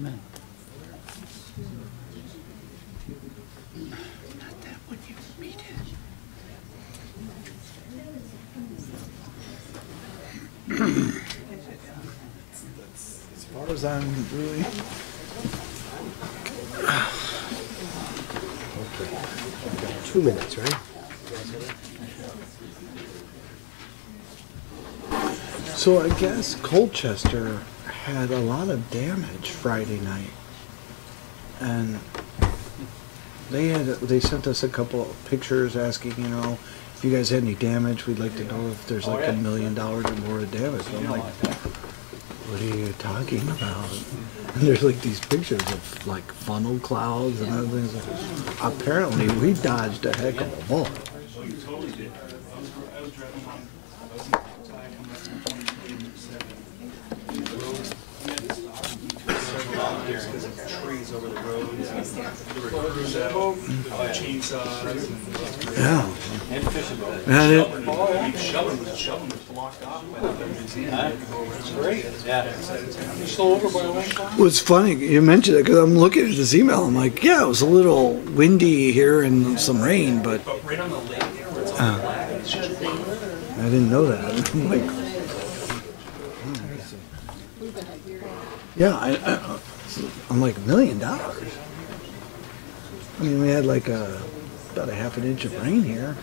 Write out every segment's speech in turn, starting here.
came in. Not that one, you read it. As far as I'm really... Okay. 2 minutes, right? So I guess Colchester had a lot of damage Friday night, and they sent us a couple of pictures asking, you know, if you guys had any damage, we'd like to know if there's like $1 million or more of damage. And I'm like, what are you talking about? And there's like these pictures of like funnel clouds and other things. Apparently, we dodged a heck of a bullet. Trees over the road. Chainsaws. Yeah. And fishing. Shoveling was blocked off by the museum. It's great. Yeah. You still over by Lake? Well, it's funny you mentioned it because I'm looking at this email. I'm like, yeah, it was a little windy here and some rain, but Right on the lake there where it's all flat. I didn't know that. I'm like, yeah, I'm like $1 million. I mean, we had like about a half an inch of rain here,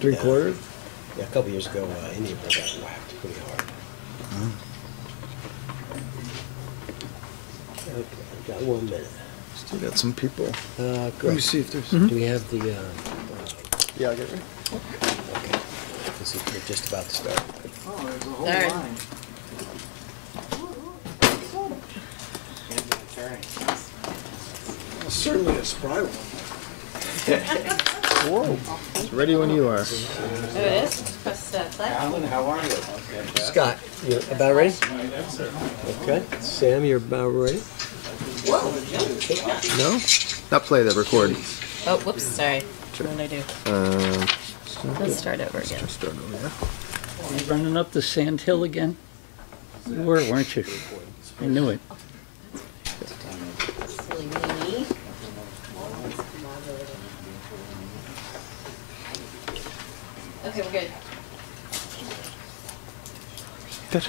3/4. Yeah, a couple years ago, Indian got whacked pretty hard. Okay, I've got 1 minute. Still got some people. Let me Great. see if there's. Do we have the? Yeah, I'll get it. Okay. This is we're just about to start. Oh, there's a whole There. line. Certainly a spry one. Whoa. It's ready when you are. Oh, it is? Press play. Alan, how are you? Scott, you about ready? Okay. Sam, you're about ready? No? Not play, that record. Oh, whoops, sorry. What did I do? Let's start over again. Just start over, yeah. You running up the sand hill again? You were, weren't you? I knew it. Silly me. Okay, we're good. Good.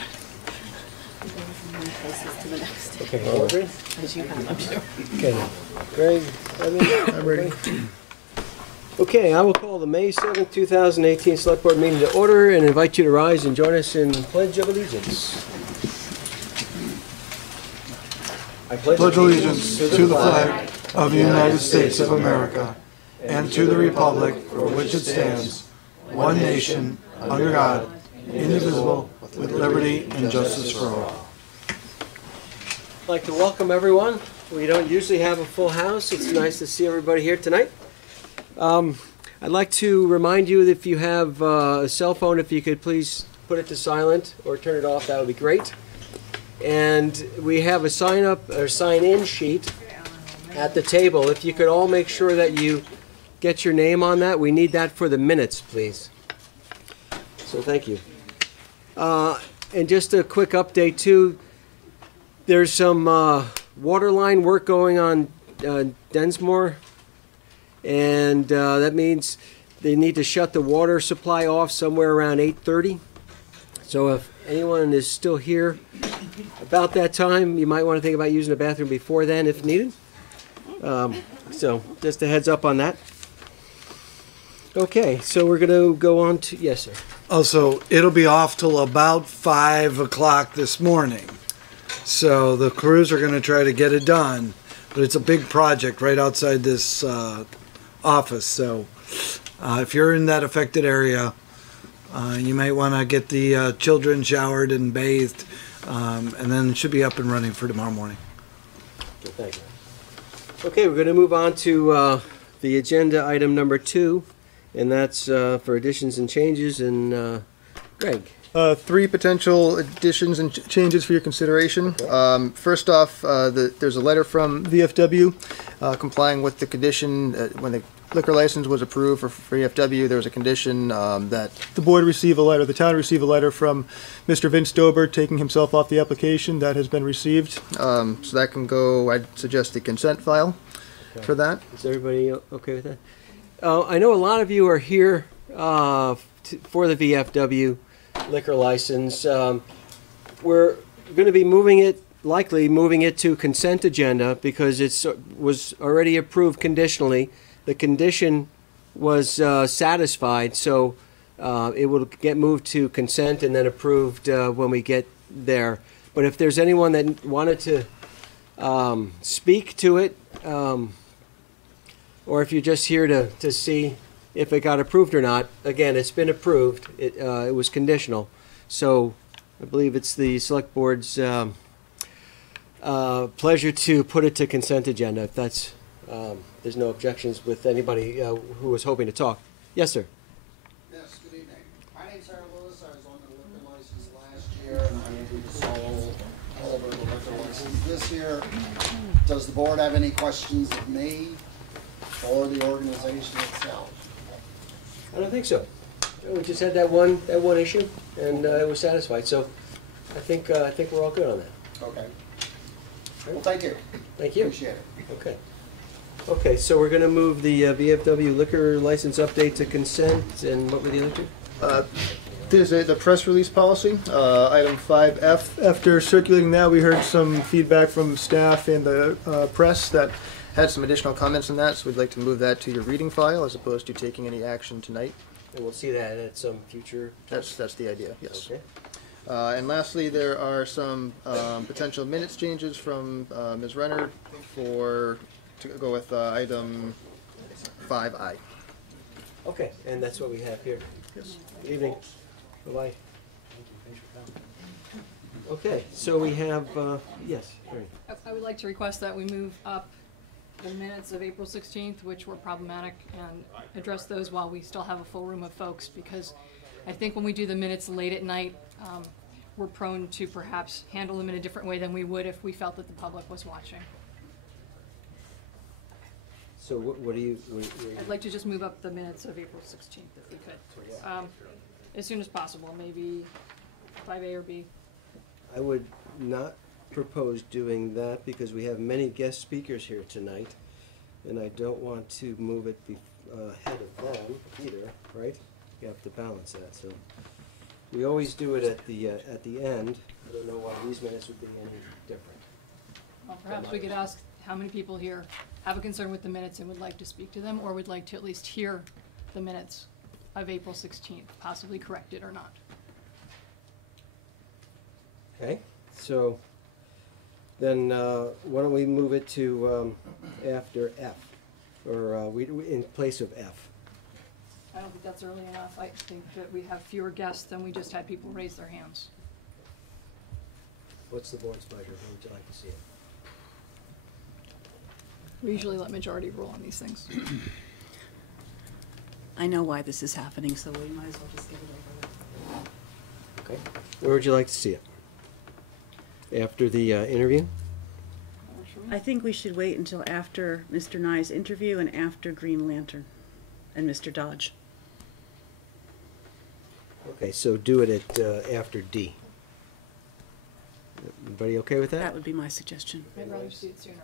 Places to the next. Okay, all ready? As you have, I'm sure. Okay. Greg, I'm ready. Okay, I will call the May 7th, 2018 Select Board meeting to order and invite you to rise and join us in Pledge of Allegiance. I Pledge allegiance to the flag of the United States of America and to the republic for which it stands, one nation, under God, indivisible, with liberty and justice for all. I'd like to welcome everyone. We don't usually have a full house. It's nice to see everybody here tonight. I'd like to remind you that if you have a cell phone, if you could please put it to silent or turn it off, that would be great. And we have a sign up or sign in sheet at the table. If you could all make sure that you get your name on that, we need that for the minutes, please. So thank you. And just a quick update too. There's some water line work going on Densmore, and that means they need to shut the water supply off somewhere around 8:30. So if anyone is still here about that time, you might want to think about using the bathroom before then if needed. So just a heads up on that. Okay, so we're going to go on to, yes, sir. Also, it'll be off till about 5 o'clock this morning. So the crews are going to try to get it done, but it's a big project right outside this office. So if you're in that affected area, you might want to get the children showered and bathed, and then it should be up and running for tomorrow morning. Okay, thank you. Okay, we're going to move on to the agenda item number 2, and that's for additions and changes. And Greg. 3 potential additions and changes for your consideration. Okay. First off, there's a letter from VFW complying with the condition when the liquor license was approved for VFW, there was a condition that the board receive a letter, the town receive a letter from Mr. Vince Dober taking himself off the application. That has been received. So that can go, I'd suggest the consent file for that. Is everybody okay with that? I know a lot of you are here for the VFW liquor license. We're going to be likely moving it to consent agenda because it was already approved conditionally. The condition was satisfied, so it will get moved to consent and then approved when we get there. But if there's anyone that wanted to speak to it, or if you're just here to see if it got approved or not, again, it's been approved. It was conditional. So I believe it's the Select Board's pleasure to put it to consent agenda if that's, there's no objections with anybody who was hoping to talk. Yes, sir. Yes, good evening. My name's Harold Lewis. I was on the liquor license last year, and I will be the sole holder of the liquor license this year. Does the board have any questions of me or the organization itself? I don't think so. We just had that one issue, and it was satisfied. So I think we're all good on that. Okay. Well, thank you. Thank you. Appreciate it. Okay. Okay, so we're going to move the VFW liquor license update to consent, and what were the other two? There's the press release policy, item 5F. After circulating that, we heard some feedback from staff and the press that had some additional comments on that, so we'd like to move that to your reading file as opposed to taking any action tonight. And we'll see that at some future time. That's the idea, yes. Okay. And lastly, there are some potential minutes changes from Ms. Renner to go with item 5I. Okay, and that's what we have here. Yes. Good evening. Bye-bye. Okay, so we have, yes, Ernie. I would like to request that we move up the minutes of April 16th, which were problematic, and address those while we still have a full room of folks, because I think when we do the minutes late at night, we're prone to perhaps handle them in a different way than we would if we felt that the public was watching. So what do you? I'd like to just move up the minutes of April 16th if we could. As soon as possible, maybe 5A or B. I would not propose doing that because we have many guest speakers here tonight, and I don't want to move it ahead of them either, right? You have to balance that. So we always do it at the end. I don't know why these minutes would be any different. Well, perhaps we could ask how many people here have a concern with the minutes and would like to speak to them, or would like to at least hear the minutes of April 16th, possibly corrected or not. Okay, so then why don't we move it to after F, or in place of F? I don't think that's early enough. I think that we have fewer guests than we just had people raise their hands. What's the board's pleasure? Who would you like to see it? We usually let majority rule on these things. I know why this is happening, so we might as well just get it over with. Okay, where would you like to see it? After the interview? I think we should wait until after Mr. Nye's interview and after Green Lantern and Mr. Dodge. Okay, so do it at after D. Everybody okay with that? That would be my suggestion. I'd rather see it sooner.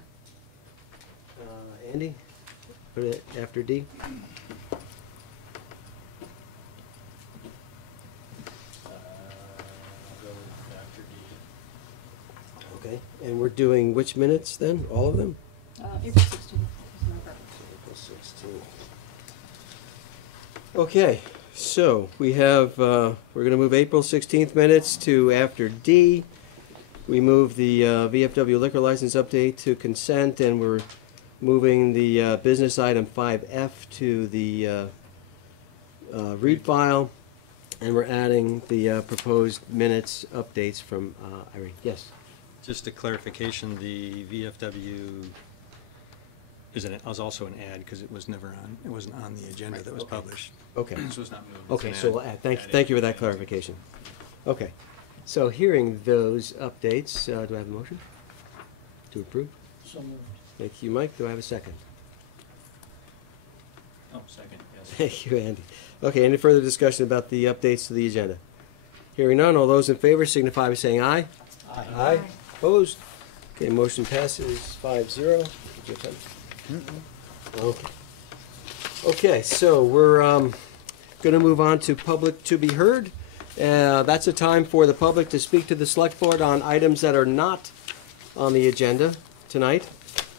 Andy, put it after D. Okay, and we're doing which minutes then? All of them? April 16th is my preference. April 16th. Okay, so we have, we're going to move April 16th minutes to after D. We move the VFW liquor license update to consent, and we're moving the business item 5F to the read file, and we're adding the proposed minutes updates from Irene. Yes? Just a clarification, the VFW was also an ad because it was never on, it wasn't on the agenda that was published. Okay. So it's not moved. Okay, so we'll add, thank you for that clarification. Okay, so hearing those updates, do I have a motion to approve? So moved. Thank you, Mike. Do I have a second? Oh, second, yes. Thank you, Andy. Okay, any further discussion about the updates to the agenda? Hearing none, all those in favor signify by saying aye. Aye. Opposed? Okay, motion passes 5-0. Did you have something? Okay. Okay, so we're going to move on to public to be heard. That's a time for the public to speak to the select board on items that are not on the agenda tonight.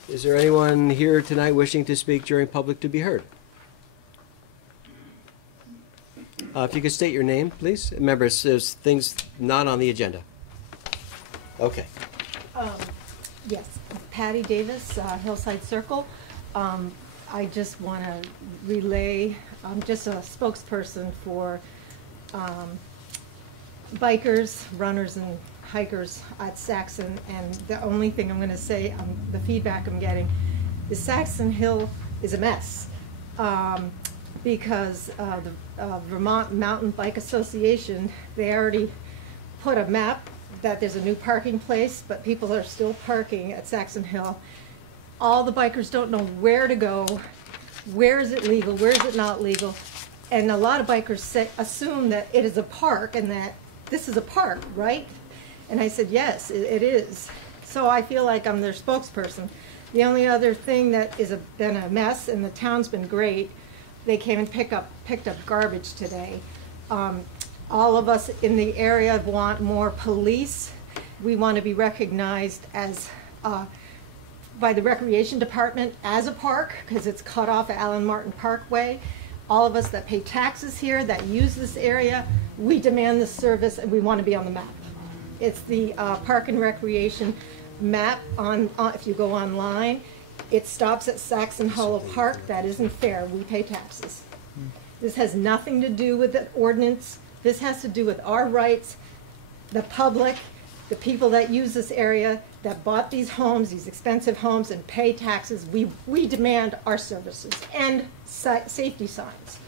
Is there anyone here tonight wishing to speak during public to be heard? If you could state your name, please. Remember, there's things not on the agenda. Okay. Yes, Patty Davis, Hillside Circle. I just want to relay, I'm just a spokesperson for bikers, runners, and hikers at Saxon, and the only thing I'm going to say, the feedback I'm getting, is Saxon Hill is a mess. Because the Vermont Mountain Bike Association, they already put a map that there's a new parking place, but people are still parking at Saxon Hill. All the bikers don't know where to go, where is it legal, where is it not legal, and a lot of bikers assume that it is a park and that this is a park, right? And I said, yes, it is. So I feel like I'm their spokesperson. The only other thing that is been a mess, and the town's been great, they came and picked up garbage today. All of us in the area want more police. We want to be recognized as by the Recreation Department as a park, because it's cut off at Allen Martin Parkway. All of us that pay taxes here, that use this area, we demand this service and we want to be on the map. It's the Park and Recreation map if you go online. It stops at Saxon Hollow Park. That isn't fair. We pay taxes. This has nothing to do with the ordinance. This has to do with our rights, the public, the people that use this area, that bought these homes, these expensive homes, and pay taxes. We demand our services and safety signs,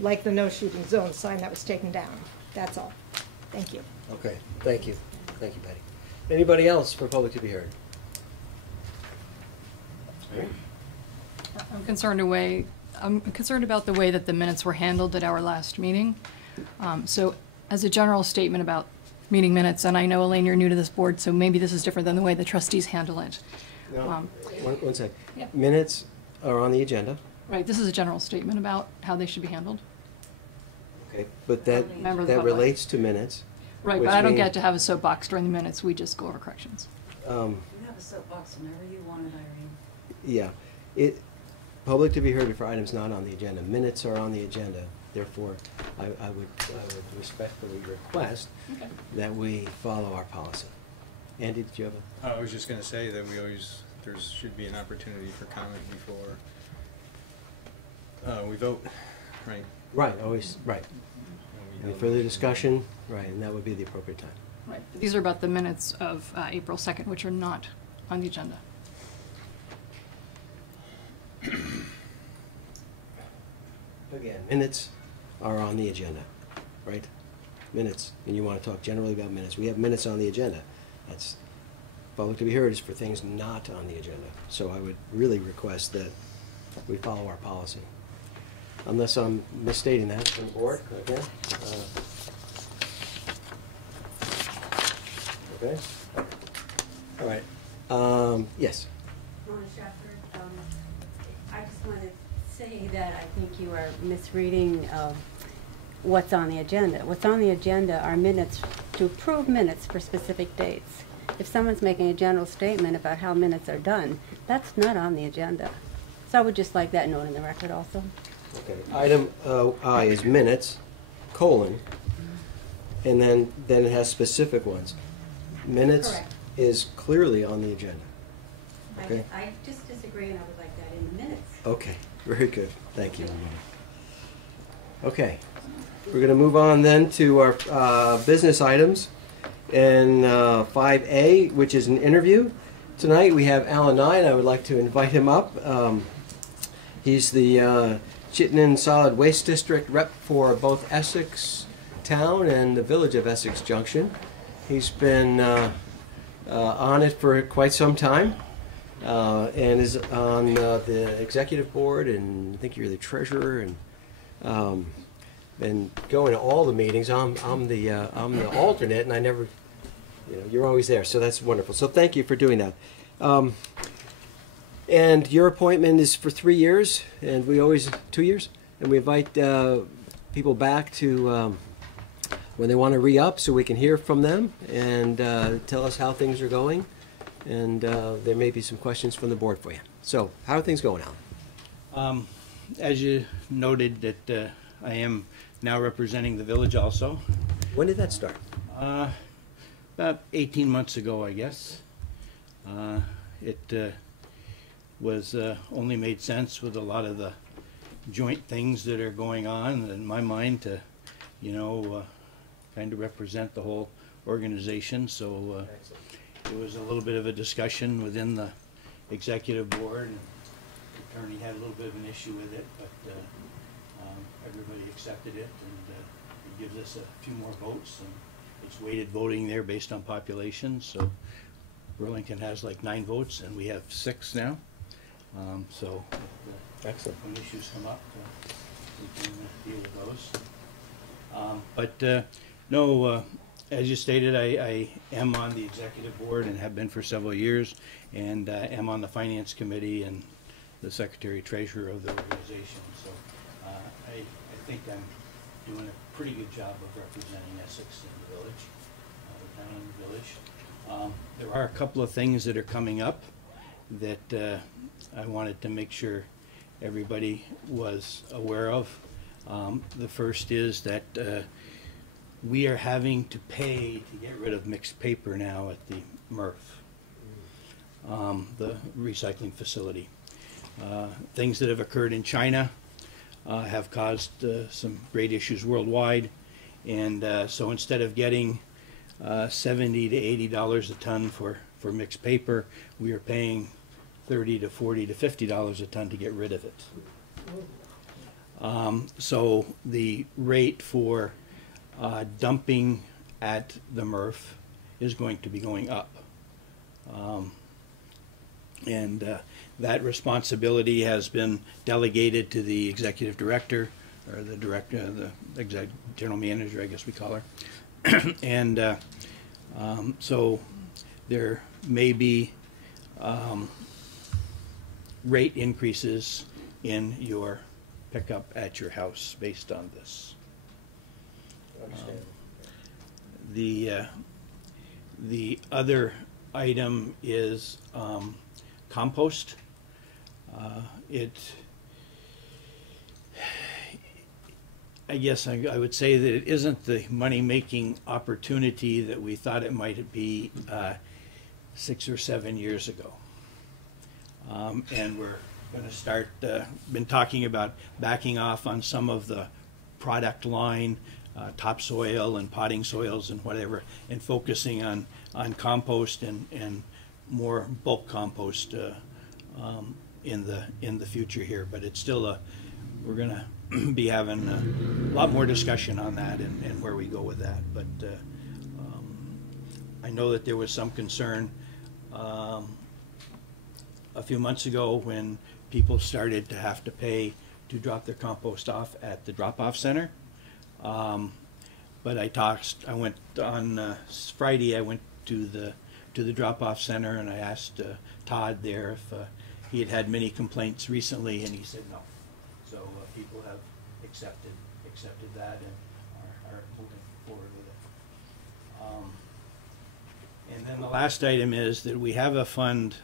like the no shooting zone sign that was taken down. That's all. Thank you. Okay, thank you. Thank you, Patty. Anybody else for public to be heard? I'm concerned about the way that the minutes were handled at our last meeting. So as a general statement about meeting minutes, and I know, Elaine, you're new to this board, so maybe this is different than the way the trustees handle it. No, one sec. Yeah. Minutes are on the agenda. Right, this is a general statement about how they should be handled. Okay, but that Member of the public. relates to minutes. Right, which but I don't mean- get to have a soapbox during the minutes, we just go over corrections. You have a soapbox whenever you want it, Irene. Yeah, public to be heard for items not on the agenda. Minutes are on the agenda. Therefore, I would respectfully request Okay. that we follow our policy. Andy, did you have a? I was just gonna say that there should be an opportunity for comment before we vote, right? Right, always, right. Any further discussion? Right, and that would be the appropriate time. Right, these are about the minutes of April 2nd, which are not on the agenda. Again, minutes are on the agenda, right? Minutes, and you want to talk generally about minutes. We have minutes on the agenda. That's, public to be heard is for things not on the agenda. So I would really request that we follow our policy. Unless I'm misstating that from the board, okay? Okay? All right. Yes? Mona Shepherd, I just want to say that I think you are misreading what's on the agenda. What's on the agenda are minutes, to approve minutes for specific dates. If someone's making a general statement about how minutes are done, that's not on the agenda. So I would just like that note in the record also. Okay. Item I is minutes, colon, and then it has specific ones. Minutes Correct. is clearly on the agenda. Okay. I just disagree, and I would like that in the minutes. Okay, very good. Thank you. Okay, we're going to move on then to our business items. And 5A, which is an interview. Tonight we have Alan Nye, and I would like to invite him up. He's the Chittenden Solid Waste District rep for both Essex Town and the Village of Essex Junction. He's been on it for quite some time. and is on the executive board, and I think you're the treasurer, and going to all the meetings. I'm the alternate, and I never, you're always there, so that's wonderful. So thank you for doing that. And your appointment is for 3 years, and 2 years, and we invite people back to when they want to re-up, so we can hear from them and tell us how things are going, and there may be some questions from the board for you. So, how are things going, Alan? As you noted, that I am now representing the village also. When did that start? About 18 months ago, I guess. It was only made sense with a lot of the joint things that are going on in my mind to, kind of represent the whole organization. So it was a little bit of a discussion within the executive board. The attorney had a little bit of an issue with it, but everybody accepted it, and it gives us a few more votes, and it's weighted voting there based on population. So Burlington has like 9 votes, and we have 6 now. So Excellent. When issues come up, we can deal with those. No, as you stated, I am on the executive board and have been for several years, and am on the finance committee and the secretary-treasurer of the organization. So I think I'm doing a pretty good job of representing Essex in the village, the town and the village. There are a couple of things that are coming up that I wanted to make sure everybody was aware of. The first is that we are having to pay to get rid of mixed paper now at the MRF, the recycling facility. Things that have occurred in China have caused some great issues worldwide, and so instead of getting $70 to $80 a ton for mixed paper, we are paying $30 to $40 to $50 a ton to get rid of it. So the rate for dumping at the MRF is going to be going up. And that responsibility has been delegated to the executive director, or the director, the general manager, I guess we call her. And so there may be rate increases in your pickup at your house based on this. The other item is compost. I guess I would say that it isn't the money-making opportunity that we thought it might be 6 or 7 years ago. And we're going to start, been talking about backing off on some of the product line, topsoil and potting soils and whatever, and focusing on compost and more bulk compost in the future here. But it's still we're going to be having a lot more discussion on that and where we go with that. But I know that there was some concern a few months ago when people started to have to pay to drop their compost off at the drop-off center. But I went on Friday, I went to the drop-off center, and I asked Todd there if he had had many complaints recently, and he said no. So people have accepted that and are moving forward with it. And then the last item is that we have a fund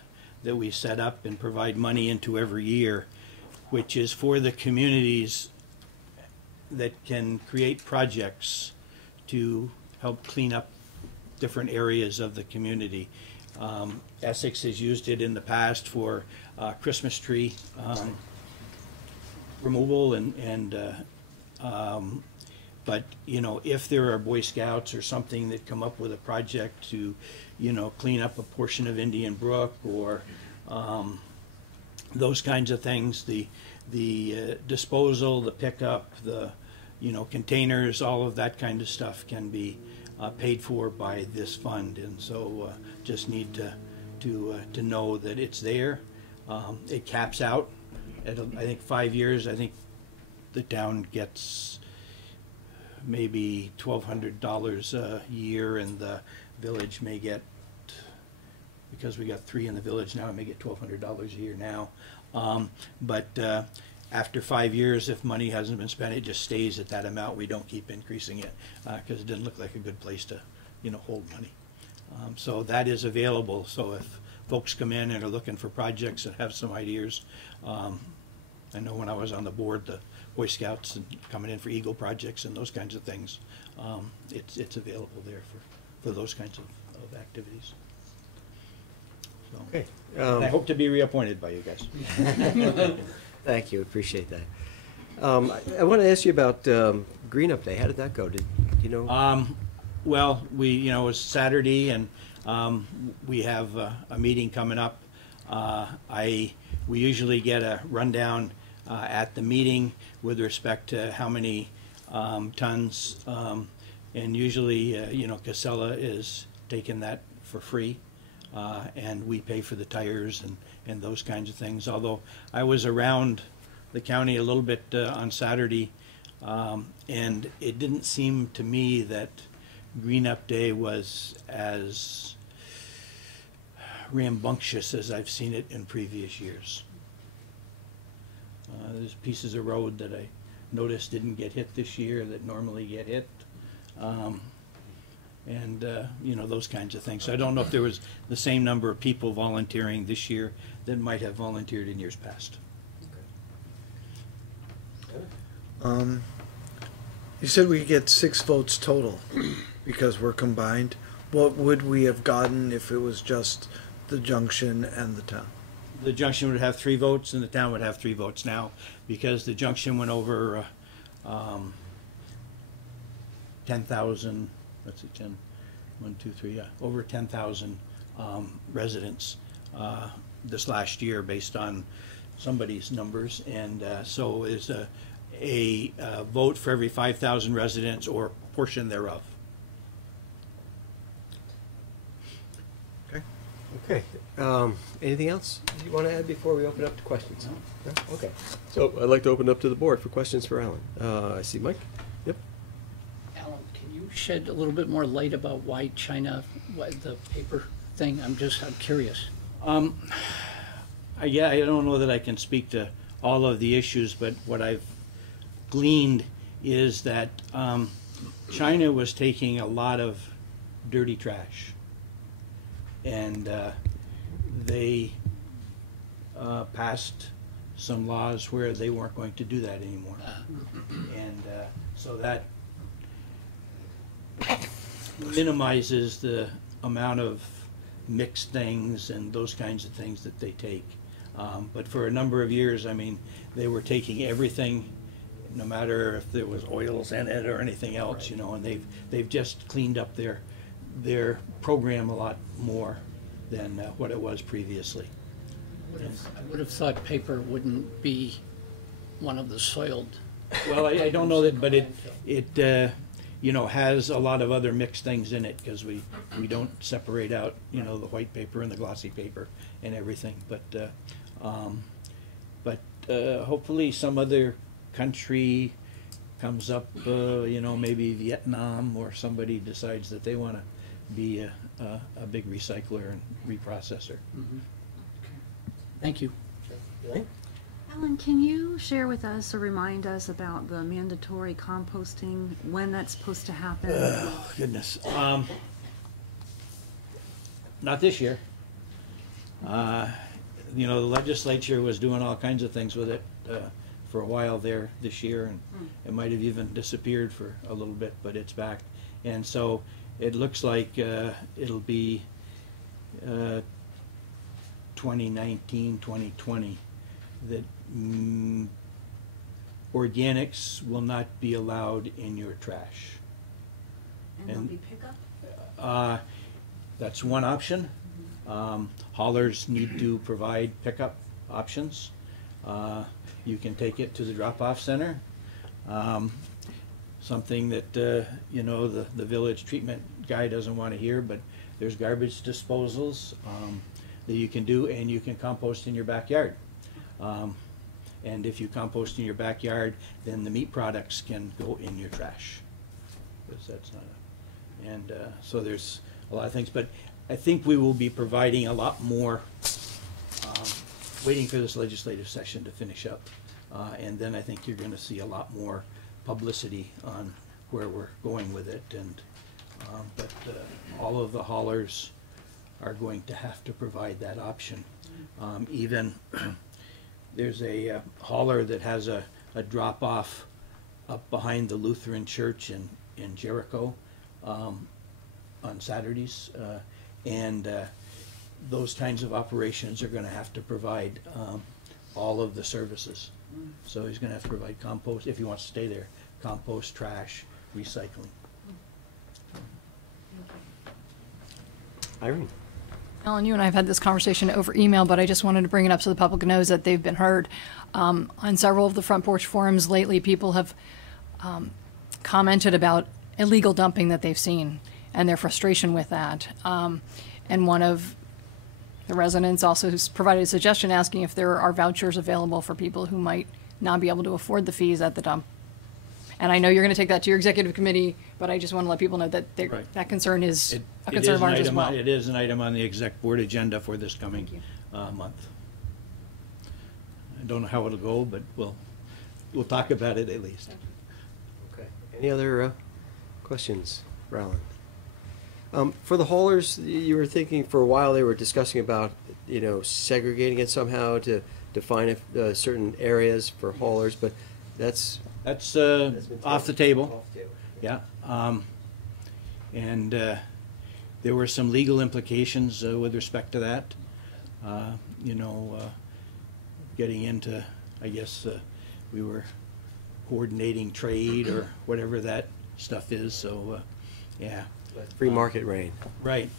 that we set up and provide money into every year, which is for the communities that can create projects to help clean up different areas of the community. Essex has used it in the past for Christmas tree removal but if there are Boy Scouts or something that come up with a project to clean up a portion of Indian Brook or those kinds of things, the disposal, the pickup, the containers, all of that kind of stuff can be paid for by this fund. And so just need to to know that it's there. It caps out at, I think, 5 years. I think the town gets maybe $1,200 a year, and the village may get, because we got 3 in the village now, I may get $1,200 a year now. But after 5 years, if money hasn't been spent, it just stays at that amount. We don't keep increasing it because it didn't look like a good place to, hold money. So that is available. So if folks come in and are looking for projects and have some ideas, I know when I was on the board, the Boy Scouts and coming in for Eagle projects and those kinds of things, it's available there for those kinds of activities. So, Okay. and I hope to be reappointed by you guys. Thank you, appreciate that. I want to ask you about Green Up Day. How did that go? Did you know? Well, it was Saturday, and we have a meeting coming up. We usually get a rundown at the meeting with respect to how many tons, and usually, Casella is taking that for free, and we pay for the tires and those kinds of things. Although I was around the county a little bit on Saturday, and it didn't seem to me that Green Up Day was as rambunctious as I've seen it in previous years. There's pieces of road that I noticed didn't get hit this year that normally get hit, and those kinds of things. So I don't know if there was the same number of people volunteering this year that might have volunteered in years past. You said we get 6 votes total because we're combined. What would we have gotten if it was just the junction and the town? The junction would have 3 votes, and the town would have 3 votes now, because the junction went over 10,000. Let's see, 10, 1, 2, 3, yeah, over 10,000 residents this last year, based on somebody's numbers, and so is a vote for every 5,000 residents or portion thereof. Okay. Anything else you want to add before we open up to questions? No? Okay. So I'd like to open up to the board for questions for Alan. I see Mike. Yep. Alan, can you shed a little bit more light about why China, why the paper thing? I'm curious. Yeah, I don't know that I can speak to all of the issues, but what I've gleaned is that China was taking a lot of dirty trash, and they passed some laws where they weren't going to do that anymore. And so that minimizes the amount of mixed things and those kinds of things that they take. But for a number of years, I mean, they were taking everything, no matter if there was oils in it or anything else, and they've just cleaned up their program a lot more than what it was previously. I would have thought paper wouldn't be one of the soiled. Well, I don't know that, but it has a lot of other mixed things in it, because we don't separate out, the white paper and the glossy paper and everything. But hopefully some other country comes up, maybe Vietnam, or somebody decides that they want to be a big recycler and reprocessor. Mm-hmm. Okay. Thank you. Alan, can you share with us or remind us about the mandatory composting, when that's supposed to happen? Oh, goodness. Not this year. The legislature was doing all kinds of things with it for a while there this year, and it might have even disappeared for a little bit, but it's back. And so it looks like it'll be 2019, 2020 that organics will not be allowed in your trash. And there'll be pickup? That's one option. Haulers need to provide pickup options. You can take it to the drop-off center. Something that the village treatment guy doesn't want to hear, but there's garbage disposals. that you can do, and you can compost in your backyard. And if you compost in your backyard, then the meat products can go in your trash. Because that's not so there's a lot of things, but I think we will be providing a lot more, waiting for this legislative session to finish up. And then I think you're gonna see a lot more publicity on where we're going with it. And but all of the haulers are going to have to provide that option. Even there's a hauler that has a drop-off up behind the Lutheran church in Jericho on Saturdays. And those kinds of operations are gonna have to provide all of the services. So he's gonna have to provide compost, if he wants to stay there, compost, trash, recycling. Irene? Alan, you and I have had this conversation over email, but I just wanted to bring it up so the public knows that they've been heard. On several of the front porch forums lately, people have commented about illegal dumping that they've seen and their frustration with that. And one of the residents also has provided a suggestion asking if there are vouchers available for people who might not be able to afford the fees at the dump. And I know you're going to take that to your executive committee, but I just want to let people know that Right. that concern is a It concern is of an ours as item well. It is an item on the exec board agenda for this coming month. I don't know how it'll go, but we'll talk about it at least. Okay. Any other questions, Roland? For the haulers, you were thinking for a while, they were discussing about, segregating it somehow to define certain areas for haulers, but that's Off the table. off the table. Yeah, and there were some legal implications with respect to that. Getting into, I guess, we were coordinating trade or whatever that stuff is, so, yeah. Free market reign. Right.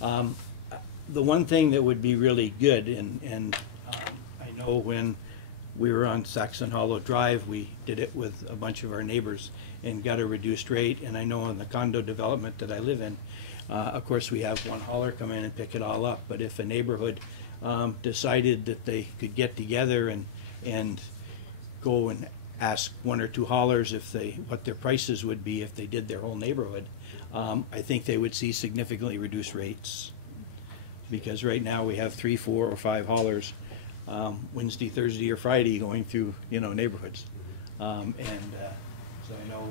The one thing that would be really good, and I know when we were on Saxon Hollow Drive, we did it with a bunch of our neighbors and got a reduced rate. And I know in the condo development that I live in, of course, we have one hauler come in and pick it all up. But if a neighborhood decided that they could get together and go and ask one or two haulers what their prices would be if they did their whole neighborhood, I think they would see significantly reduced rates. Because right now we have 3, 4, or 5 haulers Wednesday, Thursday, or Friday going through, neighborhoods. So I know,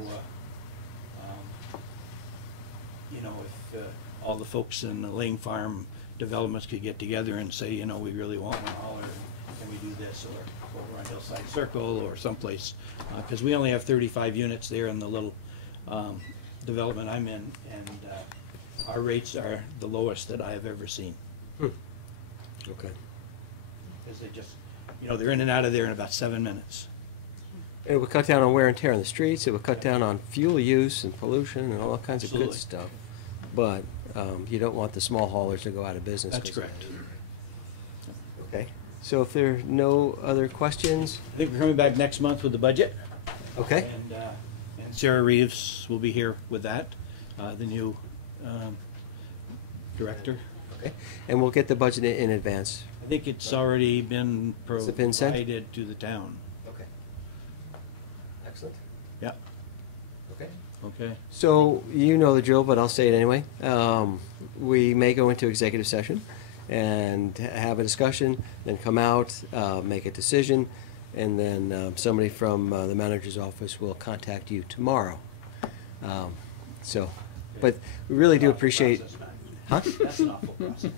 if all the folks in the Lang Farm developments could get together and say, we really want one hauler, can we do this, or over on Hillside Circle, or someplace, because we only have 35 units there in the little development I'm in, and our rates are the lowest that I have ever seen. Okay. Because they just, they're in and out of there in about 7 minutes. It would cut down on wear and tear on the streets, it would cut down on fuel use and pollution and all kinds of good Absolutely. stuff. But you don't want the small haulers to go out of business. That's 'cause of correct. that. Okay, so if there are no other questions, I think we're coming back next month with the budget. okay? And Sarah Reeves will be here with that, the new director. Okay, and we'll get the budget in advance. I think it's already been Has it been sent? provided to the town. Okay. Excellent. Yeah, Okay. okay. So, you know the drill, but I'll say it anyway. We may go into executive session and have a discussion, then come out, make a decision, and then somebody from the manager's office will contact you tomorrow. But we really do appreciate. Huh? That's an awful process.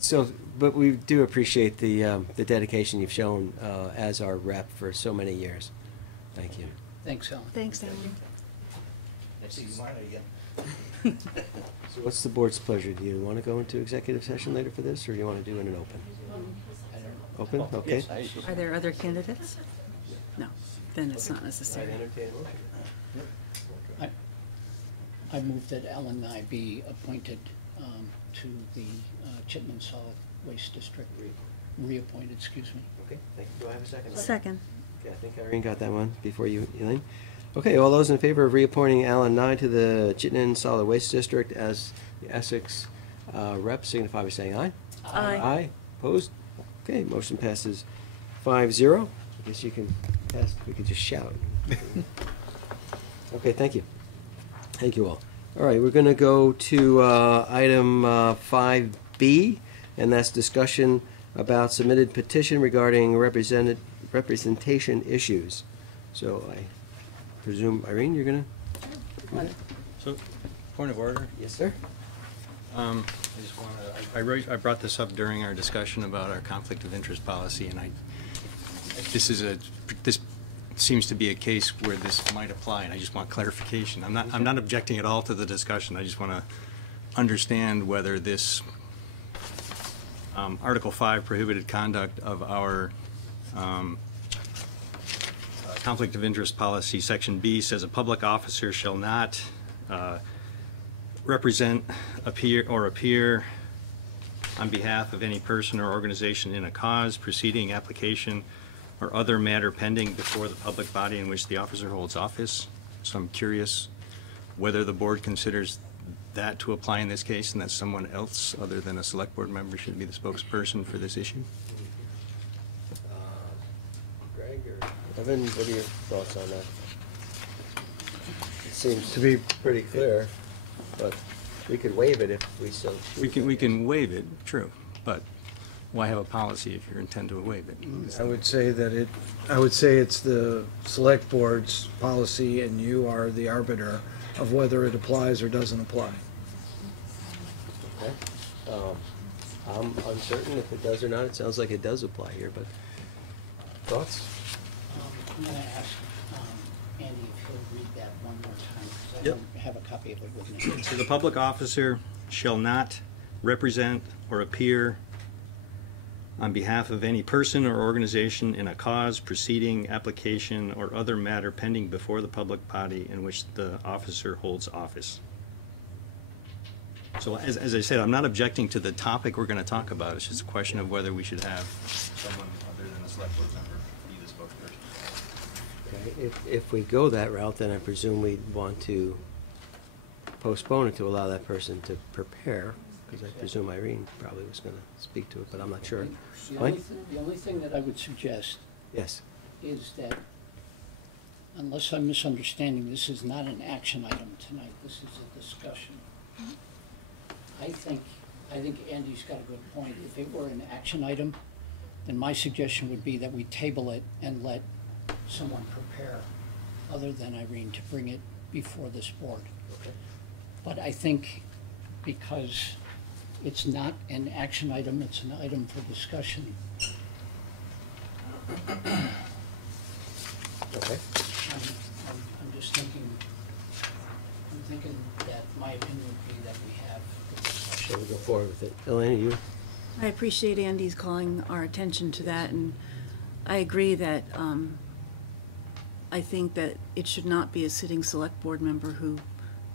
So, but we do appreciate the dedication you've shown as our rep for so many years. Thank you. Thanks, Alan. Thanks, Alan. Let's see you tomorrow again. So what's the board's pleasure? Do you want to go into executive session later for this, or do you want to do it in an open? Open, okay. Yes, Are there other candidates? No, then it's not necessary. I move that Alan and I be appointed to the Chittenden Solid Waste District, reappointed, excuse me. Okay, thank you. Do I have a second? Second. Okay, I think Irene got that one before you, Elaine. Okay, all those in favor of reappointing Alan Nye to the Chittenden Solid Waste District as the Essex Rep signify by saying aye. Aye. Aye, opposed? Okay, motion passes 5-0. I guess you can pass, we could just shout. Okay, thank you. Thank you all. All right, we're gonna go to item 5B, and that's discussion about submitted petition regarding representation issues. So I presume, Irene, you're gonna? So, point of order. Yes, sir. I just wanna, I brought this up during our discussion about our conflict of interest policy, and this seems to be a case where this might apply, and I just want clarification. I'm not objecting at all to the discussion. I just want to understand whether this Article 5 prohibited conduct of our conflict of interest policy, Section B, says a public officer shall not represent, appear on behalf of any person or organization in a cause, proceeding, application, or other matter pending before the public body in which the officer holds office. So I'm curious whether the board considers that to apply in this case, and that someone else other than a select board member should be the spokesperson for this issue. Greg or Evan, what are your thoughts on that? It seems To be pretty clear, but we could waive it if we so choose. We can waive it, true, but why have a policy if you intend to waive it? I would say that it's the select board's policy and you are the arbiter of whether it applies or doesn't apply. Okay. I'm uncertain if it does or not. It sounds like it does apply here, but thoughts? I'm gonna ask Andy if he'll read that one more time, because I Yep. don't have a copy of it with me. So the public officer shall not represent or appear on behalf of any person or organization in a cause, proceeding, application, or other matter pending before the public body in which the officer holds office. So as I said, I'm not objecting to the topic we're going to talk about. It's just a question of whether we should have someone other than a select board member be the spokesperson. Okay, if we go that route, then I presume we'd want to postpone it to allow that person to prepare, because I presume Irene probably was going to speak to it, but I'm not sure. Mike? The only thing that I would suggest Yes. is that, unless I'm misunderstanding, this is not an action item tonight, this is a discussion. I think Andy's got a good point. If it were an action item, then my suggestion would be that we table it and let someone prepare, other than Irene, to bring it before this board. Okay. But I think because it's not an action item, it's an item for discussion. Okay. I'm just thinking, that my opinion would be that we have the discussion. Shall we go forward with it? Elena, you? I appreciate Andy's calling our attention to that, and I agree that I think that it should not be a sitting select board member who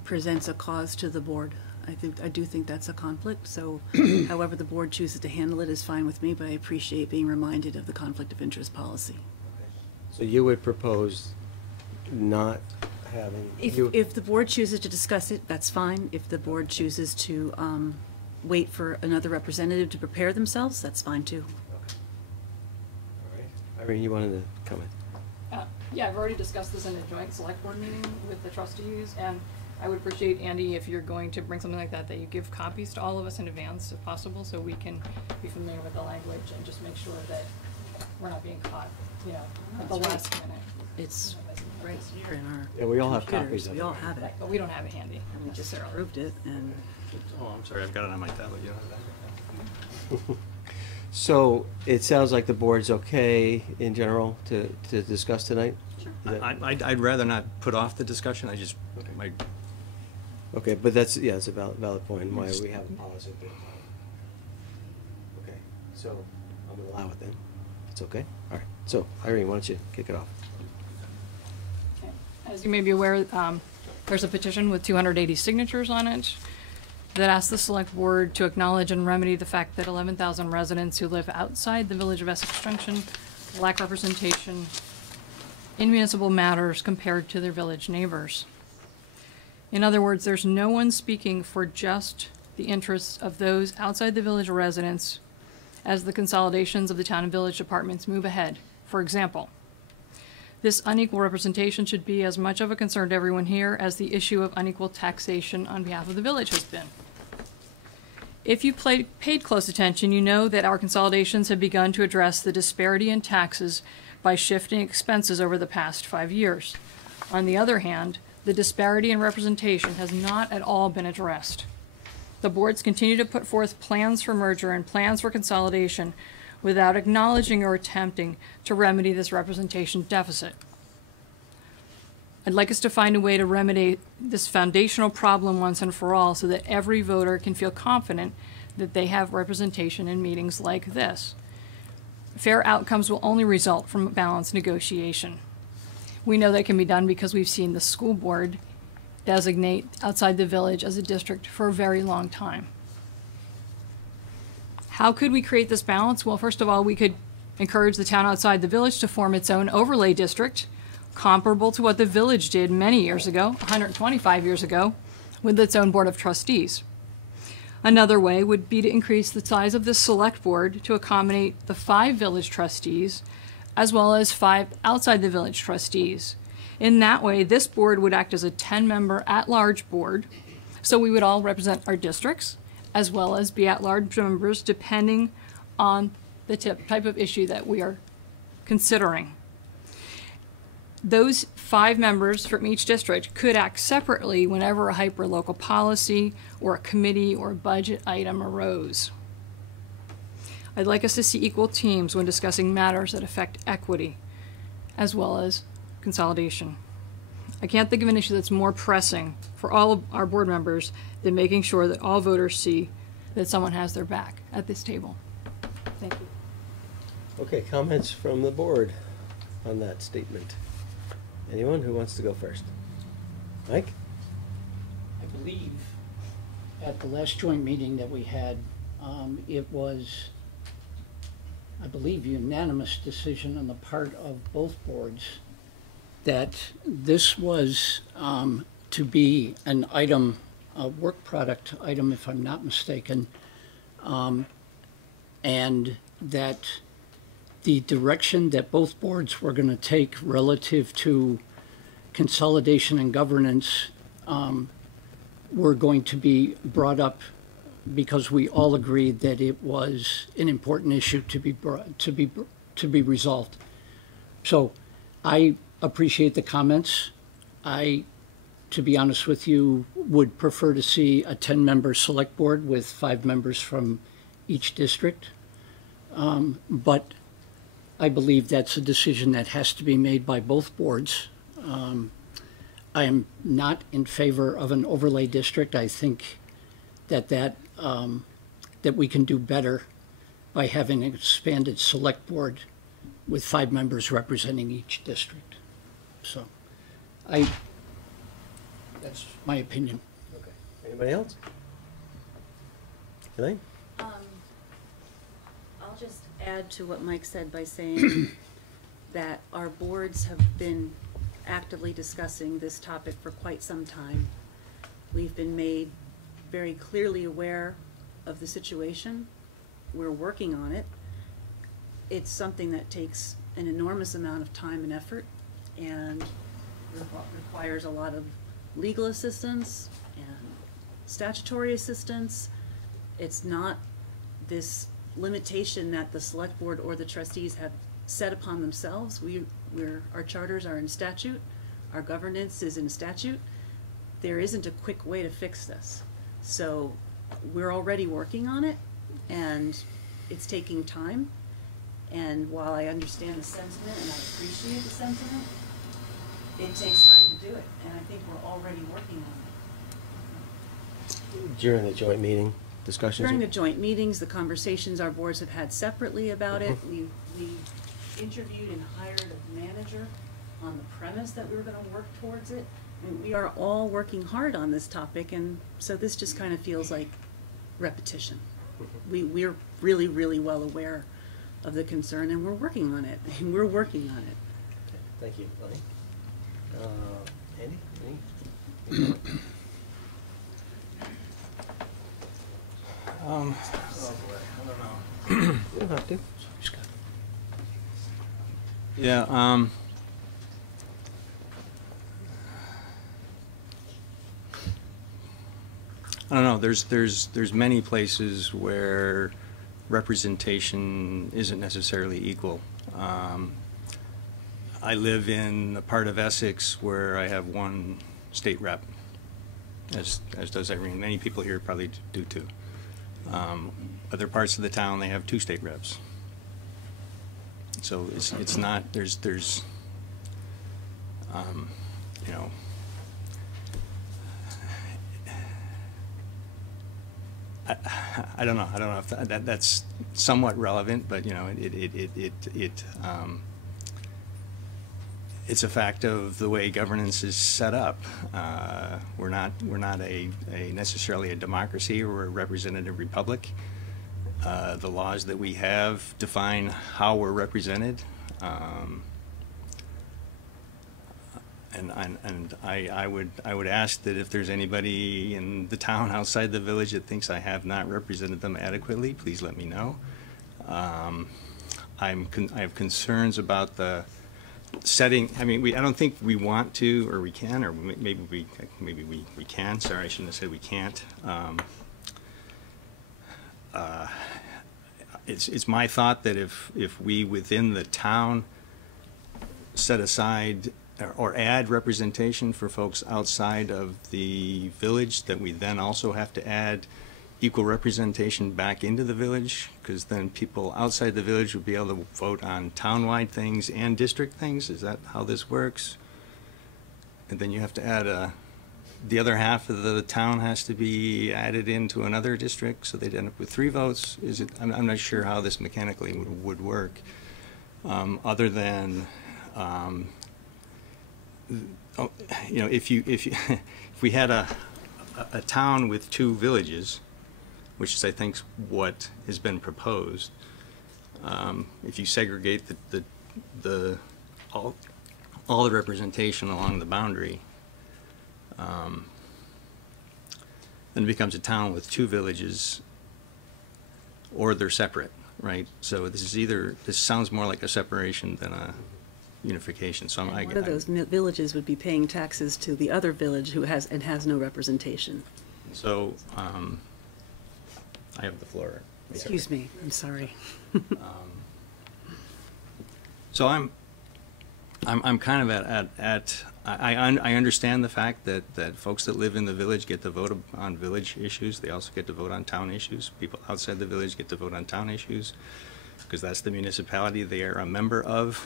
presents a cause to the board. I do think that's a conflict, so however the board chooses to handle it is fine with me, but I appreciate being reminded of the conflict of interest policy. So you would propose not having... If the board chooses to discuss it, that's fine. If the board chooses to wait for another representative to prepare themselves, that's fine too. Okay. All right. Irene, you wanted to comment? Yeah, I've already discussed this in a joint select board meeting with the trustees, and I would appreciate, Andy, if you're going to bring something like that, that you give copies to all of us in advance if possible, so we can be familiar with the language and just make sure that we're not being caught, at the last minute. It's right here in our Yeah, we all have computers. copies of We it. all have it. Right, but we don't have it handy. And we just approved it, and Oh, I'm sorry, I've got it on my tablet. You don't have that? So it sounds like the board's okay in general to discuss tonight? Sure. I'd rather not put off the discussion. Okay, but that's a valid point, why we have a policy. Okay, so I'm gonna allow it then. It's okay? All right. So Irene, why don't you kick it off? Okay. As you may be aware, there's a petition with 280 signatures on it that asks the select board to acknowledge and remedy the fact that 11,000 residents who live outside the village of Essex Junction lack representation in municipal matters compared to their village neighbors. In other words, there's no one speaking for just the interests of those outside the village residents as the consolidations of the town and village departments move ahead. For example, this unequal representation should be as much of a concern to everyone here as the issue of unequal taxation on behalf of the village has been. If you paid close attention, you know that our consolidations have begun to address the disparity in taxes by shifting expenses over the past 5 years. On the other hand, the disparity in representation has not at all been addressed. The boards continue to put forth plans for merger and plans for consolidation without acknowledging or attempting to remedy this representation deficit. I'd like us to find a way to remedy this foundational problem once and for all so that every voter can feel confident that they have representation in meetings like this. Fair outcomes will only result from a balanced negotiation. We know that can be done because we've seen the school board designate outside the village as a district for a very long time. How could we create this balance? Well, first of all, we could encourage the town outside the village to form its own overlay district, comparable to what the village did many years ago, 125 years ago, with its own board of trustees. Another way would be to increase the size of the select board to accommodate the 5 village trustees, as well as 5 outside the village trustees. In that way, this board would act as a 10-member at-large board, so we would all represent our districts, as well as be at-large members depending on the type of issue that we are considering. Those 5 members from each district could act separately whenever a hyper-local policy or a committee or a budget item arose. I'd like us to see equal teams when discussing matters that affect equity, as well as consolidation. I can't think of an issue that's more pressing for all of our board members than making sure that all voters see that someone has their back at this table. Thank you. Okay, comments from the board on that statement? Anyone who wants to go first? Mike? I believe at the last joint meeting that we had, it was, I believe, unanimous decision on the part of both boards that this was to be an item, a work product item, if I'm not mistaken, and that the direction that both boards were going to take relative to consolidation and governance were going to be brought up because we all agreed that it was an important issue to be resolved. So I appreciate the comments. I, to be honest with you, would prefer to see a 10-member select board with 5 members from each district. But I believe that's a decision that has to be made by both boards. I am not in favor of an overlay district. I think that we can do better by having an expanded select board with 5 members representing each district. So, that's my opinion. Okay. Anybody else? Elaine? I'll just add to what Mike said by saying that our boards have been actively discussing this topic for quite some time. We've been made very clearly aware of the situation. We're working on it. It's something that takes an enormous amount of time and effort and requires a lot of legal assistance and statutory assistance. It's not this limitation that the select board or the trustees have set upon themselves. Our charters are in statute, our governance is in statute. There isn't a quick way to fix this. So we're already working on it, and it's taking time. And while I understand the sentiment and I appreciate the sentiment, it takes time to do it, and I think we're already working on it. During the joint meeting discussions? During the joint meetings, the conversations our boards have had separately about it, we interviewed and hired a manager on the premise that we were going to work towards it. And we are all working hard on this topic, and so this just kind of feels like repetition. We're really, really well aware of the concern, and we're working on it, and we're working on it. Okay, thank you, Lenny. Andy? You don't have to. Yeah, I don't know, there's many places where representation isn't necessarily equal. I live in a part of Essex where I have one state rep, as does Irene. Many people here probably do too. Other parts of the town, they have 2 state reps. So it's not, there's you know, I don't know if that's somewhat relevant, but you know, it's a fact of the way governance is set up. We're not necessarily a democracy or a representative republic. The laws that we have define how we're represented, and I would ask that if there's anybody in the town outside the village that thinks I have not represented them adequately, please let me know. I have concerns about the setting. I mean, I don't think we want to, or we can, or maybe we can. Sorry, I shouldn't have said we can't. It's my thought that if we within the town set aside or add representation for folks outside of the village, that we then also have to add equal representation back into the village, because then people outside the village would be able to vote on townwide things and district things. Is that how this works? And then you have to add the other half of the town has to be added into another district, so they'd end up with 3 votes. Is it? I'm not sure how this mechanically would work, other than you know, if we had a town with 2 villages, which is I think what has been proposed. If you segregate all the representation along the boundary, then it becomes a town with 2 villages, or they're separate, right? So this sounds more like a separation than a unification. So one of those villages would be paying taxes to the other village who has no representation. So I have the floor. Excuse me, I'm sorry. So I'm kind of I understand the fact that folks that live in the village get to vote on village issues. They also get to vote on town issues. People outside the village get to vote on town issues, because that's the municipality they are a member of.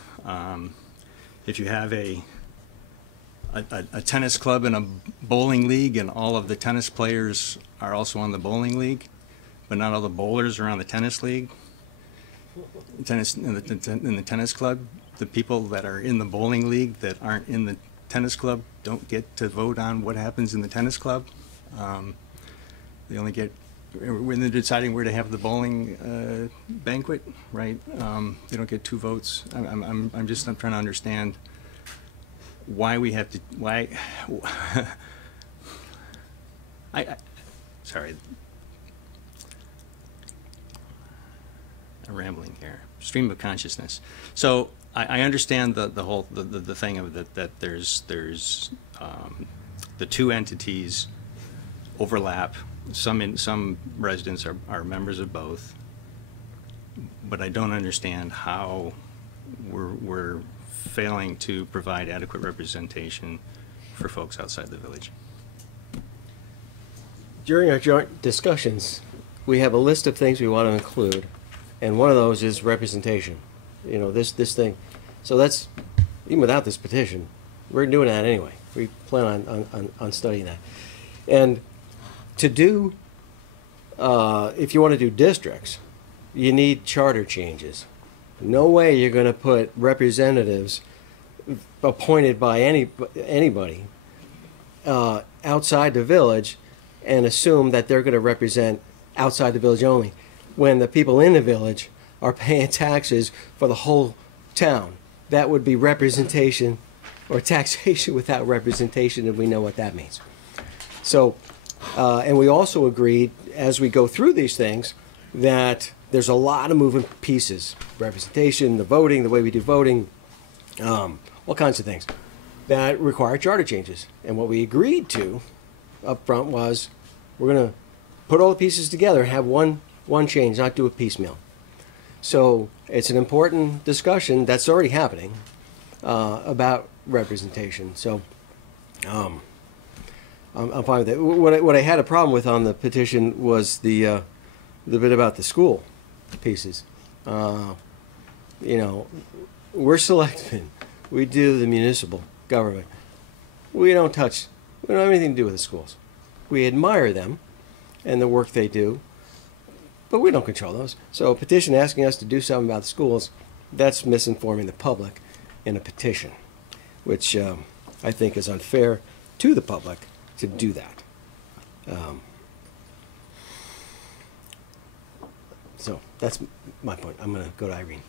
If you have a tennis club and a bowling league, and all of the tennis players are also on the bowling league, but not all the bowlers are on the tennis league, in the tennis club, the people that are in the bowling league that aren't in the tennis club don't get to vote on what happens in the tennis club. They only get, when they're deciding where to have the bowling banquet, right? They don't get 2 votes. I'm trying to understand why we have to, sorry, I'm rambling here. Stream of consciousness. So I understand the whole the thing of that there's the 2 entities overlap. Some residents are members of both, but I don't understand how we're failing to provide adequate representation for folks outside the village. During our joint discussions, we have a list of things we want to include, and one of those is representation. You know, this thing. So that's, even without this petition, we're doing that anyway. We plan on studying that. And to do, if you want to do districts, you need charter changes. No way you're going to put representatives appointed by anybody outside the village and assume that they're going to represent outside the village only, when the people in the village are paying taxes for the whole town. That would be representation or taxation without representation, and we know what that means. So, and we also agreed as we go through these things, that there's a lot of moving pieces, representation, the voting, the way we do voting, all kinds of things that require charter changes. And what we agreed to up front was we're going to put all the pieces together and have one change, not do it piecemeal. So it's an important discussion that's already happening about representation. So I'm fine with it. What I had a problem with on the petition was the bit about the school pieces. You know, we're selectmen. We do the municipal government. We don't have anything to do with the schools. We admire them and the work they do, but we don't control those. So a petition asking us to do something about the schools, that's misinforming the public in a petition, which I think is unfair to the public to do that. So that's my point. I'm going to go to Irene.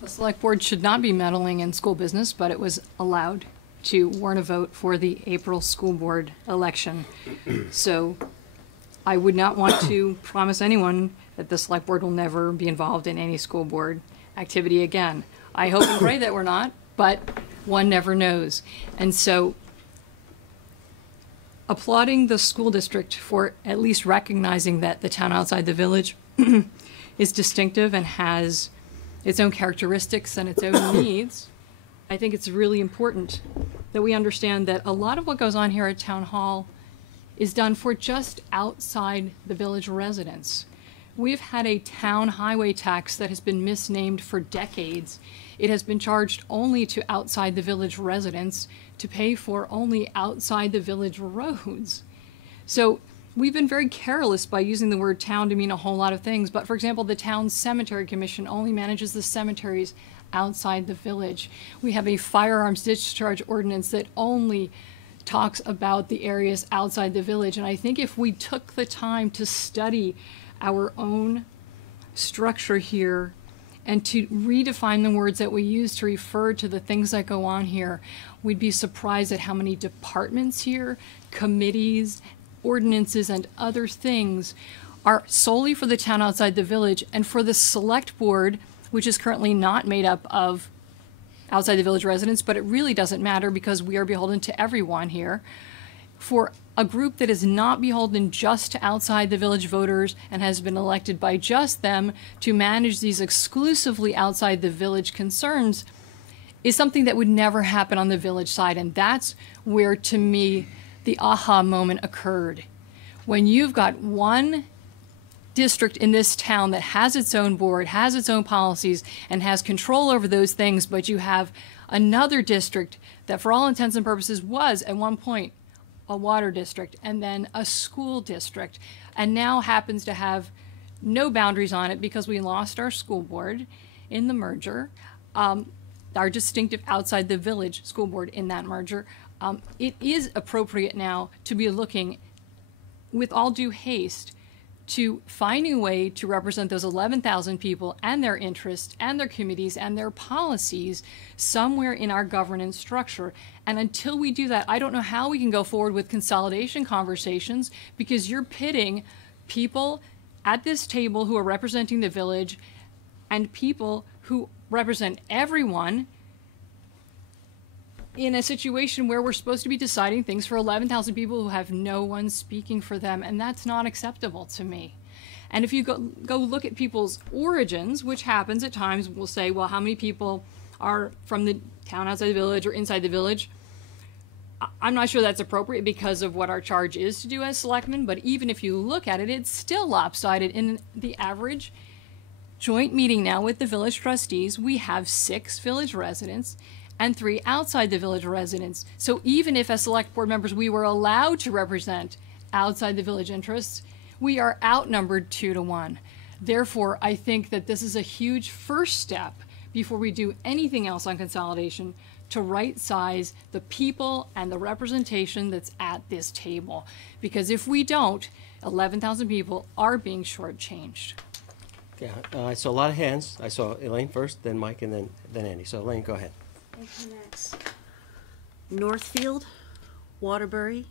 The select board should not be meddling in school business, but it was allowed to warn a vote for the April school board election. So I would not want to promise anyone that the select board will never be involved in any school board activity again. I hope and pray that we're not, but one never knows. And so applauding the school district for at least recognizing that the town outside the village is distinctive and has its own characteristics and its own needs, I think it's really important that we understand that a lot of what goes on here at Town Hall is done for just outside the village residents. We've had a town highway tax that has been misnamed for decades. It has been charged only to outside the village residents to pay for only outside the village roads. So we've been very careless by using the word town to mean a whole lot of things. But for example, the town cemetery commission only manages the cemeteries outside the village. We have a firearms discharge ordinance that only talks about the areas outside the village. And I think if we took the time to study our own structure here and to redefine the words that we use to refer to the things that go on here, we'd be surprised at how many departments here, committees, ordinances, and other things are solely for the town outside the village. And for the select board, which is currently not made up of outside the village residents, but it really doesn't matter because we are beholden to everyone here, for a group that is not beholden just to outside the village voters and has been elected by just them to manage these exclusively outside the village concerns is something that would never happen on the village side. And that's where, to me, the aha moment occurred. When you've got one district in this town that has its own board, has its own policies, and has control over those things, but you have another district that for all intents and purposes was at one point a water district and then a school district, and now happens to have no boundaries on it because we lost our school board in the merger, our distinctive outside the village school board in that merger. It is appropriate now to be looking with all due haste to finding a way to represent those 11,000 people and their interests and their committees and their policies somewhere in our governance structure. And until we do that, I don't know how we can go forward with consolidation conversations, because you're pitting people at this table who are representing the village and people who represent everyone in a situation where we're supposed to be deciding things for 11,000 people who have no one speaking for them, and that's not acceptable to me. And if you go look at people's origins, which happens at times, we'll say, well, how many people are from the town outside the village or inside the village? I'm not sure that's appropriate because of what our charge is to do as selectmen, but even if you look at it, it's still lopsided. In the average joint meeting now with the village trustees, we have 6 village residents and 3 outside the village residents. So even if as select board members we were allowed to represent outside the village interests, we are outnumbered 2 to 1. Therefore, I think that this is a huge first step before we do anything else on consolidation to right size the people and the representation that's at this table. Because if we don't, 11,000 people are being shortchanged. Yeah, I saw a lot of hands. I saw Elaine first, then Mike, and then Andy. So Elaine, go ahead. It connects Northfield, Waterbury,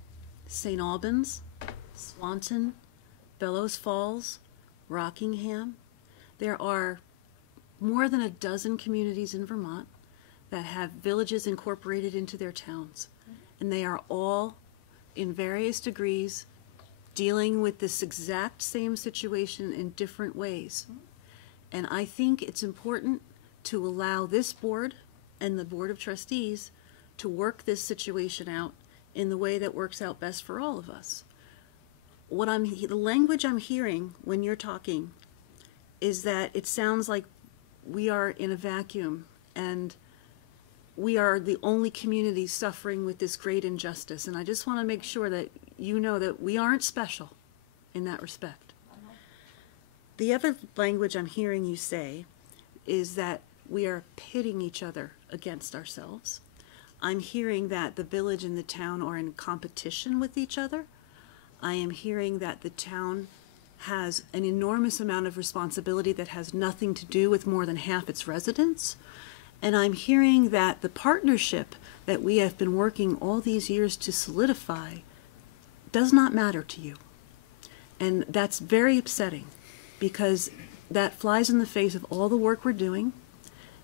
St. Albans, Swanton, Bellows Falls, Rockingham. There are more than a dozen communities in Vermont that have villages incorporated into their towns. And they are all, in various degrees, dealing with this exact same situation in different ways. And I think it's important to allow this board and the Board of Trustees to work this situation out in the way that works out best for all of us. The language I'm hearing when you're talking is that it sounds like we are in a vacuum and we are the only community suffering with this great injustice. And I just want to make sure that you know that we aren't special in that respect. The other language I'm hearing you say is that we are pitting each other against ourselves. I'm hearing that the village and the town are in competition with each other. I am hearing that the town has an enormous amount of responsibility that has nothing to do with more than half its residents. And I'm hearing that the partnership that we have been working all these years to solidify does not matter to you. And that's very upsetting because that flies in the face of all the work we're doing.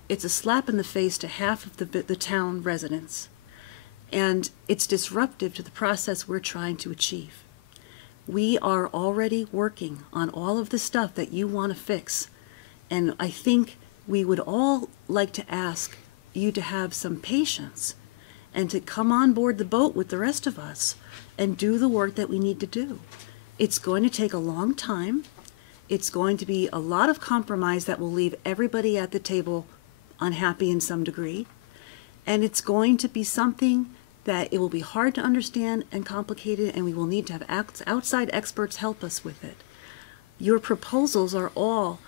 It's a slap in the face to half of the town residents. And it's disruptive to the process we're trying to achieve. We are already working on all of the stuff that you want to fix. And I think we would all like to ask you to have some patience and to come on board the boat with the rest of us and do the work that we need to do. It's going to take a long time. It's going to be a lot of compromise that will leave everybody at the table unhappy in some degree. And it's going to be something that it will be hard to understand and complicated, and we will need to have outside experts help us with it. Your proposals are all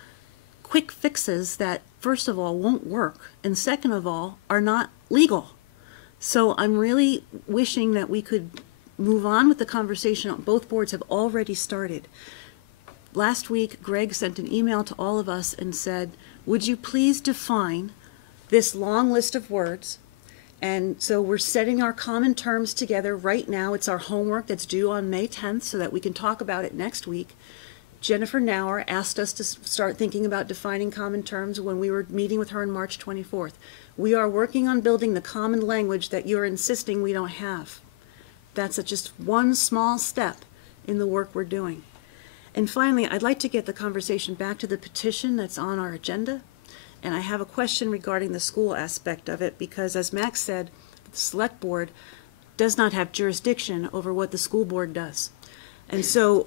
quick fixes that, first of all, won't work, and second of all, are not legal. So I'm really wishing that we could move on with the conversation. Both boards have already started. Last week, Greg sent an email to all of us and said, would you please define this long list of words? And so we're setting our common terms together right now. It's our homework that's due on May 10th so that we can talk about it next week. Jennifer Nauer asked us to start thinking about defining common terms when we were meeting with her on March 24th. We are working on building the common language that you're insisting we don't have. That's just one small step in the work we're doing. And finally, I'd like to get the conversation back to the petition that's on our agenda. And I have a question regarding the school aspect of it because, as Max said, the Select Board does not have jurisdiction over what the school board does. And so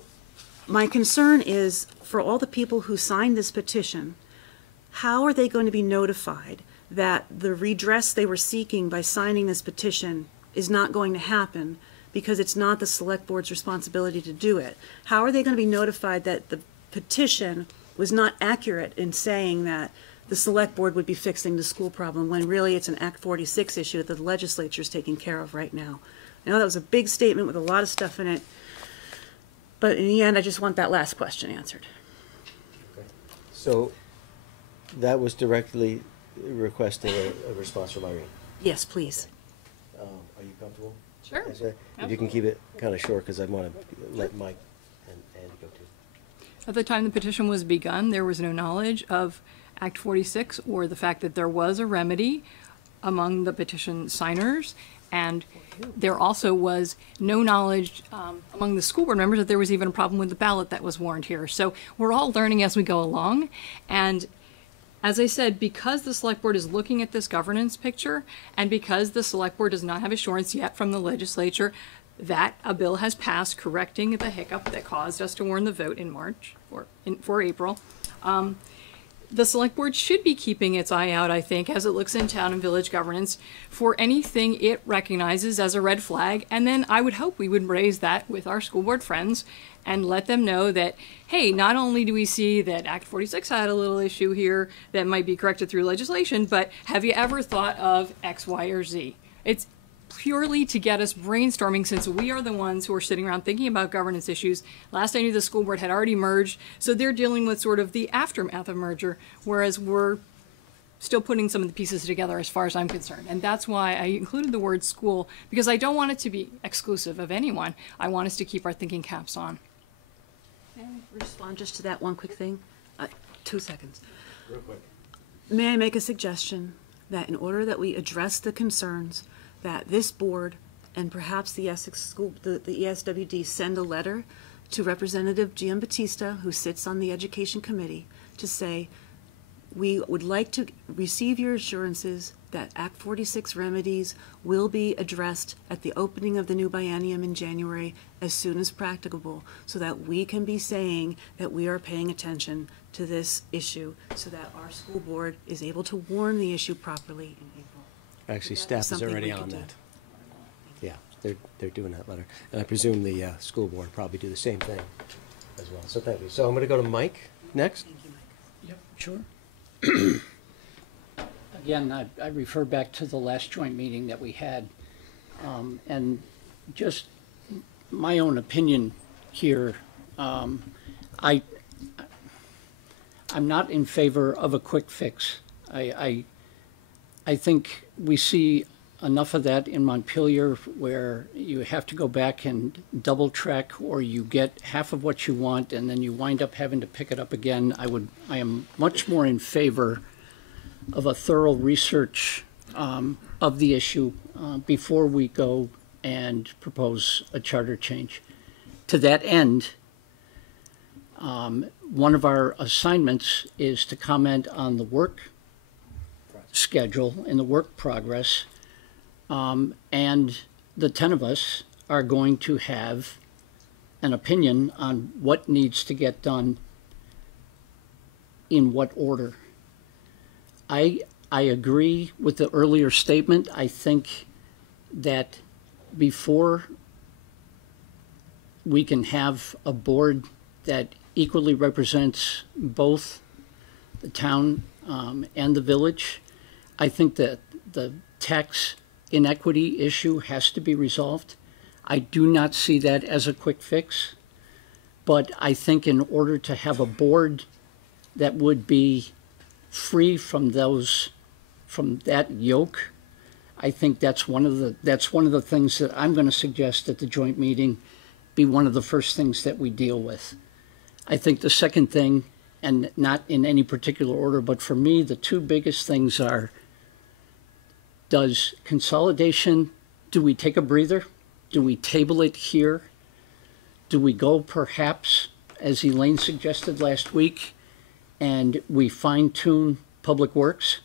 my concern is for all the people who signed this petition, how are they going to be notified that the redress they were seeking by signing this petition is not going to happen because it's not the Select Board's responsibility to do it? How are they going to be notified that the petition was not accurate in saying that the Select Board would be fixing the school problem when really it's an Act 46 issue that the legislature is taking care of right now? I know that was a big statement with a lot of stuff in it, but in the end, I just want that last question answered. Okay. So that was directly requesting a response from Irene. Yes, please. Are you comfortable? Sure. Yes, if you can keep it kind of short, because I want to let Mike and Andy go too. At the time the petition was begun, there was no knowledge of Act 46 or the fact that there was a remedy among the petition signers, and there also was no knowledge among the school board members that there was even a problem with the ballot that was warned here. So we're all learning as we go along, and as I said, because the Select Board is looking at this governance picture, and because the Select Board does not have assurance yet from the legislature that a bill has passed correcting the hiccup that caused us to warn the vote in March for April, the Select Board should be keeping its eye out, I think, as it looks in town and village governance for anything it recognizes as a red flag. And then I would hope we would raise that with our school board friends and let them know that, hey, not only do we see that Act 46 had a little issue here that might be corrected through legislation, but have you ever thought of X, Y, or Z? It's purely to get us brainstorming, since we are the ones who are sitting around thinking about governance issues. Last I knew, the school board had already merged, so they're dealing with sort of the aftermath of merger, whereas we're still putting some of the pieces together as far as I'm concerned. And that's why I included the word school, because I don't want it to be exclusive of anyone. I want us to keep our thinking caps on. May I respond just to that one quick thing? 2 seconds. Real quick. May I make a suggestion that in order that we address the concerns, that this board and perhaps the Essex School, the ESWD, send a letter to Representative Giambattista, who sits on the Education Committee, to say, we would like to receive your assurances that Act 46 remedies will be addressed at the opening of the new biennium in January as soon as practicable, so that we can be saying that we are paying attention to this issue, so that our school board is able to warn the issue properly in April. Actually, That is staff is something already we could on do. that. Yeah, they're doing that letter. And I presume the school board probably do the same thing as well. So thank you. So I'm going to go to Mike next. Yep, sure. Again, I refer back to the last joint meeting that we had, and just my own opinion here. I'm not in favor of a quick fix. I think we see enough of that in Montpelier where you have to go back and double check, or you get half of what you want and then you wind up having to pick it up again. I am much more in favor of a thorough research of the issue before we go and propose a charter change. To that end, one of our assignments is to comment on the work schedule and the work progress. And the 10 of us are going to have an opinion on what needs to get done in what order. I agree with the earlier statement. I think that before we can have a board that equally represents both the town and the village, I think that the tax inequity issue has to be resolved. I do not see that as a quick fix, but I think in order to have a board that would be free from that yoke, I think that's one of the things that I'm going to suggest at the joint meeting be one of the first things that we deal with. I think the second thing, and not in any particular order, but for me, the two biggest things are, does consolidation, do we take a breather? Do we table it here? Do we go perhaps, as Elaine suggested last week, and we fine-tune Public Works?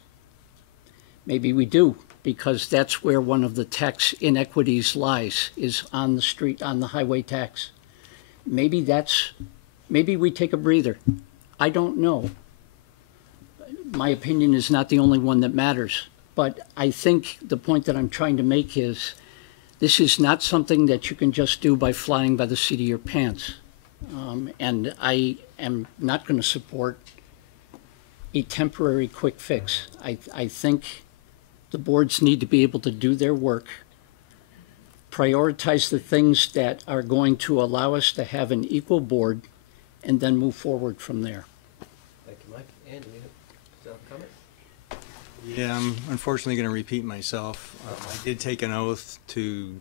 Maybe we do, because that's where one of the tax inequities lies, is on the street, on the highway tax. Maybe we take a breather. I don't know. My opinion is not the only one that matters. But I think the point that I'm trying to make is this is not something that you can just do by flying by the seat of your pants. And I am not going to support a temporary quick fix. I think the boards need to be able to do their work, prioritize the things that are going to allow us to have an equal board, and then move forward from there. Thank you, Mike. And do you have a comment? Yeah, I'm unfortunately going to repeat myself. I did take an oath to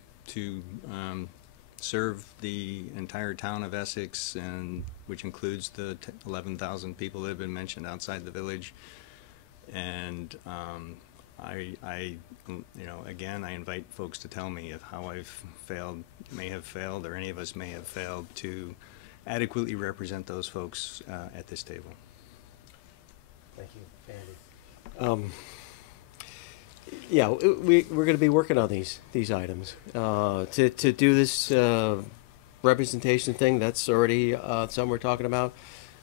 serve the entire town of Essex, and which includes the 11,000 people that have been mentioned outside the village. And again, I invite folks to tell me of how I've may have failed, or any of us may have failed to adequately represent those folks at this table. Thank you, Andy. Yeah, we're going to be working on these items. To do this representation thing, that's already something we're talking about.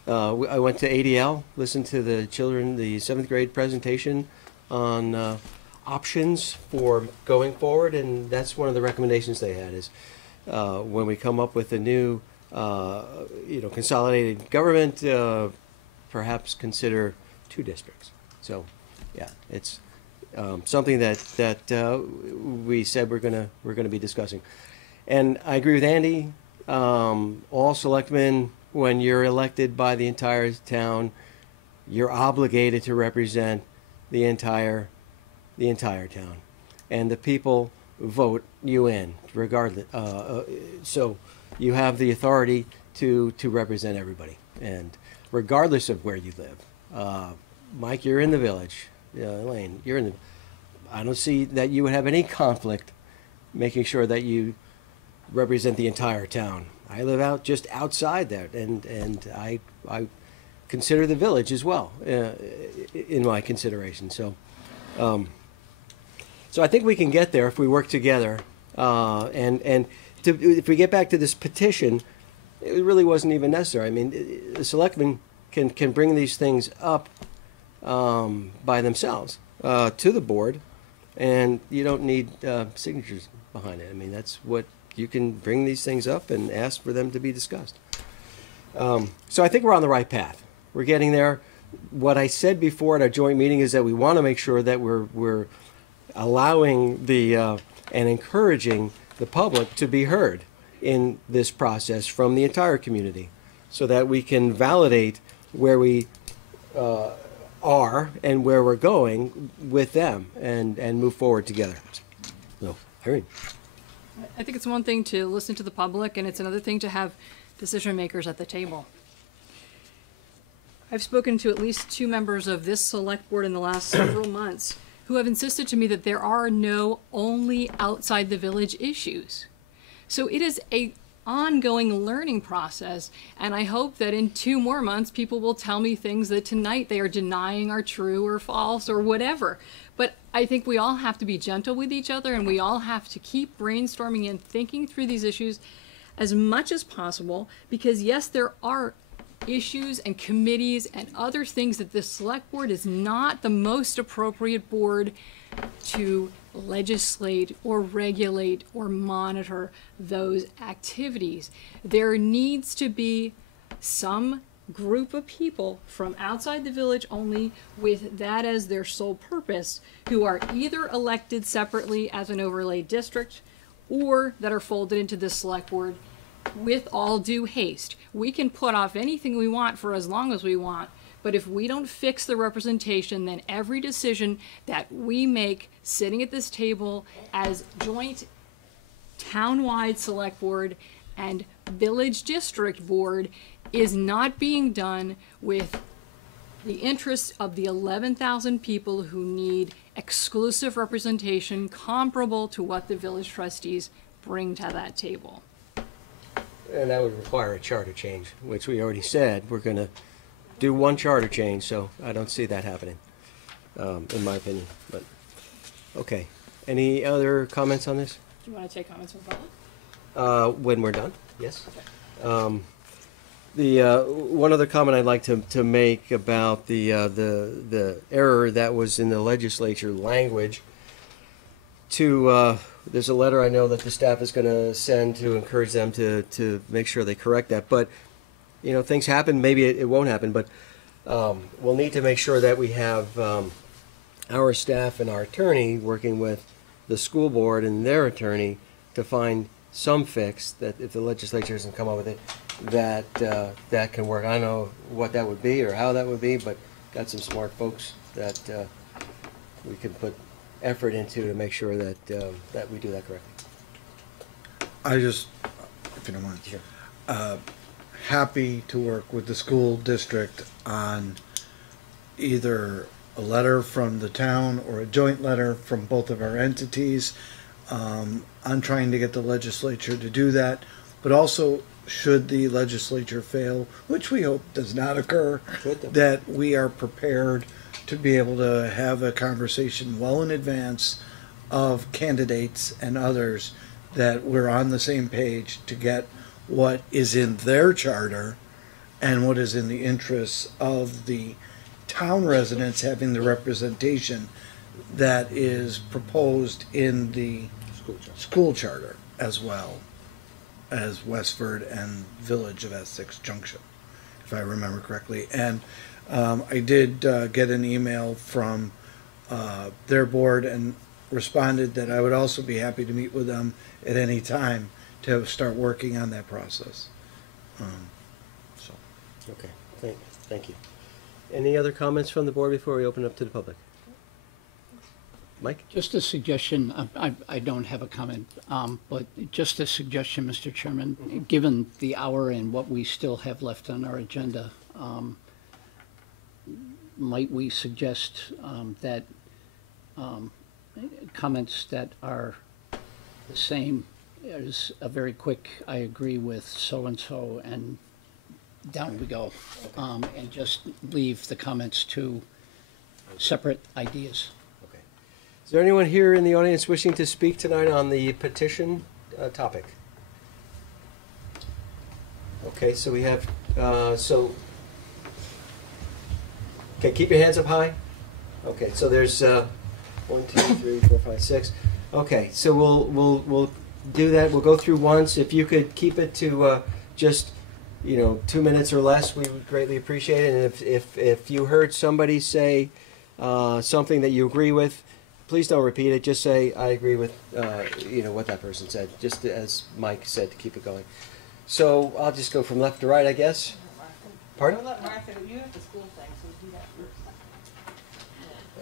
I went to ADL, listened to the 7th grade presentation on options for going forward, and that's one of the recommendations they had is when we come up with a new consolidated government, perhaps consider 2 districts. So, yeah, it's something that we said we're gonna be discussing, and I agree with Andy. All selectmen, when you're elected by the entire town, you're obligated to represent the entire town, and the people vote you in regardless. So you have the authority to represent everybody, and regardless of where you live. Mike, you're in the village. Elaine, you're in the. I don't see that you would have any conflict making sure that you represent the entire town. I live out just outside that, and I consider the village as well in my consideration. So, so I think we can get there if we work together. If we get back to this petition, it really wasn't even necessary. I mean, the selectmen can bring these things up by themselves to the board, and you don't need signatures behind it. I mean, that's what you can bring these things up and ask for them to be discussed. So I think we're on the right path. We're getting there. What I said before at our joint meeting is that we want to make sure that we're allowing the and encouraging the public to be heard in this process from the entire community, so that we can validate where we are and where we're going with them and move forward together. So, Irene. I think it's one thing to listen to the public, and it's another thing to have decision makers at the table. I've spoken to at least 2 members of this select board in the last several months who have insisted to me that there are no only outside the village issues. So it is a ongoing learning process, and I hope that in 2 more months people will tell me things that tonight they are denying are true or false or whatever. But I think we all have to be gentle with each other, and we all have to keep brainstorming and thinking through these issues as much as possible, because yes, there are issues and committees and other things that the select board is not the most appropriate board to legislate or regulate or monitor those activities. There needs to be some group of people from outside the village only, with that as their sole purpose, who are either elected separately as an overlay district or that are folded into the select board with all due haste. We can put off anything we want for as long as we want, but if we don't fix the representation, then every decision that we make sitting at this table as joint townwide select board and village district board is not being done with the interests of the 11,000 people who need exclusive representation comparable to what the village trustees bring to that table. And that would require a charter change, which we already said we're going to do one charter change, so I don't see that happening, in my opinion. But okay, any other comments on this? Do you want to take comments from the public? When we're done, yes. Okay. The one other comment I'd like to make about the error that was in the legislature language. There's a letter I know that the staff is going to send to encourage them to make sure they correct that. But you know, things happen. Maybe it won't happen, but we'll need to make sure that we have our staff and our attorney working with the school board and their attorney to find some fix that if the legislature doesn't come up with it, that can work. I don't know what that would be or how that would be, but got some smart folks that we can put effort into to make sure that that we do that correctly. I just, if you don't mind, sure. Happy to work with the school district on either a letter from the town or a joint letter from both of our entities. I'm trying to get the legislature to do that, but also should the legislature fail, which we hope does not occur, that we are prepared to be able to have a conversation well in advance of candidates and others, that we're on the same page to get what is in their charter and what is in the interests of the town residents having the representation that is proposed in the school charter, as well as Westford and Village of Essex Junction, if I remember correctly. And I did get an email from their board and responded that I would also be happy to meet with them at any time to start working on that process. Okay, thank you. Any other comments from the board before we open up to the public? Mike? Just a suggestion, I don't have a comment, but just a suggestion, Mr. Chairman, given the hour and what we still have left on our agenda, might we suggest that comments that are the same as a very quick, I agree with so-and-so, and down we go, and just leave the comments to separate ideas. Okay. Is there anyone here in the audience wishing to speak tonight on the petition topic? Okay, so we have, okay, keep your hands up high. Okay, so there's 1, 2, 3, 4, 5, 6. Okay, so we'll do that. We'll go through once. If you could keep it to just 2 minutes or less, we would greatly appreciate it. And if you heard somebody say something that you agree with, please don't repeat it. Just say I agree with what that person said. Just as Mike said, to keep it going. So I'll just go from left to right, I guess. Pardon? We'll let Martha, you have the school thing, so do that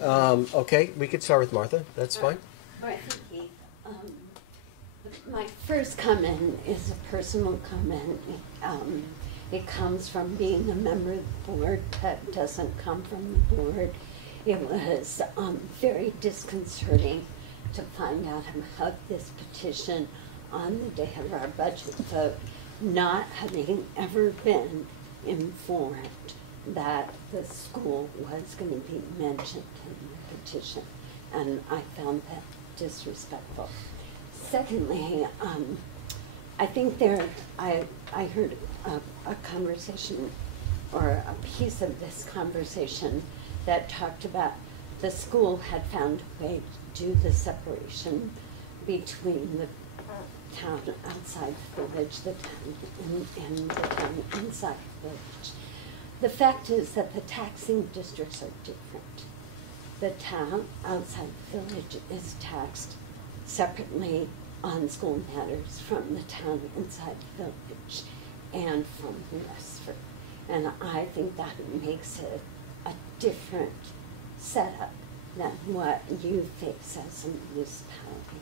first. Okay, we could start with Martha. That's fine. Martha Keith. My first comment is a personal comment. It comes from being a member of the board that doesn't come from the board. It was very disconcerting to find out about this petition on the day of our budget vote, not having ever been informed that the school was going to be mentioned in the petition, and I found that disrespectful. Secondly, I think I heard a conversation or a piece of this conversation that talked about the school had found a way to do the separation between the town outside the village, the town and the town inside the village. The fact is that the taxing districts are different. The town outside the village is taxed separately on school matters from the town inside the village and from Westford. And I think that makes it a different setup than what you face as a municipality.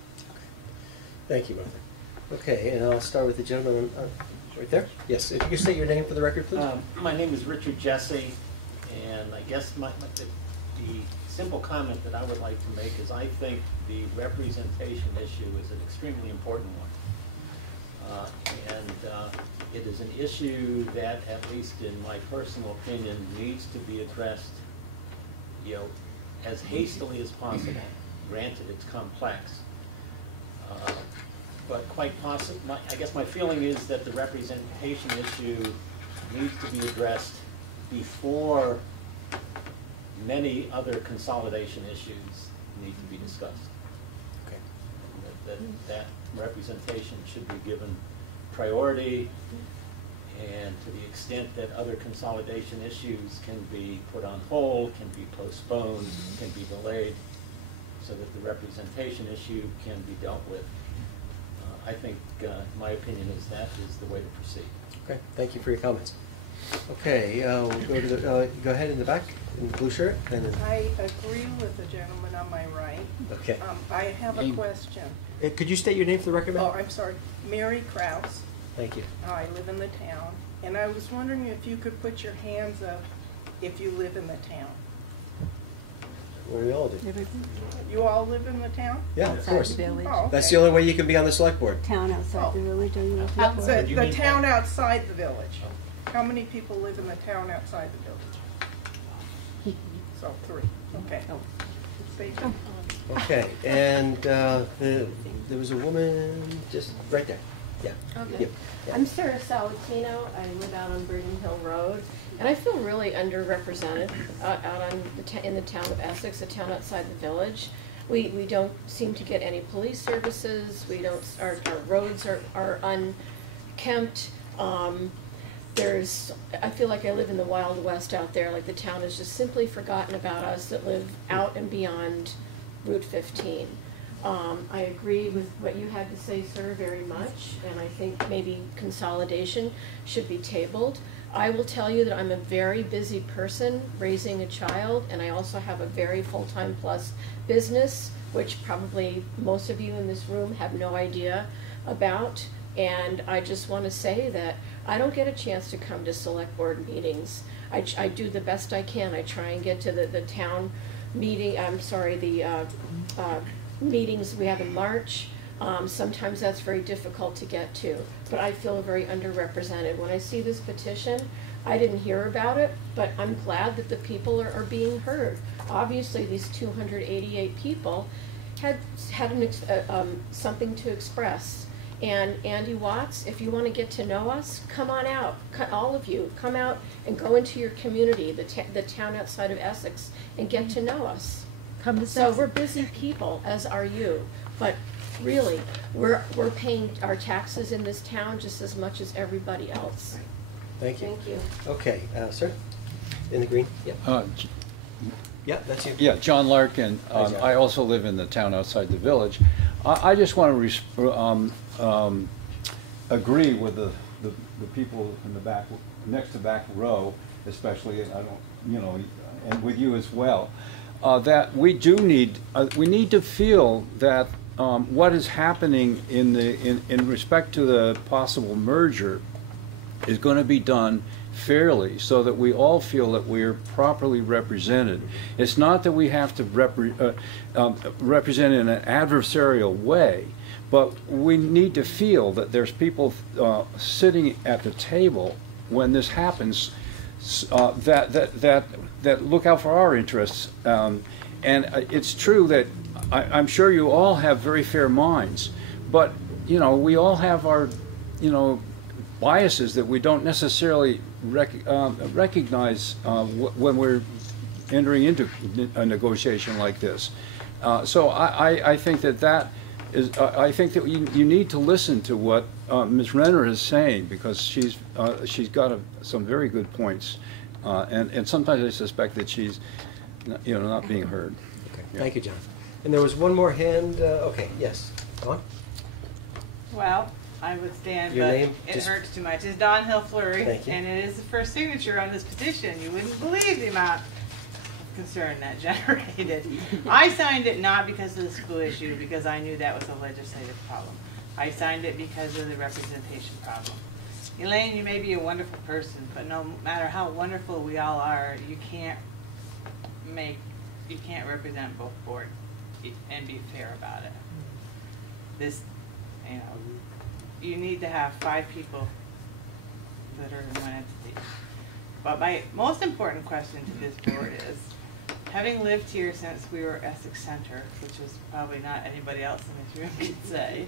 Thank you, Martha. Okay, and I'll start with the gentleman right there. Yes, if you could state your name for the record, please. My name is Richard Jesse, and I guess the simple comment that I would like to make is I think the representation issue is an extremely important one. It is an issue that, at least in my personal opinion, needs to be addressed, as hastily as possible. Granted, it's complex. But quite possibly, I guess my feeling is that the representation issue needs to be addressed before many other consolidation issues need to be discussed. Okay. That representation should be given priority, and to the extent that other consolidation issues can be put on hold, can be postponed, can be delayed, so that the representation issue can be dealt with. I think, my opinion is that is the way to proceed. Okay, thank you for your comments. Okay, we'll go to the, go ahead in the back, in the blue shirt. And then I agree with the gentleman on my right. Okay. I have a question. Could you state your name for the record, ma'am? Oh, I'm sorry. Mary Krause. Thank you. I live in the town, and I was wondering if you could put your hands up if you live in the town. What do we all do? You all live in the town? Yeah, of course. Oh, okay. That's the only way you can be on the select board. Town outside the village, are you looking The town outside the village. How many people live in the town outside the village? So 3. Okay. Stay tuned. Okay, and there was a woman just right there. Yeah. Okay. Yeah. I'm Sarah Salatino. I live out on Breeden Hill Road, and I feel really underrepresented out on in the town of Essex, a town outside the village. We don't seem to get any police services. We don't. Our roads are unkempt. I feel like I live in the Wild West out there. Like the town has just simply forgotten about us that live out and beyond Route 15. I agree with what you had to say, sir, very much, and I think maybe consolidation should be tabled. I will tell you that I'm a very busy person raising a child, and I also have a very full-time plus business which probably most of you in this room have no idea about. And I just want to say that I don't get a chance to come to select board meetings. I do the best I can. I try and get to the town meeting, meetings we have in March. Sometimes that's very difficult to get to, but I feel very underrepresented. When I see this petition, I didn't hear about it, but I'm glad that the people are being heard. Obviously, these 288 people had something to express. And Andy Watts, if you want to get to know us, come on out. All of you, come out and go into your community, the town outside of Essex, and get to know us. Come to So we're busy people, as are you, but really, we're paying our taxes in this town just as much as everybody else. Thank you. Thank you. Okay, sir, in the green. Yep. Yeah, that's you. Yeah, John Larkin. Hi, John. I also live in the town outside the village. I just want to agree with the people in the back, next to back row, especially, and I don't, you know, and with you as well, that we do need, we need to feel that what is happening in respect to the possible merger is going to be done fairly, so that we all feel that we're properly represented. It's not that we have to represent in an adversarial way, but we need to feel that there's people sitting at the table when this happens that look out for our interests. And it's true that I'm sure you all have very fair minds, but you know, we all have our, you know, biases that we don't necessarily recognize when we're entering into a negotiation like this. So I think that I think that you need to listen to what Ms. Renner is saying, because she's got some very good points, and sometimes I suspect that she's, you know, not being heard. Okay. Yeah. Thank you, John. And there was one more hand. Okay, yes, go on. Well, I would stand, Your but name, it just- hurts too much. It's Don Hill Fleury, Thank you. and it is the first signature on this petition. You wouldn't believe the amount of concern that generated. I signed it not because of the school issue, because I knew that was a legislative problem. I signed it because of the representation problem. Elaine, you may be a wonderful person, but no matter how wonderful we all are, you can't represent both boards and be fair about it. This, you know, you need to have 5 people that are in one entity. But my most important question to this board is, having lived here since we were Essex Center, which is probably not anybody else in this room could say,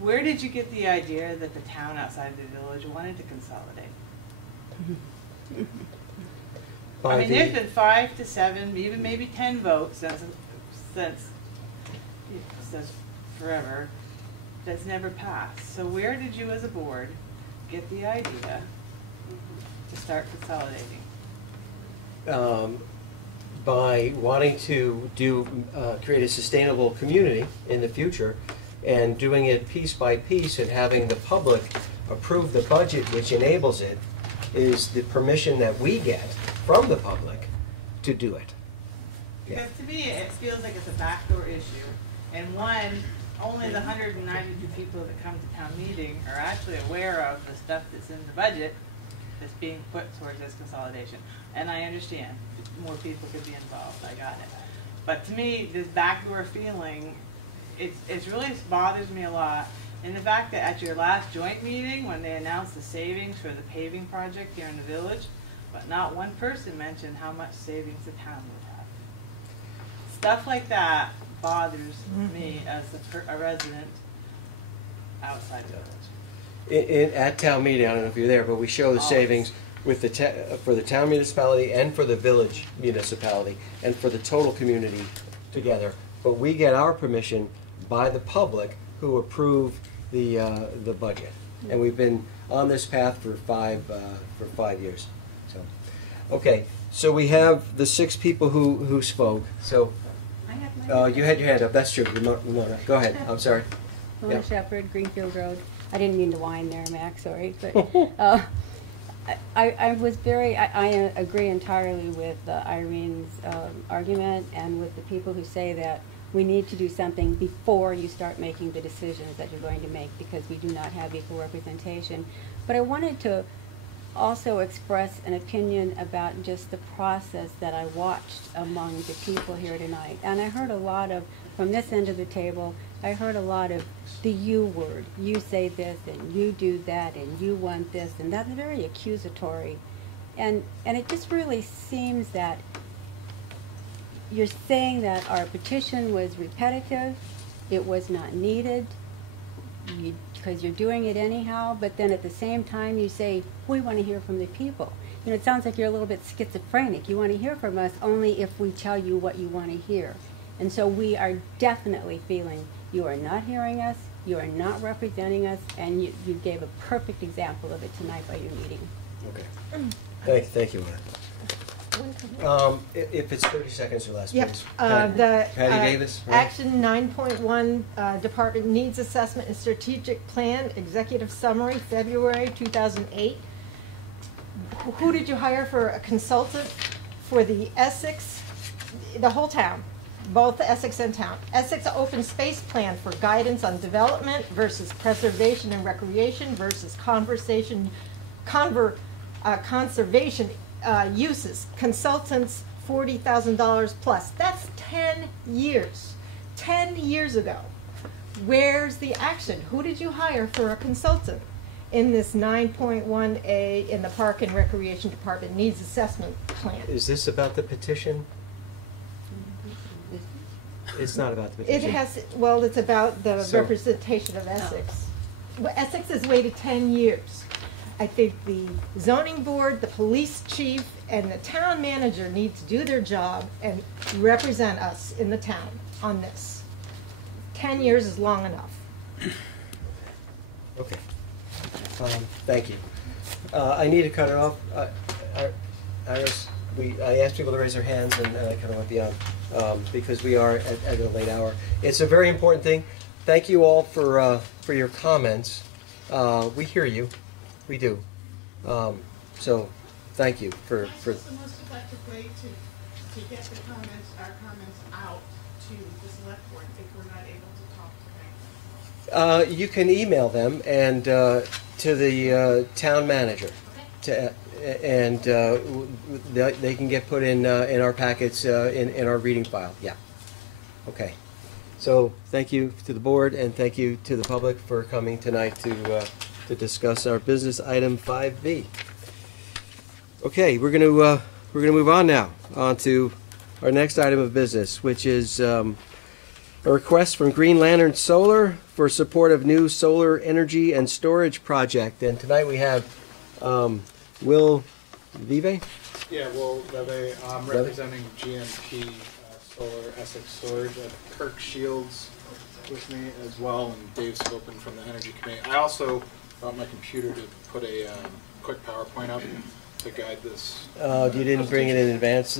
where did you get the idea that the town outside the village wanted to consolidate? I mean, there's been 5 to 7, even maybe 10 votes since forever. That's never passed. So where did you as a board get the idea to start consolidating? By wanting to create a sustainable community in the future, and doing it piece by piece, and having the public approve the budget, which enables it, is the permission that we get from the public to do it. Because to me, it feels like it's a backdoor issue, and only the 192 people that come to town meeting are actually aware of the stuff that's in the budget that's being put towards this consolidation. And I understand more people could be involved, I got it. But to me, this backdoor feeling, it's really bothers me a lot. And the fact that at your last joint meeting, when they announced the savings for the paving project here in the village, but not one person mentioned how much savings the town would have. Stuff like that bothers me as a resident outside the village. At town meeting, I don't know if you're there, but we show the savings with for the town municipality and for the village municipality and for the total community together. But we get our permission by the public, who approve the budget, and we've been on this path for 5 years. So, okay, so we have the 6 people who spoke. So, you had your hand up. That's true, Ramona. Go ahead. I'm sorry. Ramona Shepherd, Greenfield Road. I didn't mean to whine there, Max. Sorry, but I agree entirely with Irene's argument, and with the people who say that we need to do something before you start making the decisions that you're going to make, because we do not have equal representation. But I wanted to also express an opinion about just the process that I watched among the people here tonight. And I heard a lot of, from this end of the table, I heard a lot of the you word. You say this, and you do that, and you want this, and that's very accusatory. And it just really seems that you're saying that our petition was repetitive, it was not needed, because you're doing it anyhow, but then at the same time you say, we want to hear from the people. You know, it sounds like you're a little bit schizophrenic. You want to hear from us only if we tell you what you want to hear. And so we are definitely feeling you are not hearing us, you are not representing us, and you gave a perfect example of it tonight by your meeting. Okay. Thank you, Anna. If it's 30 seconds or less, Yep. please. Patty Davis. Right? Action 9.1, Department Needs Assessment and Strategic Plan, Executive Summary, February 2008. Who did you hire for a consultant for the Essex, the whole town, both Essex and town? Essex Open Space Plan for guidance on development versus preservation and recreation versus conservation uses. Consultants, $40,000 plus. That's 10 years. 10 years ago. Where's the action? Who did you hire for a consultant in this 9.1A in the Park and Recreation Department Needs Assessment Plan? Is this about the petition? It's not about the petition. It has, well, it's about the So- representation of Essex. Well, Essex has waited 10 years. I think the zoning board, the police chief, and the town manager need to do their job and represent us in the town on this. 10 years is long enough. Okay. Thank you. I need to cut it off. Iris, I asked people to raise their hands, and I kind of went beyond because we are at a late hour. It's a very important thing. Thank you all for your comments. We hear you. We do. So thank you for. What's the most effective way to get the comments, our comments out to the select board if we're not able to talk to them? You can email them and to the town manager, and they can get put in our packets in our reading file. Yeah. Okay. So thank you to the board and thank you to the public for coming tonight to discuss our business item 5B. Okay, we're gonna move on now to our next item of business, which is a request from Green Lantern Solar for support of new solar energy and storage project. And tonight we have Will Vive. Yeah, well, I'm representing GMP Solar Essex Storage. Kirk Shields with me as well, and Dave Scopin from the Energy Committee. I also brought my computer to put a quick PowerPoint up to guide this. You didn't bring it in advance.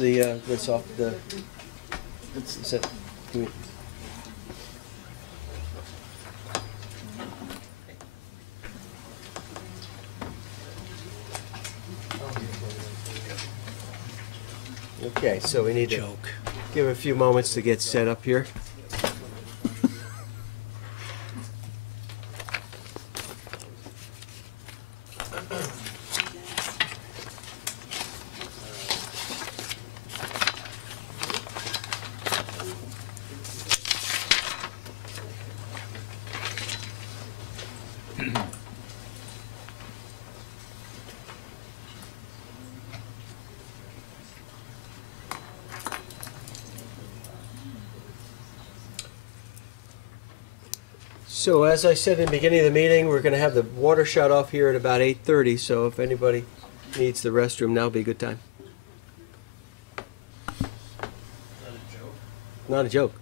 Okay, so we need to give a few moments to get set up here. So as I said in the beginning of the meeting, we're going to have the water shut off here at about 8:30. So if anybody needs the restroom, now would be a good time. Not a joke.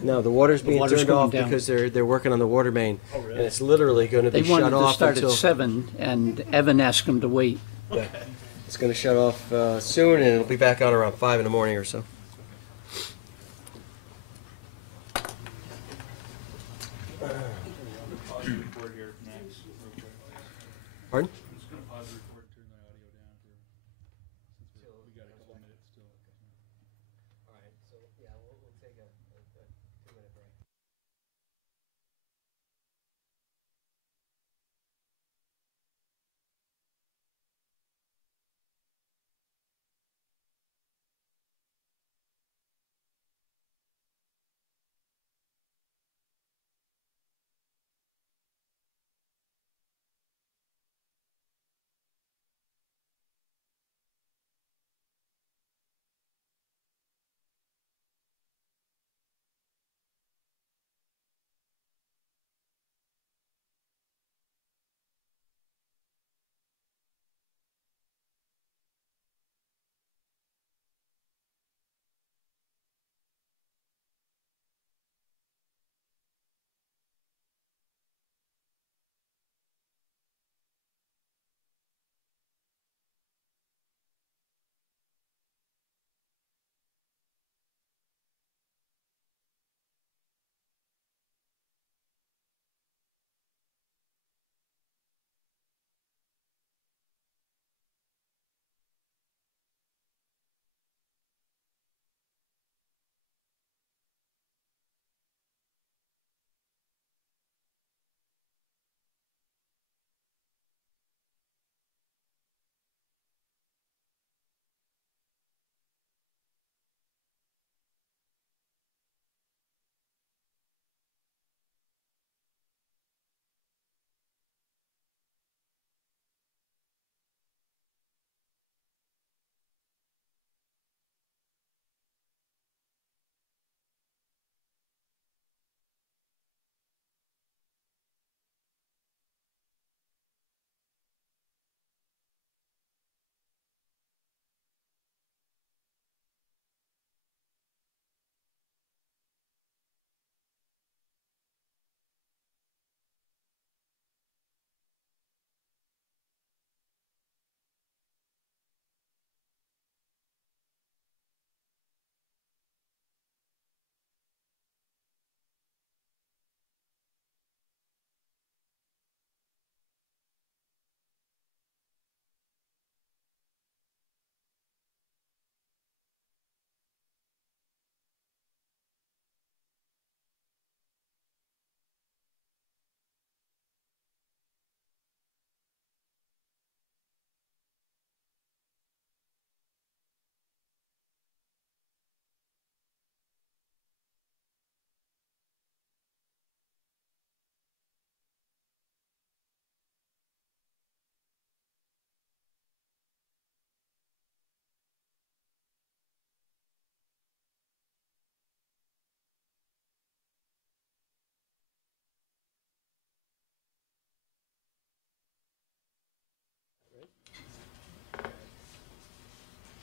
No, the water's being turned off because they're working on the water main, and it's literally going to be shut off. They wanted to start at 7, and Evan asked them to wait. Yeah. It's going to shut off soon, and it'll be back on around 5 in the morning or so. Pardon? I'm just going to pause the record and turn the audio down since we got a couple minutes still. All right, so yeah, we'll take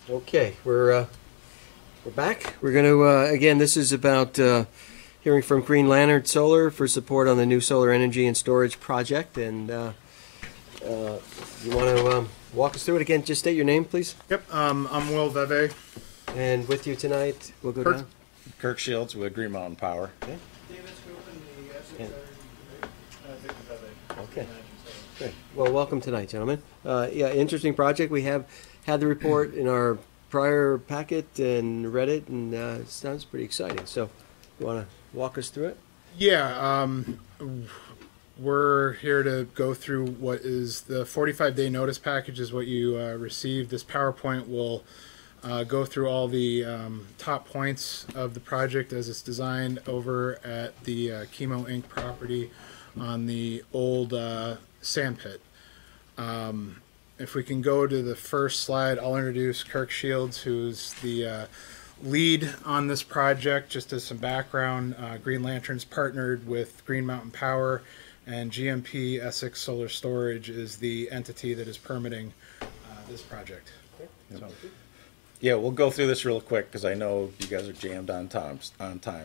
Okay, we're back. We're going to again. This is about hearing from Green Lantern Solar for support on the new solar energy and storage project. And you want to walk us through it again? Just state your name, please. Yep. I'm Will Veve. And with you tonight, we'll go down. Kirk Shields with Green Mountain Power. Okay. Okay. Good. Well, welcome tonight, gentlemen. Yeah, interesting project. We have had the report in our prior packet and read it, and it sounds pretty exciting. So, you want to walk us through it? Yeah, we're here to go through what is the 45-day notice package is what you received. This PowerPoint will go through all the top points of the project as it's designed over at the Chemo Inc. property on the old sand pit. If we can go to the first slide, I'll introduce Kirk Shields, who's the lead on this project. Just as some background, Green Lantern's partnered with Green Mountain Power, and GMP Essex Solar Storage is the entity that is permitting this project. So. Yeah, we'll go through this real quick because I know you guys are jammed on time,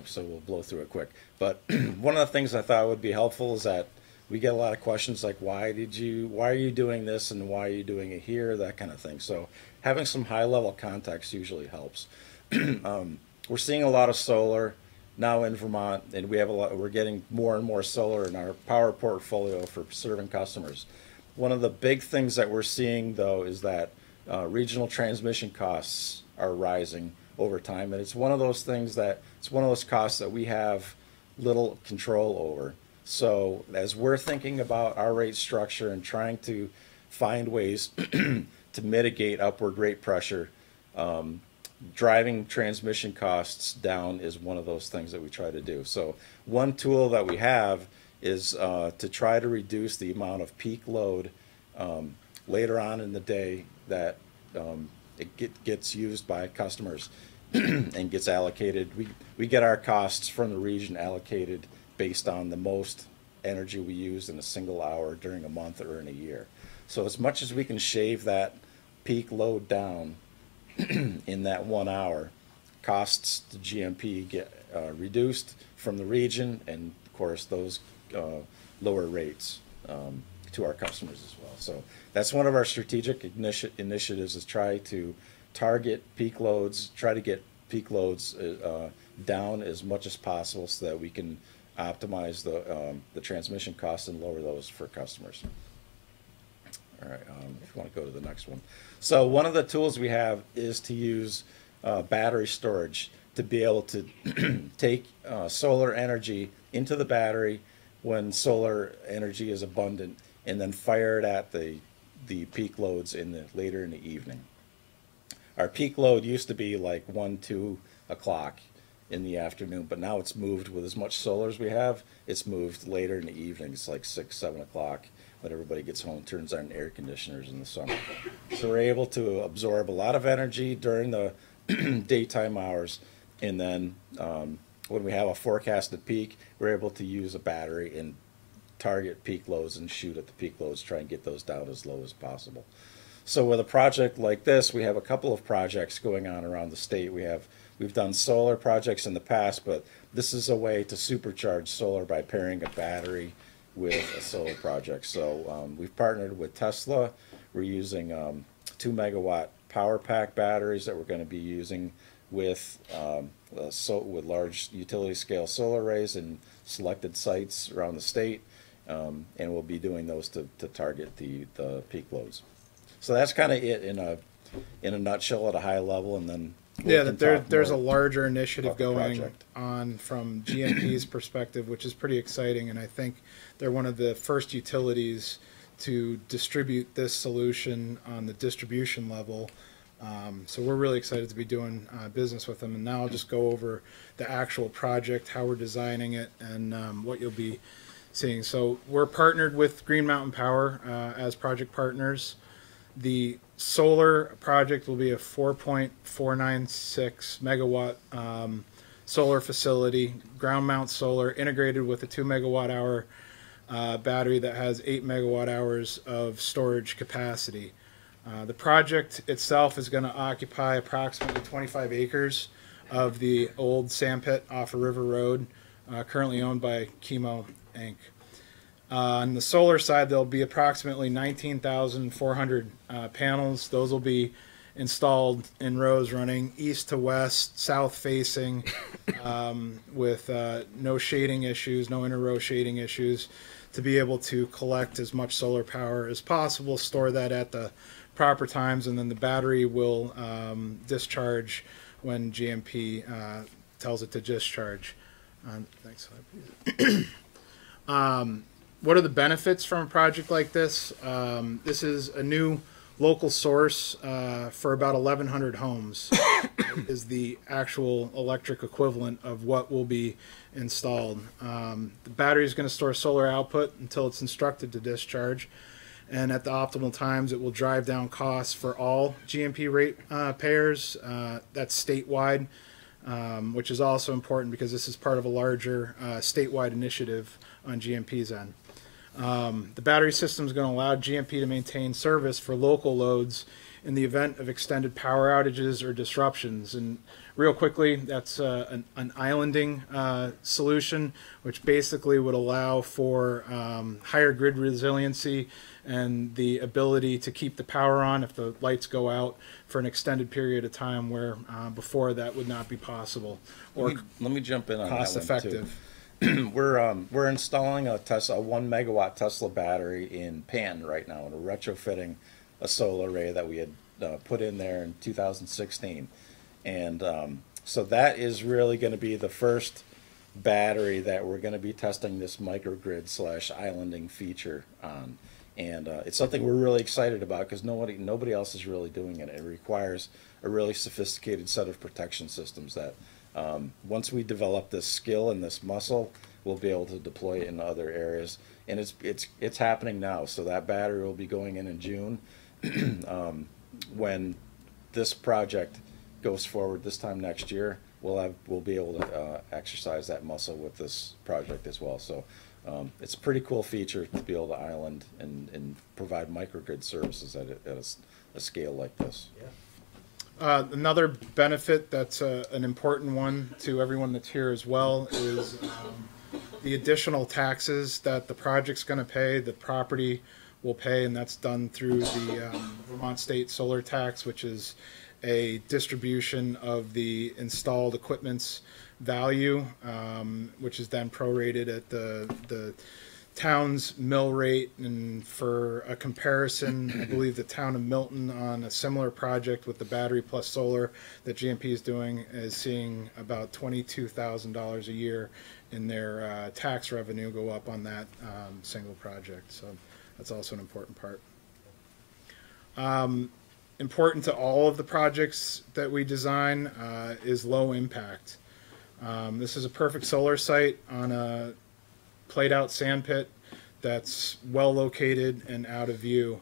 so we'll blow through it quick. But one of the things I thought would be helpful is that we get a lot of questions like, why are you doing this and why are you doing it here, that kind of thing. So having some high level context usually helps. We're seeing a lot of solar now in Vermont, and we're getting more and more solar in our power portfolio for serving customers. One of the big things that we're seeing though is that regional transmission costs are rising over time, and it's one of those costs that we have little control over. So as we're thinking about our rate structure and trying to find ways to mitigate upward rate pressure, driving transmission costs down is one of those things that we try to do. So one tool that we have is to try to reduce the amount of peak load later on in the day that it gets used by customers and gets allocated. We get our costs from the region allocated based on the most energy we use in a single hour during a month or in a year. So as much as we can shave that peak load down in that 1 hour, costs to GMP get reduced from the region, and of course those lower rates to our customers as well. So that's one of our strategic initiatives, is try to target peak loads, try to get peak loads down as much as possible so that we can optimize the transmission costs and lower those for customers. All right, if you want to go to the next one. So one of the tools we have is to use battery storage to be able to take solar energy into the battery when solar energy is abundant, and then fire it at the peak loads later in the evening. Our peak load used to be like 1, 2 o'clock in the afternoon, but now it's moved with as much solar as we have. It's moved later in the evening. It's like 6, 7 o'clock when everybody gets home, turns on air conditioners in the summer. So we're able to absorb a lot of energy during the daytime hours, and then when we have a forecasted peak, we're able to use a battery and target peak loads and shoot at the peak loads, try and get those down as low as possible. So with a project like this, we have a couple of projects going on around the state. We've done solar projects in the past, but this is a way to supercharge solar by pairing a battery with a solar project. So we've partnered with Tesla. We're using 2 megawatt power pack batteries that we're going to be using with large utility scale solar arrays in selected sites around the state, and we'll be doing those to target the peak loads. So that's kind of it in a nutshell at a high level, and then there's a larger initiative going on from GMP's perspective, which is pretty exciting, and I think they're one of the first utilities to distribute this solution on the distribution level. So we're really excited to be doing business with them. And now I'll just go over the actual project, how we're designing it, and what you'll be seeing. So we're partnered with Green Mountain Power as project partners. The solar project will be a 4.496 megawatt solar facility, ground mount solar, integrated with a 2 megawatt hour battery that has 8 megawatt hours of storage capacity. The project itself is going to occupy approximately 25 acres of the old sand pit off of River Road, currently owned by Chemo Inc. On the solar side, there'll be approximately 19,400 panels. Those will be installed in rows running east to west, south facing, with no shading issues, no inter-row shading issues, to be able to collect as much solar power as possible, store that at the proper times, and then the battery will discharge when GMP tells it to discharge. Next slide, please. What are the benefits from a project like this? This is a new local source for about 1,100 homes. Is the actual electric equivalent of what will be installed. The battery is going to store solar output until it's instructed to discharge, and at the optimal times it will drive down costs for all GMP rate payers. That's statewide, which is also important because this is part of a larger statewide initiative on GMP's end. The battery system is going to allow GMP to maintain service for local loads in the event of extended power outages or disruptions. And real quickly, that's an islanding solution, which basically would allow for higher grid resiliency and the ability to keep the power on if the lights go out for an extended period of time, where before that would not be possible or let me jump in on cost that one, effective. too. We're installing a 1 megawatt Tesla battery in Penn right now, and we're retrofitting a solar array that we had put in there in 2016, and so that is really going to be the first battery that we're going to be testing this microgrid / islanding feature on, and it's something we're really excited about because nobody else is really doing it. It requires a really sophisticated set of protection systems that. Once we develop this skill and this muscle, we'll be able to deploy it in other areas, and it's happening now. So that battery will be going in June. When this project goes forward this time next year, we'll be able to exercise that muscle with this project as well. So it's a pretty cool feature to be able to island and provide microgrid services at a scale like this. Yeah. Another benefit that's an important one to everyone that's here as well is the additional taxes that the project's going to pay, the property will pay, and that's done through the Vermont State Solar Tax, which is a distribution of the installed equipment's value, which is then prorated at the town's mill rate. And for a comparison, I believe the town of Milton, on a similar project with the battery plus solar that GMP is doing, is seeing about $22,000 a year in their tax revenue go up on that single project. So that's also an important part. Important to all of the projects that we design is low impact. This is a perfect solar site on a played out sand pit that's well located and out of view.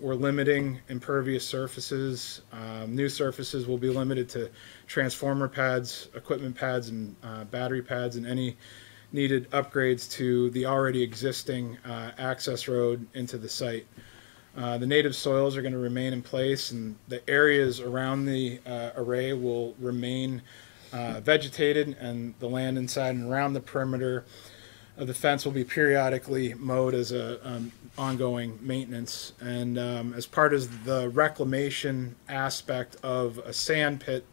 We're limiting impervious surfaces. New surfaces will be limited to transformer pads, equipment pads, and battery pads, and any needed upgrades to the already existing access road into the site. The native soils are going to remain in place, and the areas around the array will remain vegetated, and the land inside and around the perimeter of the fence will be periodically mowed as a ongoing maintenance. And as part of the reclamation aspect of a sand pit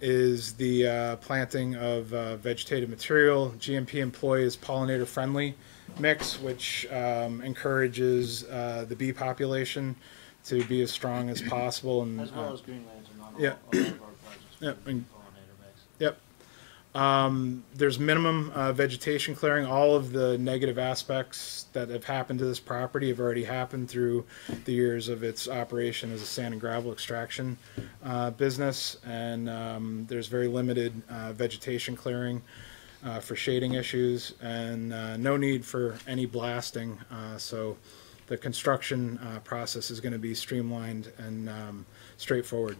is the planting of vegetative material. GMP employs pollinator friendly mix, which encourages the bee population to be as strong as possible, and as well as greenlands and all, yeah. all of our projects. Yep. Pollinator mix. Yep. There's minimum vegetation clearing. All of the negative aspects that have happened to this property have already happened through the years of its operation as a sand and gravel extraction business, and there's very limited vegetation clearing for shading issues, and no need for any blasting, so the construction process is going to be streamlined and straightforward.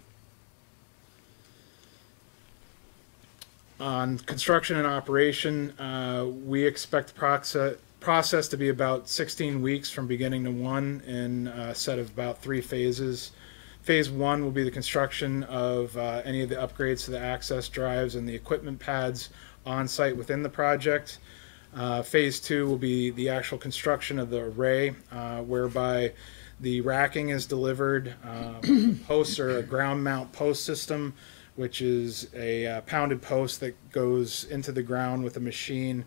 On construction and operation, we expect process to be about 16 weeks from beginning to one in a set of about 3 phases. Phase 1 will be the construction of any of the upgrades to the access drives and the equipment pads on site within the project. Phase 2 will be the actual construction of the array, whereby the racking is delivered. Posts are a ground mount post system, which is a pounded post that goes into the ground with a machine.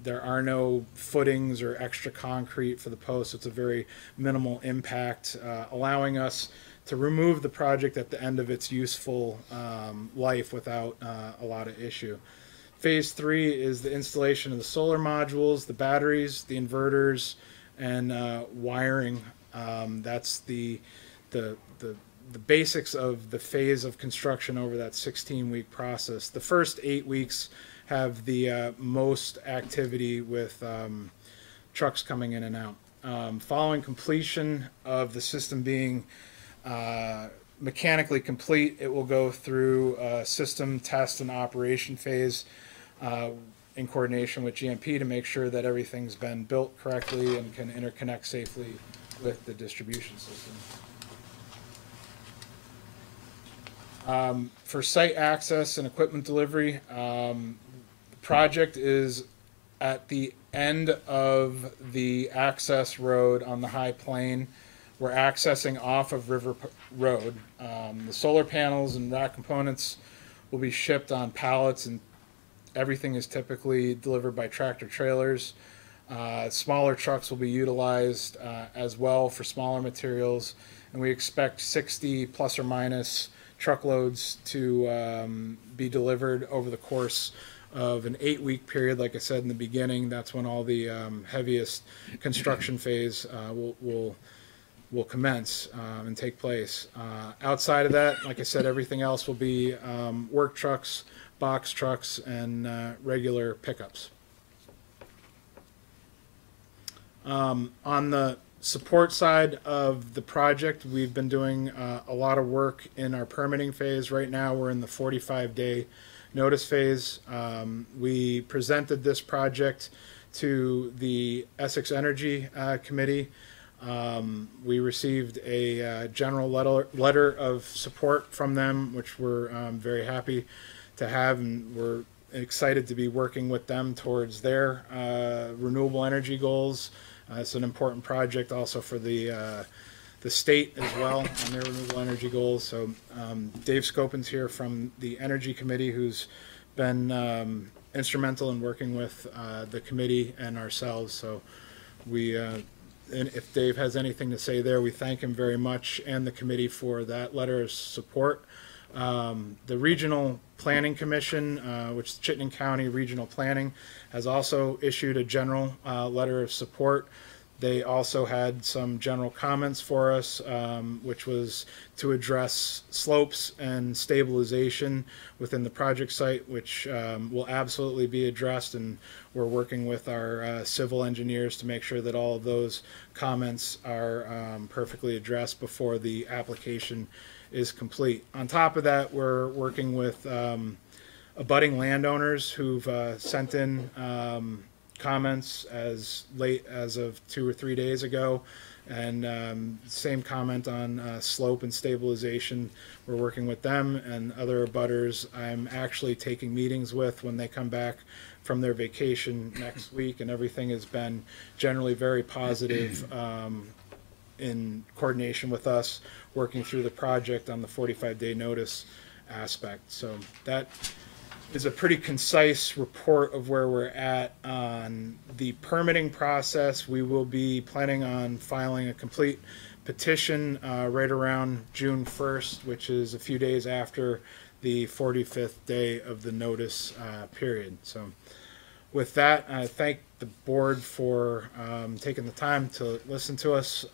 There are no footings or extra concrete for the post. It's a very minimal impact, allowing us to remove the project at the end of its useful life without a lot of issue. Phase 3 is the installation of the solar modules, the batteries, the inverters, and wiring. That's the basics of the phase of construction over that 16-week process. The first 8 weeks have the most activity with trucks coming in and out. Following completion of the system being mechanically complete, it will go through a system test and operation phase in coordination with GMP to make sure that everything's been built correctly and can interconnect safely with the distribution system. For site access and equipment delivery, the project is at the end of the access road on the high plain. We're accessing off of River Road. The solar panels and rack components will be shipped on pallets, and everything is typically delivered by tractor trailers. Smaller trucks will be utilized as well for smaller materials, and we expect 60 plus or minus truckloads to be delivered over the course of an 8-week period. Like I said in the beginning, that's when all the heaviest construction phase will commence and take place. Outside of that, like I said, everything else will be work trucks, box trucks, and regular pickups. On the support side of the project, we've been doing a lot of work in our permitting phase. Right now we're in the 45-day notice phase. We presented this project to the Essex Energy Committee. We received a general letter of support from them, which we're very happy to have, and we're excited to be working with them towards their renewable energy goals. It's an important project also for the state as well and their renewable energy goals. So Dave Scopin's here from the Energy Committee, who's been instrumental in working with the committee and ourselves. So we, and if Dave has anything to say there, we thank him very much and the committee for that letter of support. The Regional Planning Commission, which is Chittenden County Regional Planning, has also issued a general letter of support. They also had some general comments for us, which was to address slopes and stabilization within the project site, which will absolutely be addressed, and we're working with our civil engineers to make sure that all of those comments are perfectly addressed before the application is complete. On top of that, we're working with abutting landowners who've sent in comments as late as of 2 or 3 days ago, and same comment on slope and stabilization. We're working with them and other abutters I'm actually taking meetings with when they come back from their vacation next week, and everything has been generally very positive in coordination with us working through the project on the 45-day notice aspect. So that is a pretty concise report of where we're at on the permitting process. We will be planning on filing a complete petition right around June 1st, which is a few days after the 45th day of the notice period. So with that, I thank the board for taking the time to listen to us,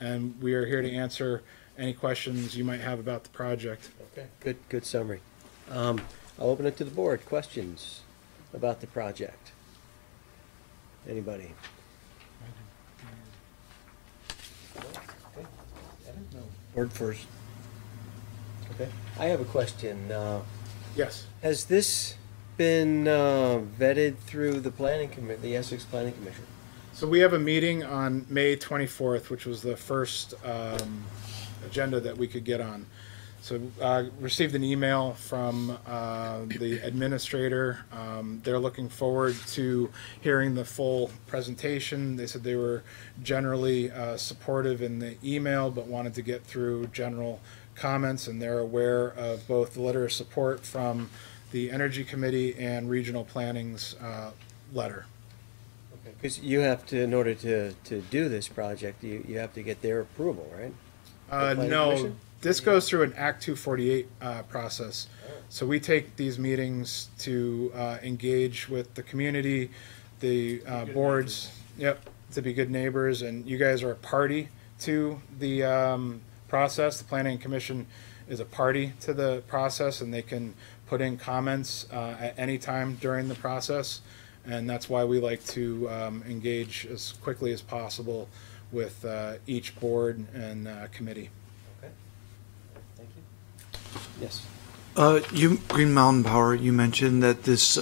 and we are here to answer any questions you might have about the project. Okay, good summary. I'll open it to the board. Questions about the project? Anybody? Board first. Okay. I have a question. Yes. Has this been vetted through the the Essex Planning Commission? So we have a meeting on May 24th, which was the first agenda that we could get on. So received an email from the administrator. They're looking forward to hearing the full presentation. They said they were generally supportive in the email, but wanted to get through general comments, and they're aware of both the letter of support from the Energy Committee and Regional Planning's letter. Because you have to, in order to do this project, you have to get their approval, right? The Planning No, Commission? this goes through an Act 248 process. So we take these meetings to engage with the community, the boards, to be good neighbors, and you guys are a party to the process. The Planning Commission is a party to the process, and they can put in comments at any time during the process, and that's why we like to engage as quickly as possible with each board and committee. Yes. Green Mountain Power, you mentioned that this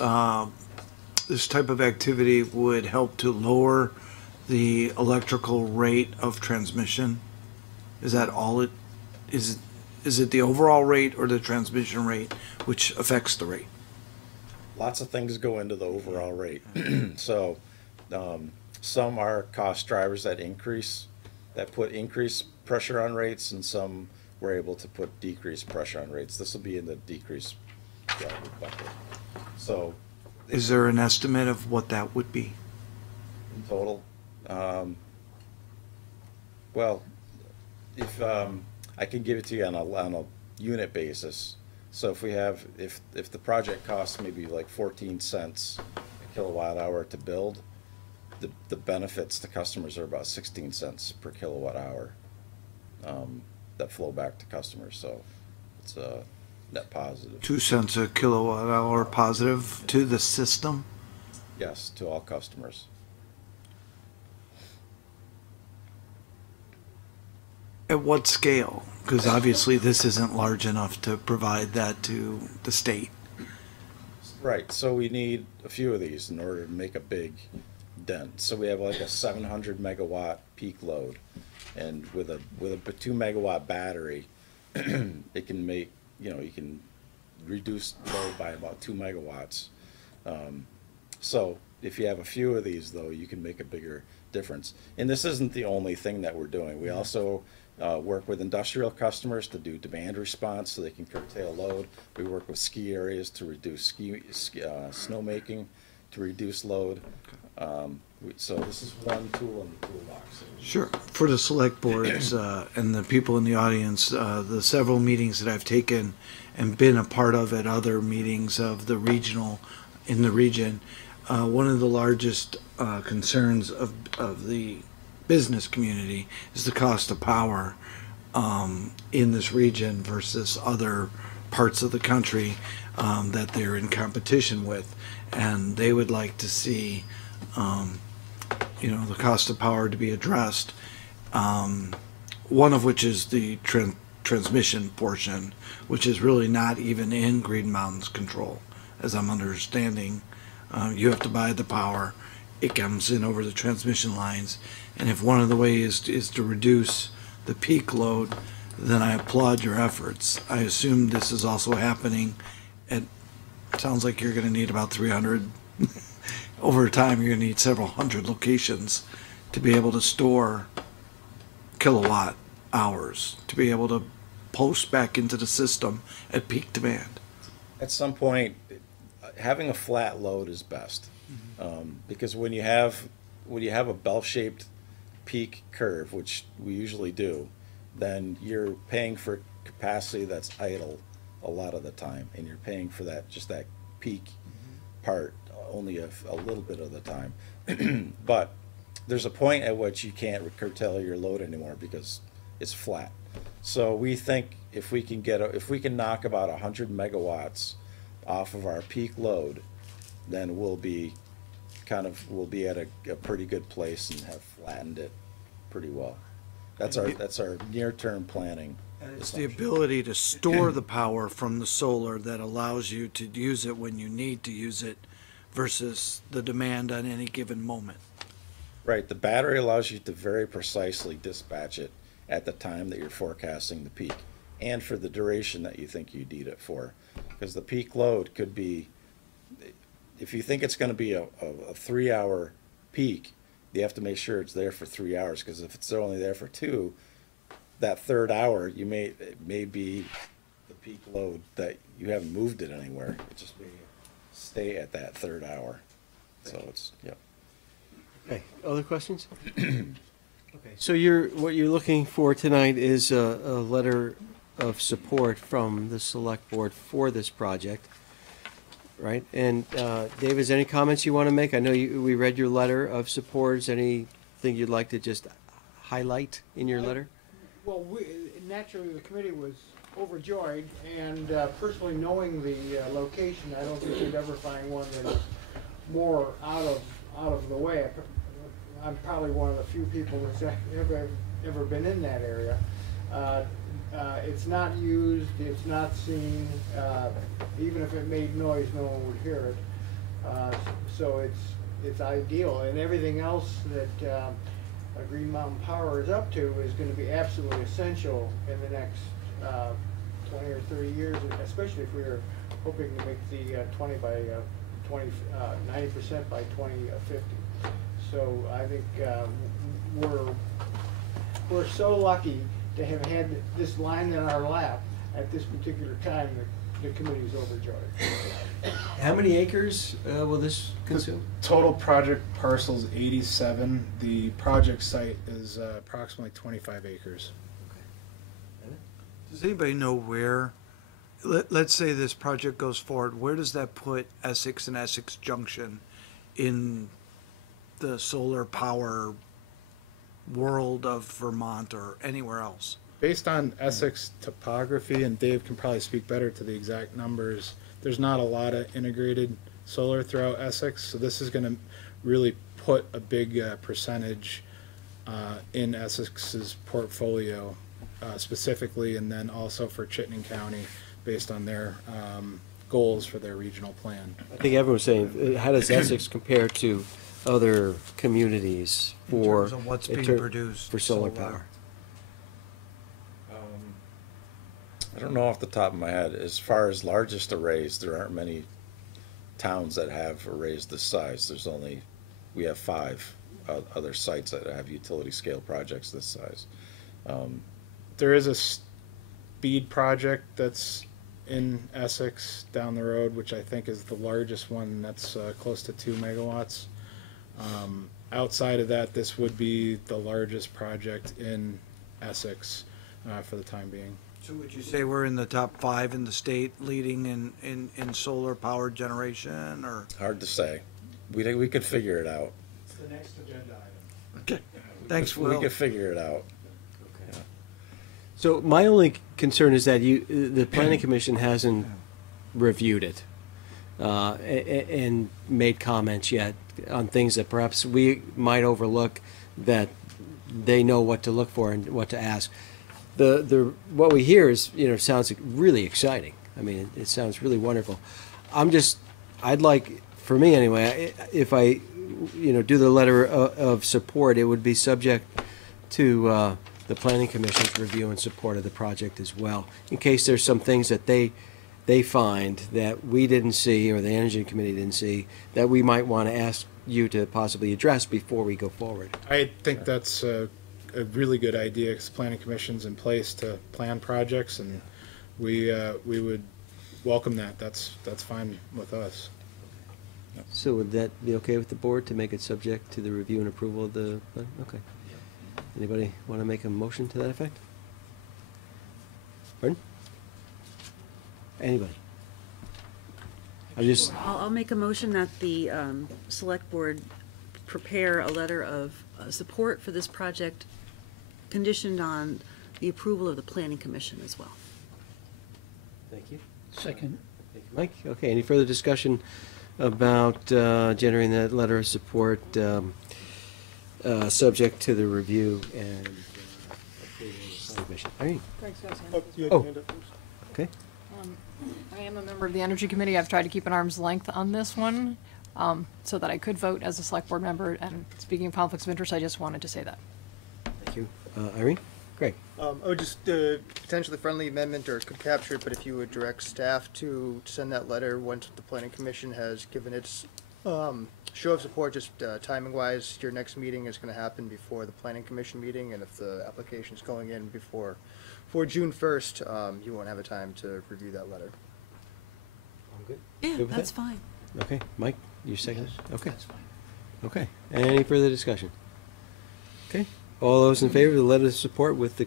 this type of activity would help to lower the electrical rate of transmission. Is that all it is? Is it the overall rate or the transmission rate which affects the rate? Lots of things go into the overall rate. So some are cost drivers that put increased pressure on rates, and some we're able to put decreased pressure on rates. This will be in the decreased driver bucket. So Is there an estimate of what that would be? in total, well, if I can give it to you on a unit basis. So if the project costs maybe like 14 cents a kilowatt hour to build, the benefits to customers are about 16 cents per kilowatt hour that flow back to customers. So it's a net positive. 2 cents a kilowatt hour positive to the system? Yes, to all customers. At what scale? Because obviously this isn't large enough to provide that to the state. Right, so we need a few of these in order to make a big dent. So we have like a 700 megawatt peak load, and with a 2 megawatt battery, it can make, you can reduce load by about 2 megawatts. So if you have a few of these, though, you can make a bigger difference. And this isn't the only thing that we're doing. We also work with industrial customers to do demand response so they can curtail load. We work with ski areas to reduce snowmaking, to reduce load. So this is one tool in the toolbox. Sure. For the select boards and the people in the audience, the several meetings that I've taken and been a part of at other meetings of the in the region, one of the largest concerns of the business community is the cost of power in this region versus other parts of the country that they're in competition with, and they would like to see the cost of power to be addressed, one of which is the transmission portion, which is really not even in Green Mountain's control, as I'm understanding. You have to buy the power, it comes in over the transmission lines, and if one of the ways is to reduce the peak load, then I applaud your efforts. I assume this is also happening at, sounds like you're going to need about 300 over time. You're going to need several hundred locations to be able to store kilowatt hours, to be able to post back into the system at peak demand. At some point, having a flat load is best, because when you have a bell-shaped peak curve, which we usually do, then you're paying for capacity that's idle a lot of the time, and you're paying for that peak part only a little bit of the time. But there's a point at which you can't curtail your load anymore because it's flat. So we think if we can knock about 100 megawatts off of our peak load, then we'll be at a pretty good place and have flattened it pretty well. That's our near-term planning It's the ability to store the power from the solar that allows you to use it when you need to use it versus the demand on any given moment. Right, the battery allows you to very precisely dispatch it at the time that you're forecasting the peak and for the duration that you think you need it for. Because the peak load could be, if you think it's going to be a 3-hour peak, you have to make sure it's there for 3 hours, because if it's only there for 2, that third hour, it may be the peak load that you haven't moved it anywhere. It just may stay at that third hour. So it's, yep. Okay, other questions? Okay, so what you're looking for tonight is a letter of support from the select board for this project, right? And Dave, is there any comments you want to make? I know we read your letter of support. Is there anything you'd like to just highlight in your letter? Well, naturally, the committee was overjoyed, and personally knowing the location, I don't think you'd ever find one that is more out of the way. I'm probably one of the few people that's ever been in that area. It's not used, it's not seen. Even if it made noise, no one would hear it. So it's ideal, and everything else that Green Mountain Power is up to is going to be absolutely essential in the next 20 or 30 years, especially if we're hoping to make the 90% by 2050. So I think we're so lucky to have had this line in our lap at this particular time. The committee's overjoyed. How many acres will this consume? Total project parcels 87. The project site is approximately 25 acres. Does anybody know where, let's say this project goes forward, where does that put Essex and Essex Junction in the solar power world of Vermont or anywhere else? Based on Essex topography, and Dave can probably speak better to the exact numbers, there's not a lot of integrated solar throughout Essex, so this is going to really put a big percentage in Essex's portfolio specifically, and then also for Chittenden County based on their goals for their regional plan. I think everyone's saying, how does Essex compare to other communities for in terms of what's being produced for solar power? I don't know off the top of my head. As far as largest arrays, there aren't many towns that have arrays this size. We have 5 other sites that have utility scale projects this size. There is a speed project that's in Essex down the road, which I think is the largest one. That's close to 2 megawatts. Outside of that, this would be the largest project in Essex for the time being. So would you say we're in the top 5 in the state leading in solar power generation, or? Hard to say. We could figure it out. It's the next agenda item. Okay. Thanks, Will. We could figure it out. Okay. So my only concern is that the Planning Commission hasn't reviewed it and made comments yet on things that perhaps we might overlook, that they know what to look for and what to ask. What we hear is, sounds really exciting. I mean, it sounds really wonderful. I'd like, for me anyway, if I, do the letter of support, it would be subject to the Planning Commission's review and support of the project as well, in case there's some things that they find that we didn't see, or the Energy Committee didn't see, that we might want to ask you to possibly address before we go forward. I think that's a really good idea, because Planning Commission's in place to plan projects, and we would welcome that. That's fine with us. So would that be okay with the board to make it subject to the review and approval of the plan? Okay. Anybody want to make a motion to that effect? Pardon? Anybody? I'll make a motion that the select board prepare a letter of support for this project, conditioned on the approval of the Planning Commission as well. Thank you. Second. Thank you, Mike. Okay, any further discussion about generating that letter of support subject to the review and Commission. Irene? Greg's got his hand Oh, up. you had your hand up okay. I am a member of the Energy Committee. I've tried to keep an arm's length on this one, so that I could vote as a select board member. And speaking of conflicts of interest, I just wanted to say that. Thank you. Irene? Greg? I would just potentially friendly amendment, or could capture it, but if you would direct staff to send that letter once the planning commission has given its show of support, just timing wise, your next meeting is going to happen before the planning commission meeting, and if the application is going in before June 1st, you won't have a time to review that letter. I'm good. Yeah, Good with that's that? fine. Okay, Mike, you second? Okay. That's fine. Okay, any further discussion? Okay, all those in favor of the letter of support with the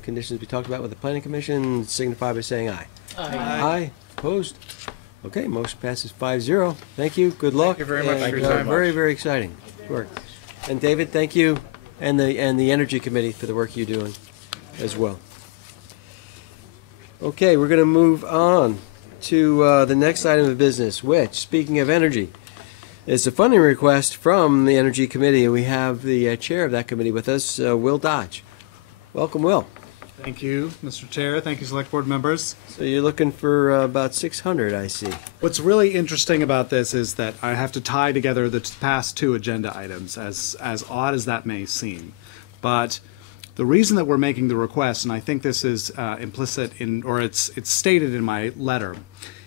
conditions we talked about with the planning commission signify by saying aye. Aye. Aye, opposed? Okay, motion passes 5-0. Thank you, good luck. Thank you very much for and, your time. Very, very exciting work. And David, thank you, and the Energy Committee for the work you're doing as well. Okay, we're gonna move on to the next item of business, which, speaking of energy, is a funding request from the Energy Committee, and we have the chair of that committee with us, Will Dodge. Welcome, Will. Thank you, Mr. Chair. Thank you, Select Board members. So you're looking for about 600, I see. What's really interesting about this is that I have to tie together the past two agenda items, as odd as that may seem. But the reason that we're making the request, and I think this is implicit in, or it's stated in my letter,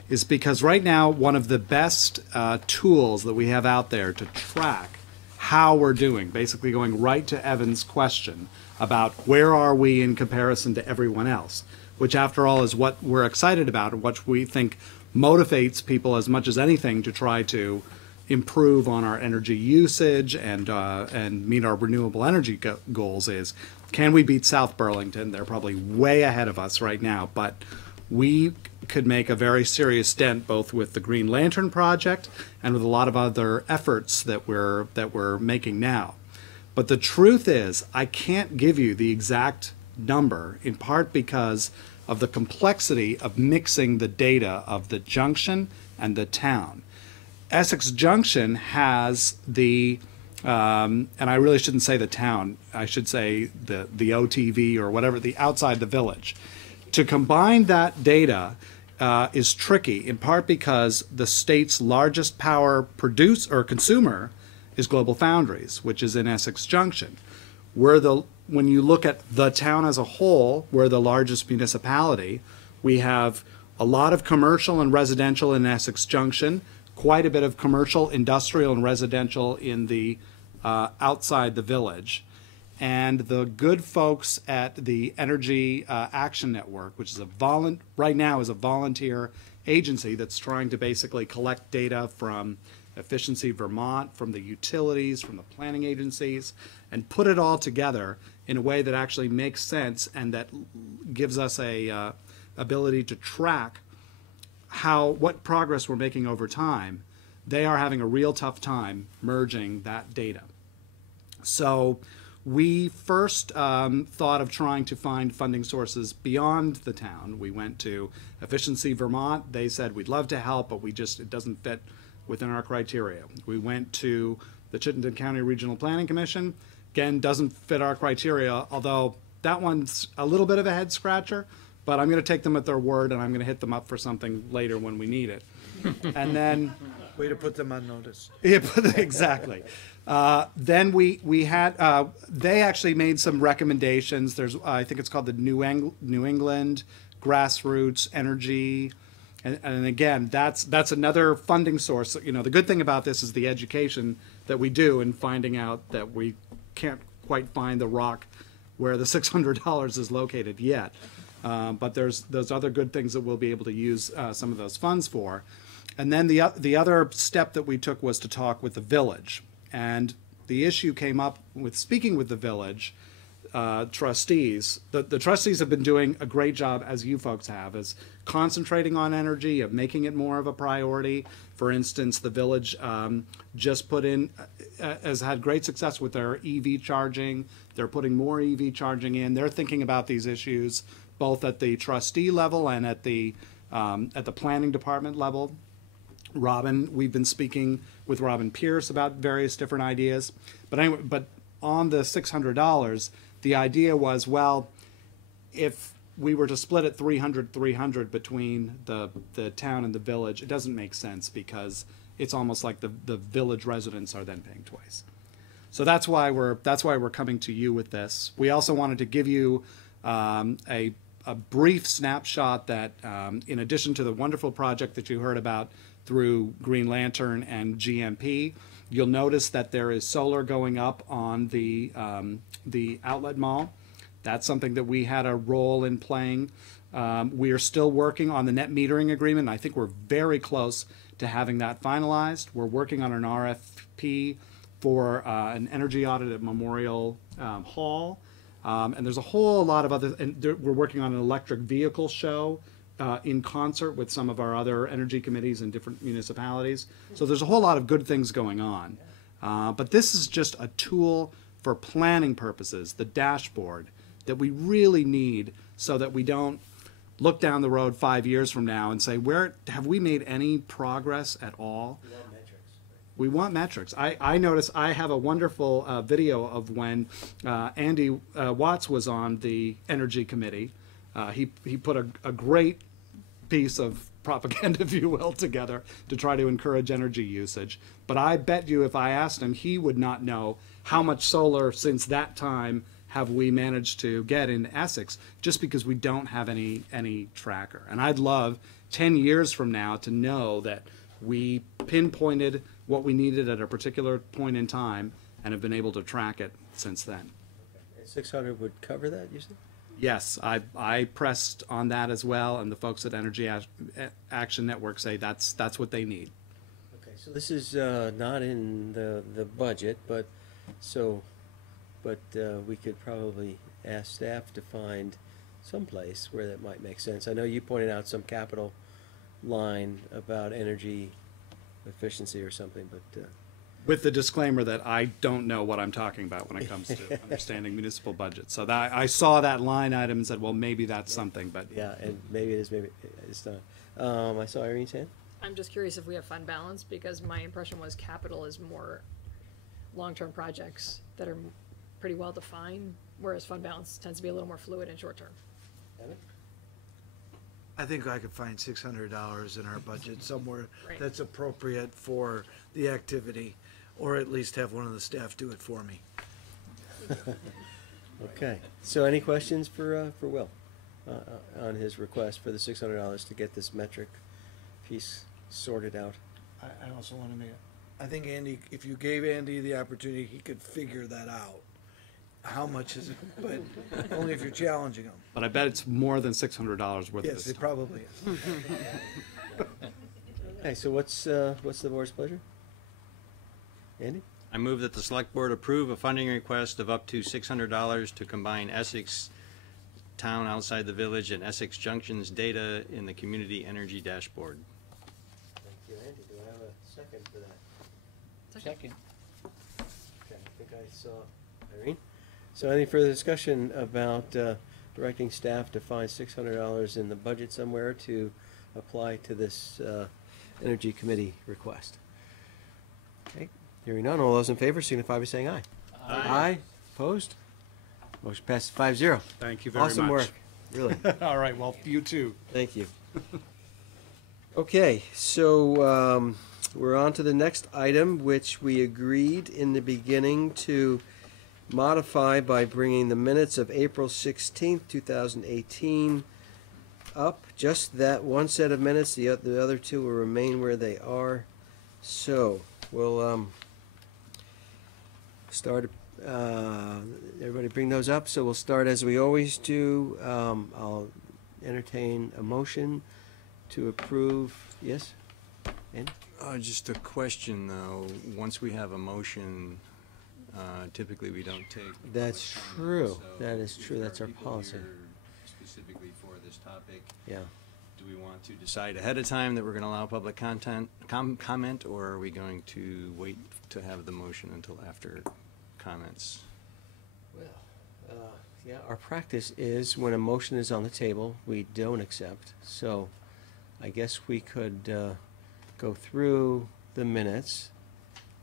is because right now one of the best tools that we have out there to track how we're doing, basically going right to Evan's question about where are we in comparison to everyone else, which after all is what we're excited about and what we think motivates people as much as anything to try to improve on our energy usage and meet our renewable energy goals is, can we beat South Burlington? They're probably way ahead of us right now, but we could make a very serious dent both with the Green Lantern project and with a lot of other efforts that we're making now. But the truth is, I can't give you the exact number, in part because of the complexity of mixing the data of the junction and the town. Essex Junction has the, and I really shouldn't say the town, I should say the OTV or whatever, the outside the village. To combine that data is tricky, in part because the state's largest power consumer is Global Foundries, which is in Essex Junction. When you look at the town as a whole, we're the largest municipality. We have a lot of commercial and residential in Essex Junction, quite a bit of commercial, industrial, and residential in the outside the village. And the good folks at the Energy Action Network, which is right now is a volunteer agency that's trying to basically collect data from Efficiency Vermont, from the utilities, from the planning agencies, and put it all together in a way that actually makes sense and that gives us a ability to track what progress we're making over time. They are having a real tough time merging that data. So we first thought of trying to find funding sources beyond the town. We went to Efficiency Vermont. They said, we'd love to help, but it doesn't fit within our criteria. We went to the Chittenden County Regional Planning Commission. Again, doesn't fit our criteria, although that one's a little bit of a head scratcher, but I'm going to take them at their word and I'm going to hit them up for something later when we need it. And then... Way to put them on notice. Yeah, exactly. Then we had, they actually made some recommendations. There's, I think it's called the New England Grassroots Energy. And again, that's another funding source. You know, the good thing about this is the education that we do in finding out that we can't quite find the rock where the $600 is located yet. But there's those other good things that we'll be able to use some of those funds for. And then the other step that we took was to talk with the village. And the issue came up with speaking with the village trustees. The trustees have been doing a great job, as you folks have, as concentrating on energy, of making it more of a priority. For instance, the village just put in, has had great success with their EV charging. They're putting more EV charging in. They're thinking about these issues both at the trustee level and at the planning department level. We've been speaking with Robin Pierce about various different ideas. But anyway, on the $600, the idea was, well, if we were to split it 300 between the town and the village, it doesn't make sense because it's almost like the village residents are then paying twice. So that's why we're coming to you with this. We also wanted to give you a brief snapshot that in addition to the wonderful project that you heard about through Green Lantern and GMP, you'll notice that there is solar going up on the outlet mall. That's something that we had a role in playing. We are still working on the net metering agreement. I think we're very close to having that finalized. We're working on an RFP for an energy audit at Memorial Hall. And there's a whole lot of other, and we're working on an electric vehicle show in concert with some of our other energy committees in different municipalities. So there's a whole lot of good things going on. But this is just a tool for planning purposes, the dashboard, that we really need so that we don't look down the road 5 years from now and say, where have we made any progress at all? We want metrics. I notice I have a wonderful video of when Andy Watts was on the Energy Committee. He put a great piece of propaganda, if you will, together to try to encourage energy usage. But I bet you if I asked him, he would not know how much solar since that time have we managed to get in Essex, just because we don't have any tracker. And I'd love 10 years from now to know that we pinpointed what we needed at a particular point in time and have been able to track it since then. 600 would cover that, you said? Yes, I pressed on that as well, and the folks at Energy Action Network say that's what they need. Okay, so this is not in the budget, but we could probably ask staff to find some place where that might make sense. I know you pointed out some capital line about energy efficiency or something, but with the disclaimer that I don't know what I'm talking about when it comes to understanding municipal budgets. So that I saw that line item and said, well, maybe that's something, but yeah, and maybe it is, maybe it's not. I saw Irene's hand. I'm just curious if we have fund balance, because my impression was capital is more long-term projects that are pretty well defined, whereas fund balance tends to be a little more fluid and short-term. I think I could find $600 in our budget somewhere Right. that's appropriate for the activity, or at least have one of the staff do it for me. Okay, so any questions for Will on his request for the $600 to get this metric piece sorted out? I also want to make, I think Andy, if you gave Andy the opportunity, he could figure that out. How much is it? But only if you're challenging him. But I bet it's more than $600 worth of Yes, this it time. probably is. Okay, so what's the board's pleasure? Andy? I move that the Select Board approve a funding request of up to $600 to combine Essex Town outside the village and Essex Junction's data in the Community Energy Dashboard. Thank you, Andy. Do I have a second for that? Second. Okay, I think I saw Irene. So any further discussion about directing staff to find $600 in the budget somewhere to apply to this Energy Committee request? Okay, hearing none, all those in favor signify by saying aye. Aye. Opposed? Motion passes 5-0. Thank you very Awesome much. work, really. All right, well, you too. Thank you. Okay, so we're on to the next item, which we agreed in the beginning to modify by bringing the minutes of April 16th, 2018 up. Just that one set of minutes. The other two will remain where they are. So we'll start. Everybody bring those up. So we'll start as we always do. I'll entertain a motion to approve. Yes? Andy? Just a question, though. Once we have a motion, typically we don't take. That's true. That is true. That's our policy. Specifically for this topic. Yeah. Do we want to decide ahead of time that we're going to allow public comment, or are we going to wait to have the motion until after comments? Well, yeah, our practice is when a motion is on the table, we don't accept. So I guess we could go through the minutes,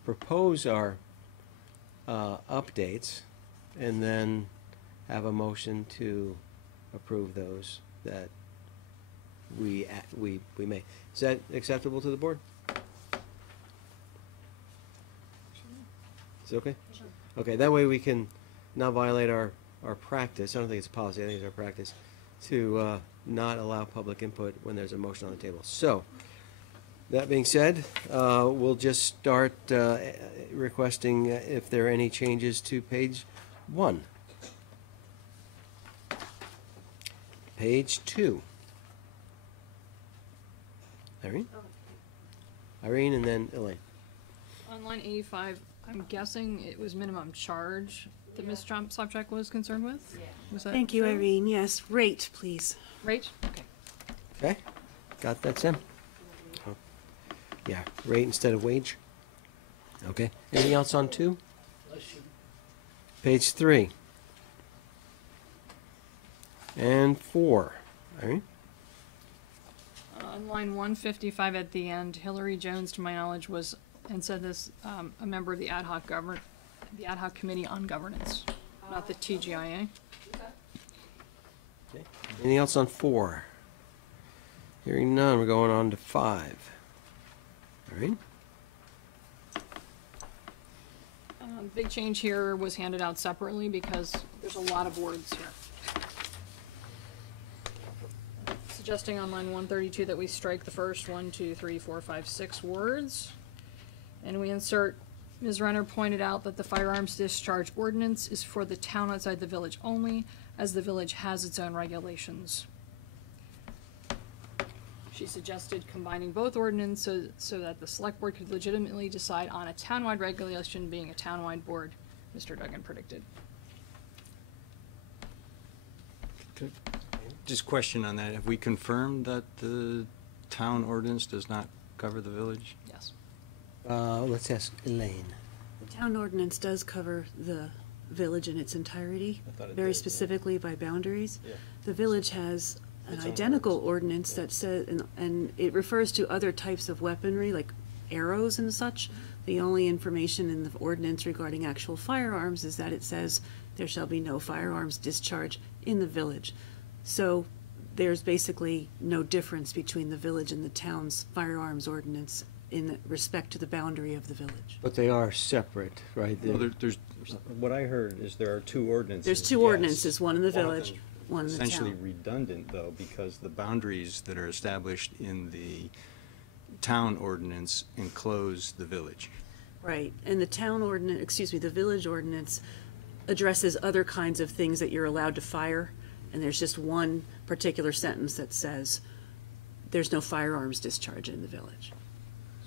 propose our updates, and then have a motion to approve those, that we may. Is that acceptable to the board? Is it okay? Sure. Okay, that way we can not violate our practice, I don't think it's a policy, I think it's our practice, to not allow public input when there's a motion on the table. So, that being said, we'll just start requesting if there are any changes to page 1. Page 2. Irene? Irene and then Elaine. On line 85, I'm guessing it was minimum charge that Ms. Sobczak was concerned with? Was that Thank you, true? Irene. Yes, rate, please. Rate? Okay. Okay, got that, Sam? Oh. Yeah, rate instead of wage. Okay, anything else on 2? Page 3. And 4. Irene? On line 155 at the end, Hillary Jones, to my knowledge, was, and said this, a member of the ad hoc committee on governance, not the TGIA. Okay. Anything else on 4? Hearing none, we're going on to 5. Irene? Big change here was handed out separately because there's a lot of words here. Suggesting on line 132 that we strike the first 1, 2, 3, 4, 5, 6 words. And we insert, Ms. Renner pointed out that the firearms discharge ordinance is for the town outside the village only, as the village has its own regulations. She suggested combining both ordinances so that the select board could legitimately decide on a townwide regulation being a townwide board, Mr. Duggan predicted. Just question on that. Have we confirmed that the town ordinance does not cover the village? Yes. Let's ask Elaine. The town ordinance does cover the village in its entirety, I thought it very did, yeah. specifically by boundaries. Yeah. The village has an Its own identical ordinance that says, and it refers to other types of weaponry, like arrows and such. The only information in the ordinance regarding actual firearms is that it says there shall be no firearms discharge in the village. So there's basically no difference between the village and the town's firearms ordinance in respect to the boundary of the village. But they are separate, right? Well, there's, what I heard is there are 2 ordinances. There's 2 ordinances, one in the village, one in the Essentially town. redundant, though, because the boundaries that are established in the town ordinance enclose the village. Right, and the town ordinance, excuse me, the village ordinance addresses other kinds of things that you're allowed to fire, and there's just one particular sentence that says there's no firearms discharge in the village.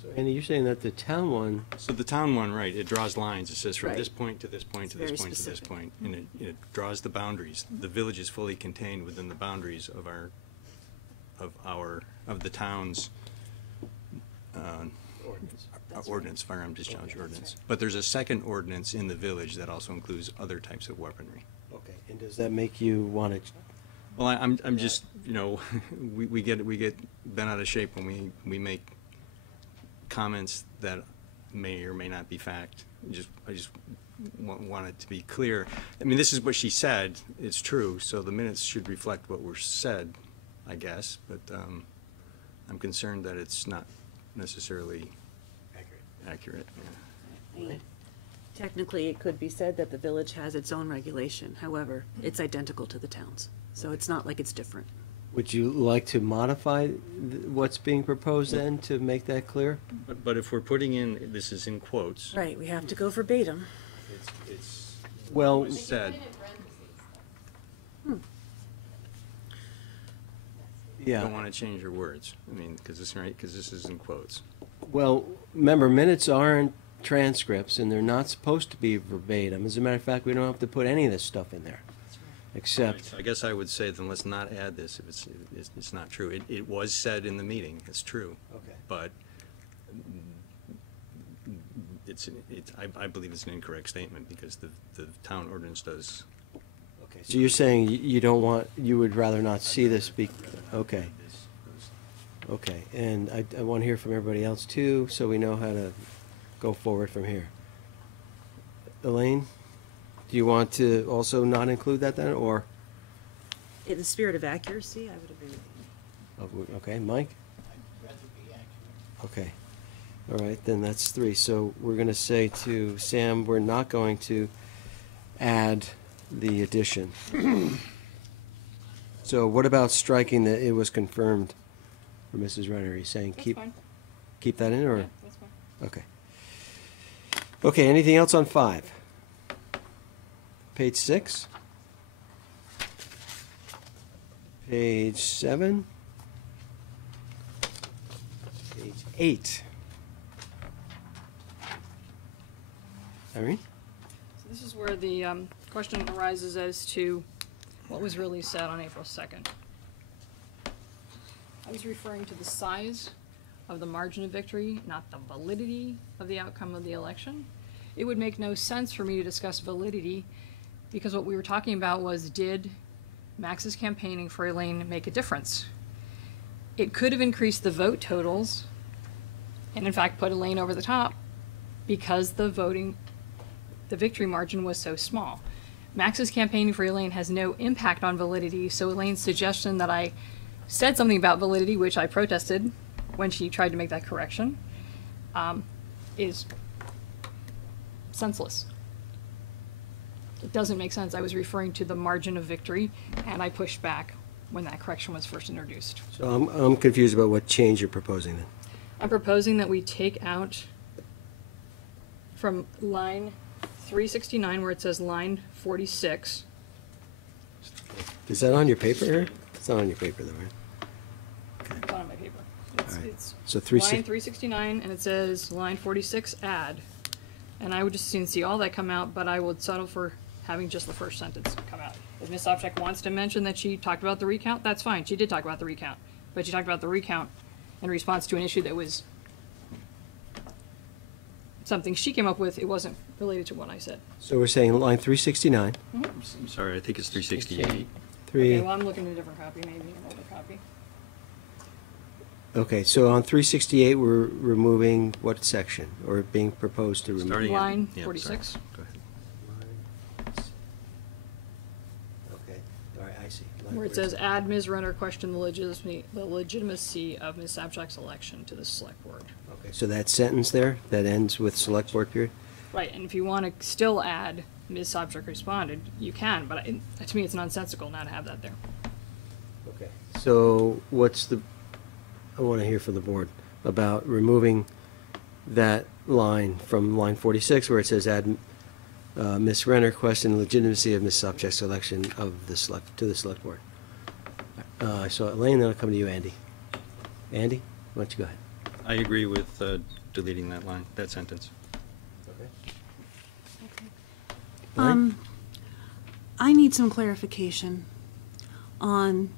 So, Andy, you're saying that the town one... So the town one, right, it draws lines. It says from Right. this point to this point to this Very point to this specific. point, and it draws the boundaries. The village is fully contained within the boundaries of the town's ordinance, firearm discharge ordinance. But there's a second ordinance in the village that also includes other types of weaponry. Okay, and does that make you want to... Well, I'm just, you know, we get bent out of shape when we make comments that may or may not be fact. I just want it to be clear. I mean, this is what she said. It's true, so the minutes should reflect what was said, I guess. But I'm concerned that it's not necessarily accurate. Yeah. Technically, it could be said that the village has its own regulation. However, it's identical to the town's, so it's not like it's different. Would you like to modify what's being proposed then to make that clear? But if we're putting in, this is in quotes. Right, we have to go verbatim. It's well said. Yeah. You don't want to change your words. I mean, because this is in quotes. Well, remember, minutes aren't transcripts, and they're not supposed to be verbatim. As a matter of fact, we don't have to put any of this stuff in there. Except, I guess I would say then let's not add this if it's not true. It was said in the meeting, it's true. Okay. But I believe it's an incorrect statement because the town ordinance does. okay, so you're saying you don't want, you would rather not see this be, okay. Okay, and I want to hear from everybody else too, so we know how to go forward from here. Elaine, do you want to also not include that then, or? In the spirit of accuracy, I would agree with you. Oh, okay, Mike? I'd rather be accurate. Okay. All right, then that's 3. So we're going to say to Sam, we're not going to add the addition. So what about striking that it was confirmed for Mrs. Renner? Are you saying That's keep fine. keep that in, or? Yeah, that's fine. Okay. Okay, anything else on 5? Page 6? Page 7? Page 8? Irene? So this is where the question arises as to what was really said on April 2nd. I was referring to the size of the margin of victory, not the validity of the outcome of the election. It would make no sense for me to discuss validity because what we were talking about was, did Max's campaigning for Elaine make a difference? It could have increased the vote totals and in fact put Elaine over the top because the victory margin was so small. Max's campaigning for Elaine has no impact on validity, so Elaine's suggestion that I said something about validity, which I protested when she tried to make that correction, is senseless. It doesn't make sense. I was referring to the margin of victory, and I pushed back when that correction was first introduced. So I'm confused about what change you're proposing then. I'm proposing that we take out from line 369 where it says line 46. Is that on your paper here? It's not on your paper though, right? It's not on my paper. It's, All right. it's So line 369 and it says line 46 add. And I would just soon see all that come out, but I would settle for having just the first sentence come out. If Ms. Sobczak wants to mention that she talked about the recount, that's fine. She did talk about the recount. But she talked about the recount in response to an issue that was something she came up with. It wasn't related to what I said. So we're saying line 369. I'm sorry, I think it's 368. Okay, well, I'm looking at a different copy, maybe an older copy. Okay, so on 368, we're removing what section, or being proposed to remove? Starting Line yeah, 46. sorry. Go ahead. Okay, all right, I see. Line Where it 46. says, add Ms. Renner question the legitimacy of Ms. Sobczak's election to the select board. Okay, so that sentence there, that ends with select board period? Right, and if you want to still add Ms. Sobczak responded, you can, but to me, it's nonsensical not to have that there. Okay. So what's I want to hear from the board about removing that line from line 46 where it says add Ms. Renner question the legitimacy of Ms. Sobczak's election of the to the select board. So Elaine, then I'll come to you, Andy. Andy, why don't you go ahead? I agree with deleting that line, that sentence. Okay. I need some clarification on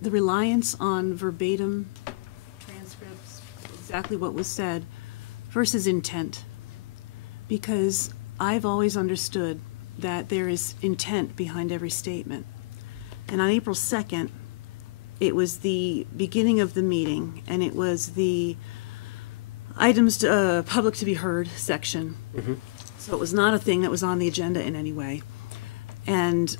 the reliance on verbatim transcripts, exactly what was said, versus intent. Because I've always understood that there is intent behind every statement. And on April 2nd, it was the beginning of the meeting, and it was the items to, public to be heard section. Mm-hmm. So it was not a thing that was on the agenda in any way. And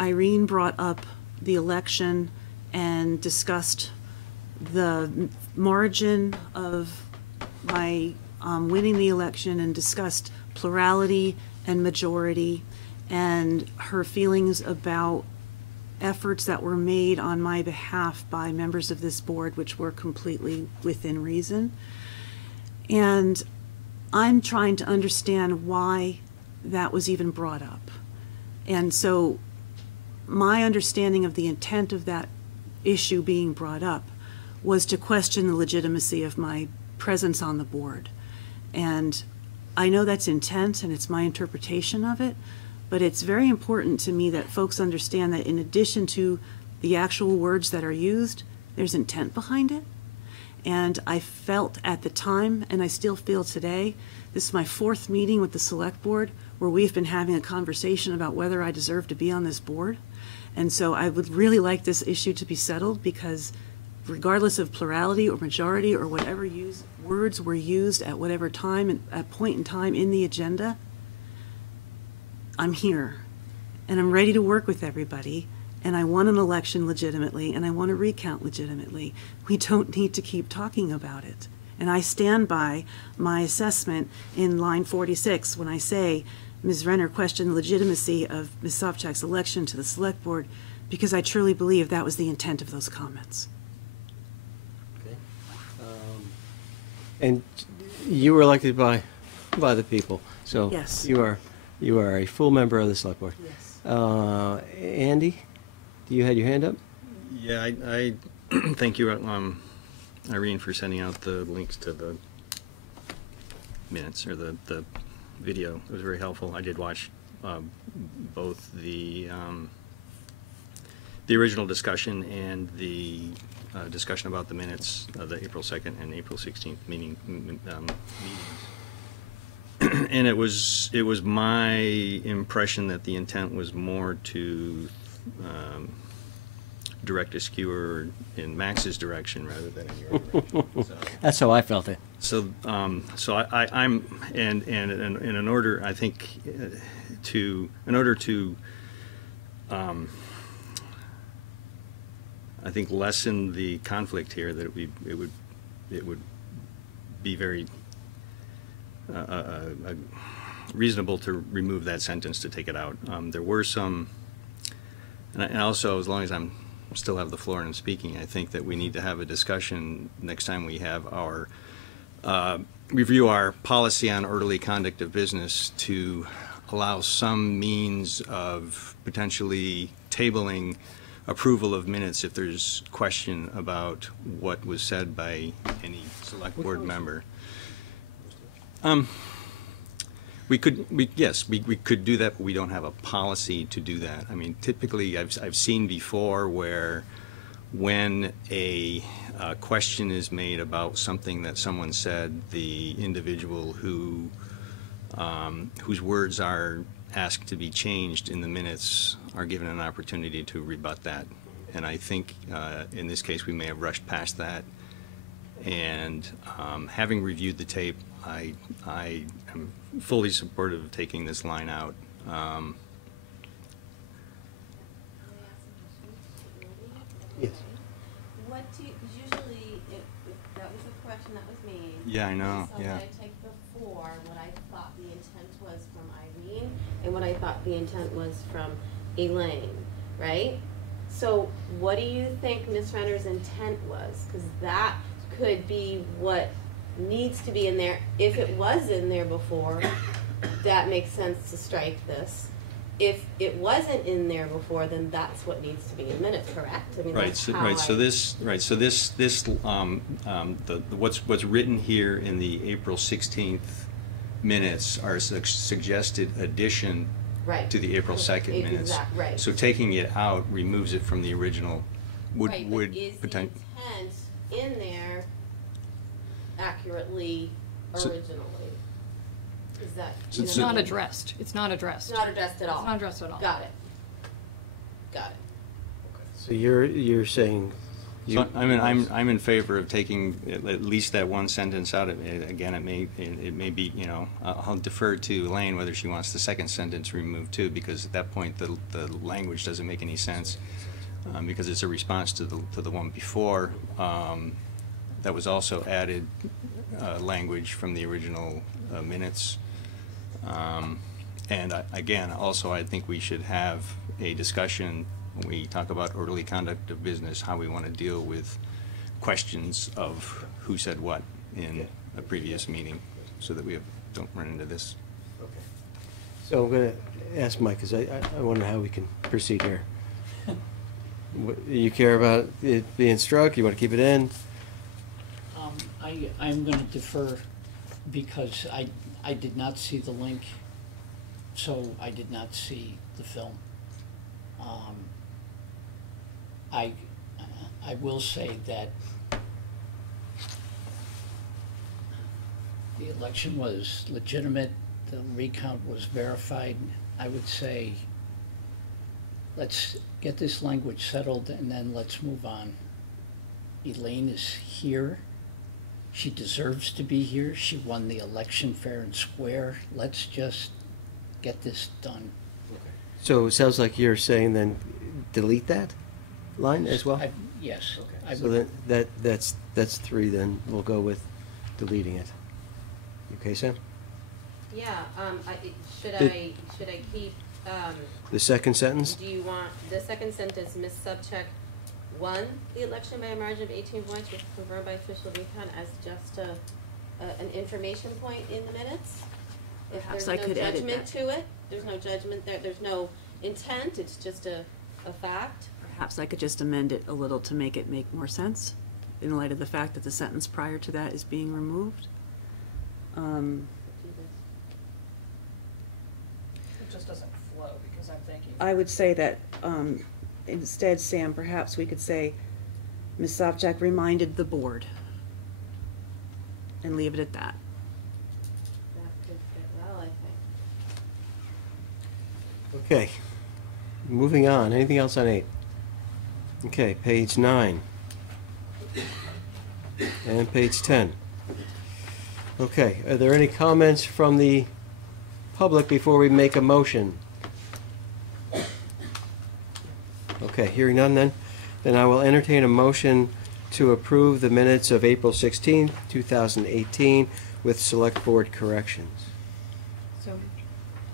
Irene brought up the election and discussed the margin of my winning the election, and discussed plurality and majority and her feelings about efforts that were made on my behalf by members of this board, which were completely within reason. And I'm trying to understand why that was even brought up. And so my understanding of the intent of that issue being brought up was to question the legitimacy of my presence on the board. And I know that's intent and it's my interpretation of it, but it's very important to me that folks understand that in addition to the actual words that are used, there's intent behind it. And I felt at the time, and I still feel today, this is my 4th meeting with the select board where we've been having a conversation about whether I deserve to be on this board. And so I would really like this issue to be settled, because regardless of plurality or majority or whatever words were used at whatever time and at point in time in the agenda, I'm here and I'm ready to work with everybody. and I won an election legitimately, and I want a recount legitimately. We don't need to keep talking about it. And I stand by my assessment in line 46 when I say Ms. Renner questioned the legitimacy of Ms. Sopchak's election to the Select Board, because I truly believe that was the intent of those comments. Okay. And you were elected by the people, so Yes. you are a full member of the Select Board. Yes. Andy, you had your hand up? Yeah, I thank you, Irene, for sending out the links to the minutes or the video. It was very helpful. I did watch both the original discussion and the discussion about the minutes of the April 2nd and April 16th meetings. And it was my impression that the intent was more to direct a skewer in Max's direction rather than in your direction. So, That's how I felt it. so I'm and in order, I think, in order to I think lessen the conflict here, that it would be very reasonable to remove that sentence, to take it out. There were some, and also, as long as I'm still have the floor and I'm speaking, I think that we need to have a discussion next time we have our review our policy on orderly conduct of business, to allow some means of potentially tabling approval of minutes if there's question about what was said by any select board member. We could do that, but we don't have a policy to do that. I mean, typically, I've seen before where when a question is made about something that someone said, the individual whose words are asked to be changed in the minutes are given an opportunity to rebut that. And I think in this case we may have rushed past that. And having reviewed the tape, I am fully supportive of taking this line out. Yes. What do you, 'cause usually, if that was a question that was made. Yeah, I know, So yeah. I take before what I thought the intent was from Irene and what I thought the intent was from Elaine, right? So what do you think Ms. Renner's intent was? Because that could be what needs to be in there. If it was in there before, that makes sense to strike this. If it wasn't in there before, then that's what needs to be in minutes, correct? I mean, Right. that's So, how right. So I- this. Right. So this. What's written here in the April 16th minutes are suggested addition Right. to the April 2nd minutes. Right. So taking it out removes it from the original. Right, but Would is the potentially. intent in there accurately So- originally? Is that? So- It's so- not addressed. It's not addressed. It's not addressed at all. It's not addressed at all. Got it. Got it. So you're saying. So, I mean, I'm in favor of taking at least that one sentence out. Again, it may be, you know, I'll defer to Elaine whether she wants the second sentence removed too, because at that point the language doesn't make any sense, because it's a response to the one before. That was also added language from the original minutes. And again, also I think we should have a discussion when we talk about orderly conduct of business, how we want to deal with questions of who said what in a previous meeting, so that we don't run into this. So I'm going to ask Mike, because I wonder how we can proceed here. You care about it being struck? You want to keep it in? I'm going to defer because I did not see the link, so I did not see the film. I will say that the election was legitimate, the recount was verified. I would say let's get this language settled and then let's move on. Elaine is here. She deserves to be here. She won the election fair and square. Let's just get this done. So it sounds like you're saying then delete that line as well? Yes. I So would- that's 3 then. We'll go with deleting it. Okay, Sam? Yeah, should Did- I keep, The second sentence? do you want, the second sentence, Ms. Subcheck won the election by a margin of 18 points, which was confirmed by official recount, as just an information point in the minutes? If Perhaps there's I no could edit judgment that. to it, there's no judgment there, there's no intent, it's just a fact. Perhaps I could just amend it a little to make it make more sense, in light of the fact that the sentence prior to that is being removed. It just doesn't flow, because I'm thinking. I would say that, instead, Sam, perhaps we could say, Ms. Sopcak reminded the board, and leave it at that. That could fit well, I think. Okay. Moving on. Anything else on 8? Okay, page 9. And page 10. Okay, are there any comments from the public before we make a motion? Okay, hearing none then I will entertain a motion to approve the minutes of April 16th, 2018 with select board corrections. So,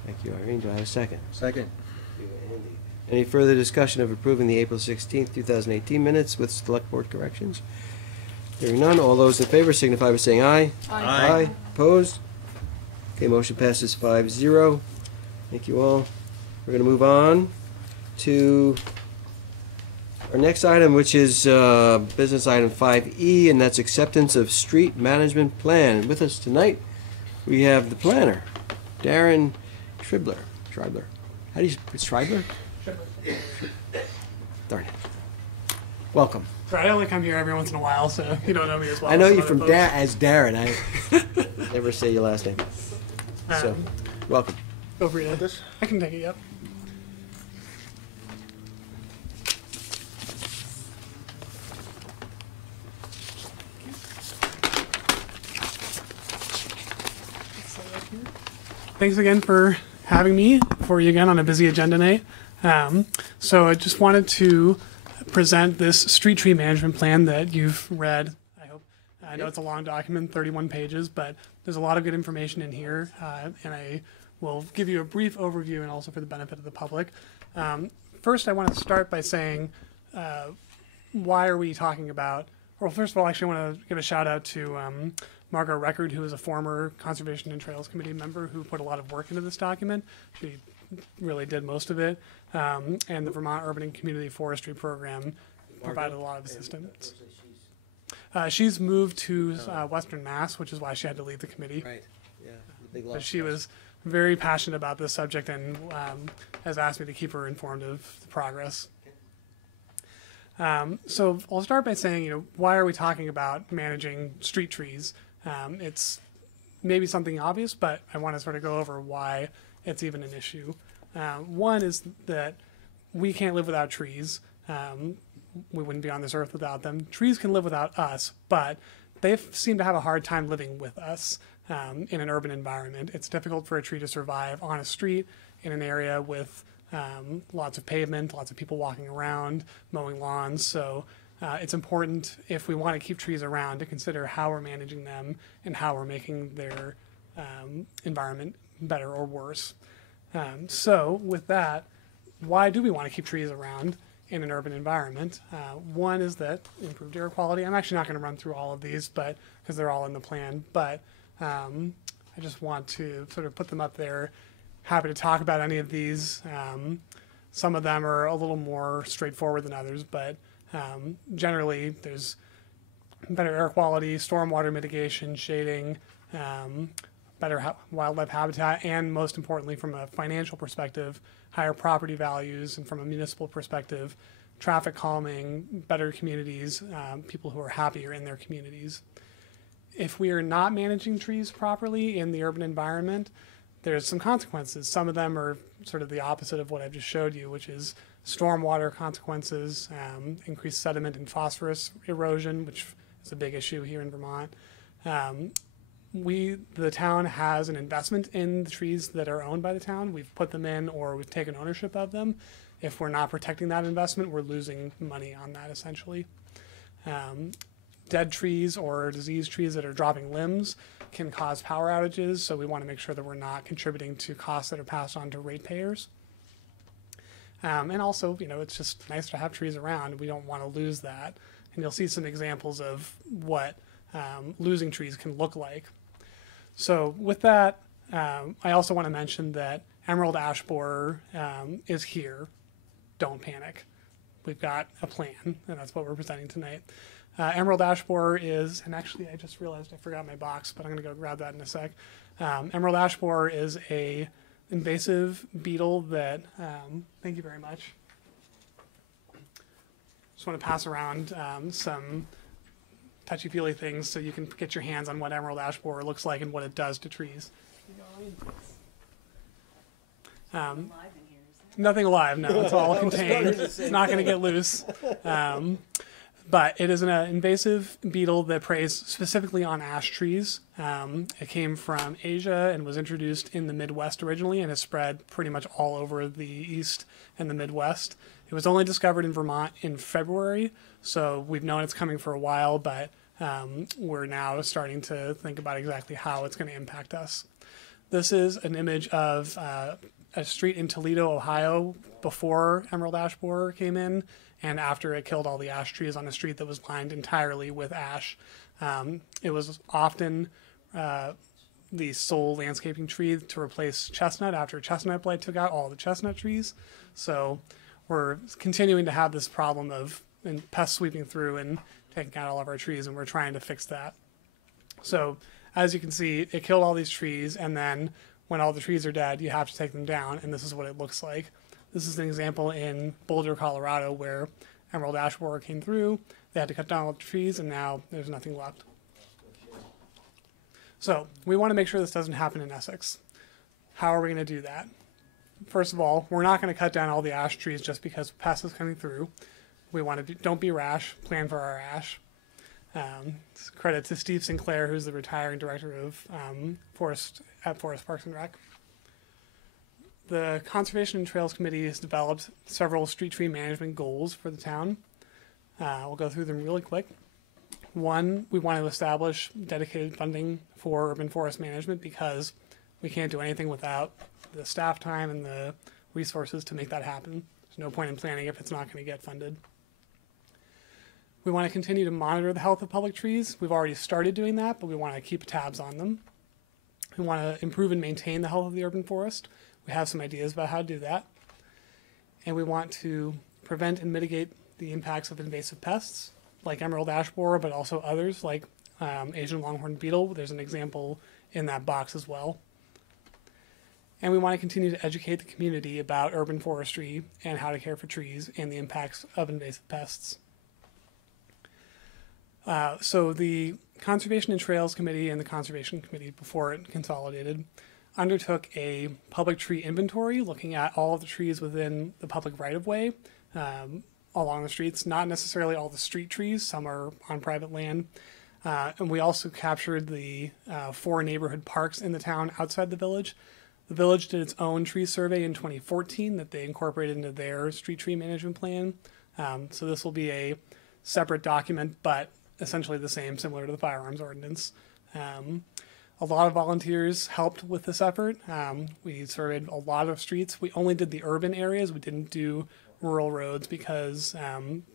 Thank you, Irene. Do I have a second? Second. Thank you, Andy. Any further discussion of approving the April 16th, 2018 minutes with select board corrections? Hearing none, all those in favor signify by saying aye. Aye. Opposed? Okay, motion passes 5-0. Thank you all. We're going to move on to our next item, which is business item 5E, and that's acceptance of street management plan. With us tonight, we have the planner, Darren Schreibler. How do you, Schreibler? Darn it. Welcome. Sorry, I only come here every once in a while, so you don't know me as well. I know as you other from folks. as Darren. I never say your last name. So, welcome. Go for it. I can take it, yep. Thanks again for having me for you again on a busy agenda night. So I just wanted to present this street tree management plan that you've read. I know it's a long document, 31 pages, but there's a lot of good information in here, and I will give you a brief overview and also for the benefit of the public. First, I want to start by saying, why are we talking about, well, first of all, actually I want to give a shout out to Margot Record, who is a former Conservation and Trails Committee member who put a lot of work into this document. She really did most of it, and the Vermont Urban and Community Forestry Program provided a lot of assistance. She's moved to Western Mass, which is why she had to leave the committee. Right. Yeah. The big But she was very passionate about this subject and has asked me to keep her informed of the progress. So I'll start by saying, why are we talking about managing street trees? It's maybe something obvious, but I want to sort of go over why it's even an issue. One is that we can't live without trees. We wouldn't be on this earth without them. Trees can live without us, but they seem to have a hard time living with us in an urban environment. It's difficult for a tree to survive on a street in an area with lots of pavement, lots of people walking around, mowing lawns. So it's important, if we want to keep trees around, to consider how we're managing them and how we're making their environment better or worse. So with that, why do we want to keep trees around in an urban environment? One is that improved air quality. I'm actually not going to run through all of these, but because they're all in the plan, but I just want to sort of put them up there. Happy to talk about any of these. Some of them are a little more straightforward than others, but generally there's better air quality, stormwater mitigation, shading, better wildlife habitat, and most importantly, from a financial perspective, higher property values, and from a municipal perspective, traffic calming, better communities, people who are happier in their communities. If we are not managing trees properly in the urban environment, there's some consequences. Some of them are sort of the opposite of what I've just showed you, which is stormwater consequences, increased sediment and phosphorus erosion, which is a big issue here in Vermont. the town has an investment in the trees that are owned by the town. We've put them in or we've taken ownership of them. If we're not protecting that investment, we're losing money on that essentially. Dead trees or diseased trees that are dropping limbs can cause power outages, so we want to make sure that we're not contributing to costs that are passed on to ratepayers. And also, it's just nice to have trees around. We don't want to lose that. And you'll see some examples of what losing trees can look like. So with that, I also want to mention that emerald ash borer is here. Don't panic. We've got a plan, and that's what we're presenting tonight. Emerald ash borer is, and actually I just realized I forgot my box, but I'm going to go grab that in a sec. Emerald ash borer is a invasive beetle that, thank you very much. Just want to pass around some touchy-feely things so you can get your hands on what emerald ash borer looks like and what it does to trees. Nothing alive, no. It's all contained. It's not going to get loose. But it is an invasive beetle that preys specifically on ash trees. It came from Asia and was introduced in the Midwest originally and has spread pretty much all over the East and the Midwest. It was only discovered in Vermont in February, so we've known it's coming for a while, but we're now starting to think about exactly how it's going to impact us. This is an image of a street in Toledo, Ohio, before emerald ash borer came in, and after it killed all the ash trees on a street that was lined entirely with ash. It was often the sole landscaping tree to replace chestnut after chestnut blight took out all the chestnut trees. So we're continuing to have this problem of pests sweeping through and taking out all of our trees, and we're trying to fix that. So as you can see, it killed all these trees, and then when all the trees are dead, you have to take them down, and this is what it looks like. This is an example in Boulder, Colorado, where emerald ash borer came through. They had to cut down all the trees, and now there's nothing left. So we want to make sure this doesn't happen in Essex. How are we going to do that? First of all, we're not going to cut down all the ash trees just because pests is coming through. We want to don't be rash, plan for our ash. Credit to Steve Sinclair, who's the retiring director of Forest Parks and Rec. The Conservation and Trails Committee has developed several street tree management goals for the town. We'll go through them really quick. One, we want to establish dedicated funding for urban forest management because we can't do anything without the staff time and the resources to make that happen. There's no point in planning if it's not going to get funded. We want to continue to monitor the health of public trees. We've already started doing that, but we want to keep tabs on them. We want to improve and maintain the health of the urban forest. We have some ideas about how to do that. And we want to prevent and mitigate the impacts of invasive pests, like emerald ash borer, but also others like Asian longhorn beetle. There's an example in that box as well. And we want to continue to educate the community about urban forestry and how to care for trees and the impacts of invasive pests. So the Conservation and Trails Committee and the Conservation Committee, before it consolidated, undertook a public tree inventory looking at all of the trees within the public right-of-way along the streets, not necessarily all the street trees, some are on private land. And we also captured the 4 neighborhood parks in the town outside the village. The village did its own tree survey in 2014 that they incorporated into their street tree management plan. So this will be a separate document, but essentially the same, similar to the firearms ordinance. A lot of volunteers helped with this effort. We surveyed a lot of streets. We only did the urban areas. We didn't do rural roads because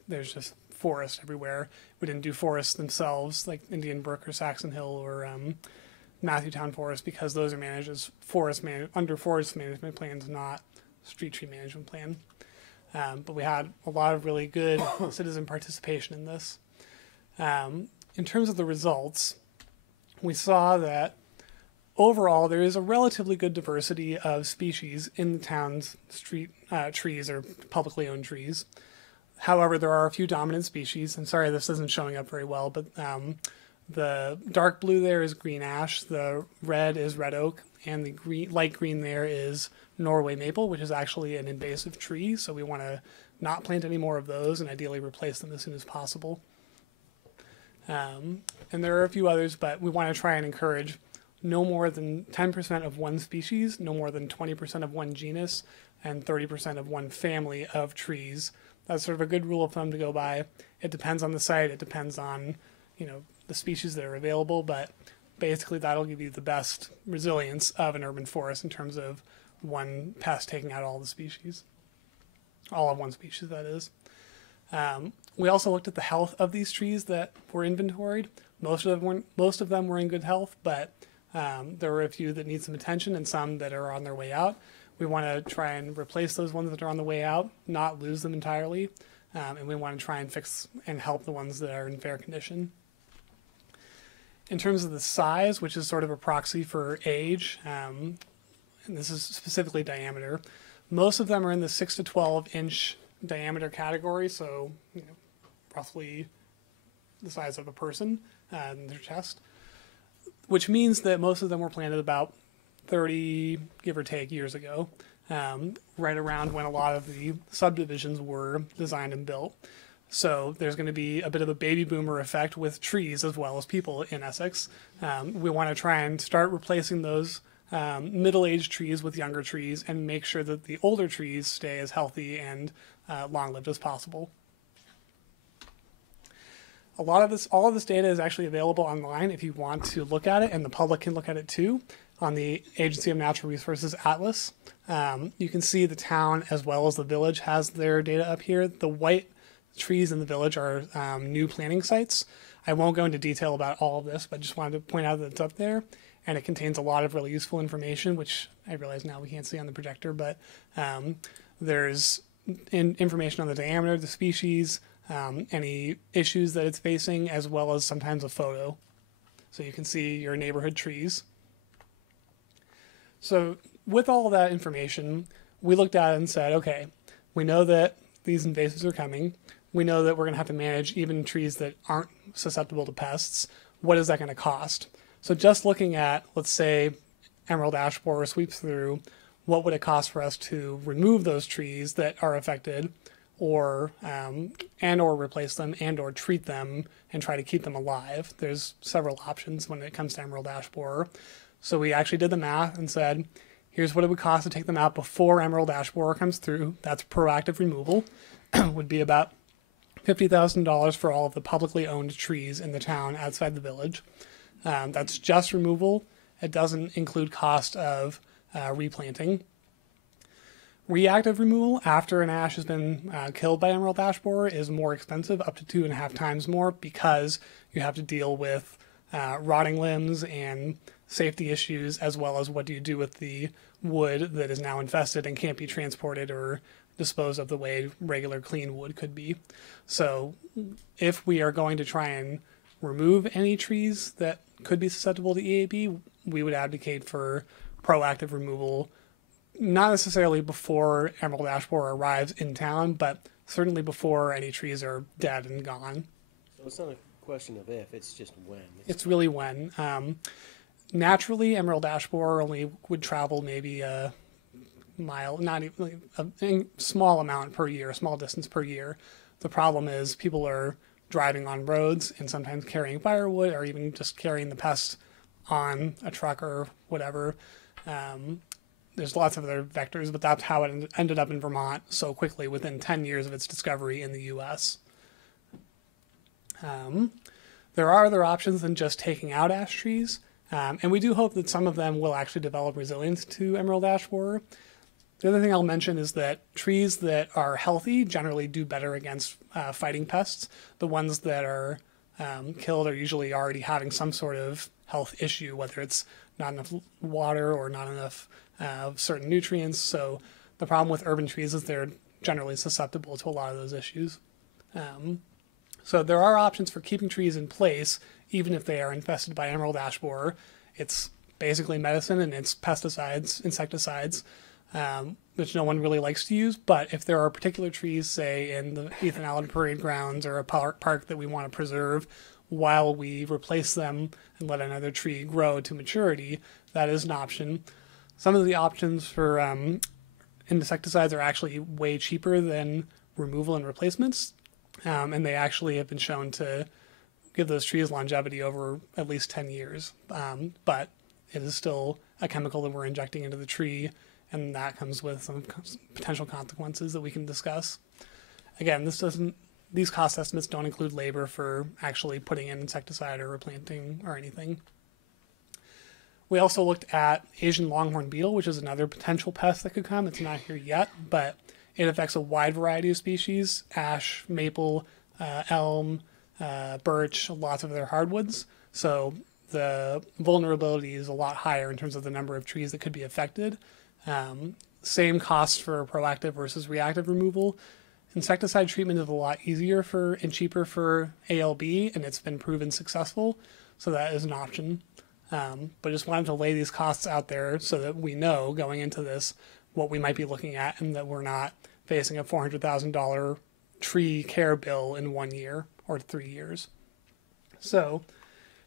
there's just forest everywhere. We didn't do forests themselves, like Indian Brook or Saxon Hill or Matthewtown Forest, because those are managed as under forest management plans, not street tree management plan. But we had a lot of really good citizen participation in this. In terms of the results, we saw that overall there is a relatively good diversity of species in the town's street trees or publicly owned trees. However, there are a few dominant species. I'm sorry this isn't showing up very well, but the dark blue there is green ash, the red is red oak, and the light green there is Norway maple, which is actually an invasive tree, so we want to not plant any more of those and ideally replace them as soon as possible. And there are a few others, but we want to try and encourage no more than 10% of one species, no more than 20% of one genus, and 30% of one family of trees. That's sort of a good rule of thumb to go by. It depends on the site, it depends on, the species that are available, but basically that'll give you the best resilience of an urban forest in terms of one pest taking out all the species. All of one species, that is. We also looked at the health of these trees that were inventoried. Most of them were in good health, but there were a few that need some attention and some that are on their way out. We want to try and replace those ones that are on the way out, not lose them entirely, and we want to try and fix and help the ones that are in fair condition. In terms of the size, which is sort of a proxy for age, and this is specifically diameter, most of them are in the 6 to 12 inch diameter category, so roughly the size of a person in their chest, which means that most of them were planted about 30, give or take, years ago, right around when a lot of the subdivisions were designed and built. So there's going to be a bit of a baby boomer effect with trees as well as people in Essex. We want to try and start replacing those middle-aged trees with younger trees and make sure that the older trees stay as healthy and long-lived as possible. All of this data is actually available online if you want to look at it, and the public can look at it too on the Agency of Natural Resources Atlas. You can see the town as well as the village has their data up here. The white trees in the village are new planting sites. I won't go into detail about all of this, but just wanted to point out that it's up there, and it contains a lot of really useful information, which I realize now we can't see on the projector, but there's information on the diameter, the species, any issues that it's facing, as well as sometimes a photo. So you can see your neighborhood trees. So with all of that information, we looked at it and said, okay, we know that these invasives are coming. We know that we're going to have to manage even trees that aren't susceptible to pests. What is that going to cost? So just looking at, let's say, emerald ash borer sweeps through, what would it cost for us to remove those trees that are affected, or or replace them, and or treat them and try to keep them alive? There's several options when it comes to emerald ash borer. So we actually did the math and said, here's what it would cost to take them out before emerald ash borer comes through. That's proactive removal. Would be about $50,000 for all of the publicly owned trees in the town outside the village. That's just removal. It doesn't include cost of replanting. Reactive removal after an ash has been killed by emerald ash borer is more expensive, up to 2.5 times more, because you have to deal with rotting limbs and safety issues, as well as what do you do with the wood that is now infested and can't be transported or disposed of the way regular clean wood could be. So if we are going to try and remove any trees that could be susceptible to EAB, we would advocate for proactive removal, not necessarily before emerald ash borer arrives in town, but certainly before any trees are dead and gone. So it's not a question of if, it's just when. It's really when. Naturally, emerald ash borer only would travel maybe a mile, not even a small amount per year, a small distance per year. The problem is people are driving on roads and sometimes carrying firewood, or even just carrying the pest on a truck or whatever. There's lots of other vectors, but that's how it ended up in Vermont so quickly within 10 years of its discovery in the U.S. There are other options than just taking out ash trees, and we do hope that some of them will actually develop resilience to emerald ash borer. The other thing I'll mention is that trees that are healthy generally do better against fighting pests. The ones that are killed are usually already having some sort of health issue, whether it's not enough water or not enough certain nutrients. So the problem with urban trees is they're generally susceptible to a lot of those issues. So there are options for keeping trees in place, even if they are infested by emerald ash borer. It's basically medicine, and it's pesticides, insecticides, which no one really likes to use. But if there are particular trees, say in the Ethan Allen Parade Grounds or a park that we want to preserve while we replace them and let another tree grow to maturity, that is an option. Some of the options for insecticides are actually way cheaper than removal and replacements, and they actually have been shown to give those trees longevity over at least 10 years. But it is still a chemical that we're injecting into the tree, and that comes with some potential consequences that we can discuss. Again, these cost estimates don't include labor for actually putting in insecticide or replanting or anything. We also looked at Asian longhorn beetle, which is another potential pest that could come. It's not here yet, but it affects a wide variety of species: ash, maple, elm, birch, lots of other hardwoods. So the vulnerability is a lot higher in terms of the number of trees that could be affected. Same cost for proactive versus reactive removal. Insecticide treatment is a lot easier and cheaper for ALB, and it's been proven successful, so that is an option. But just wanted to lay these costs out there so that we know going into this what we might be looking at, and that we're not facing a $400,000 tree care bill in 1 year or 3 years. So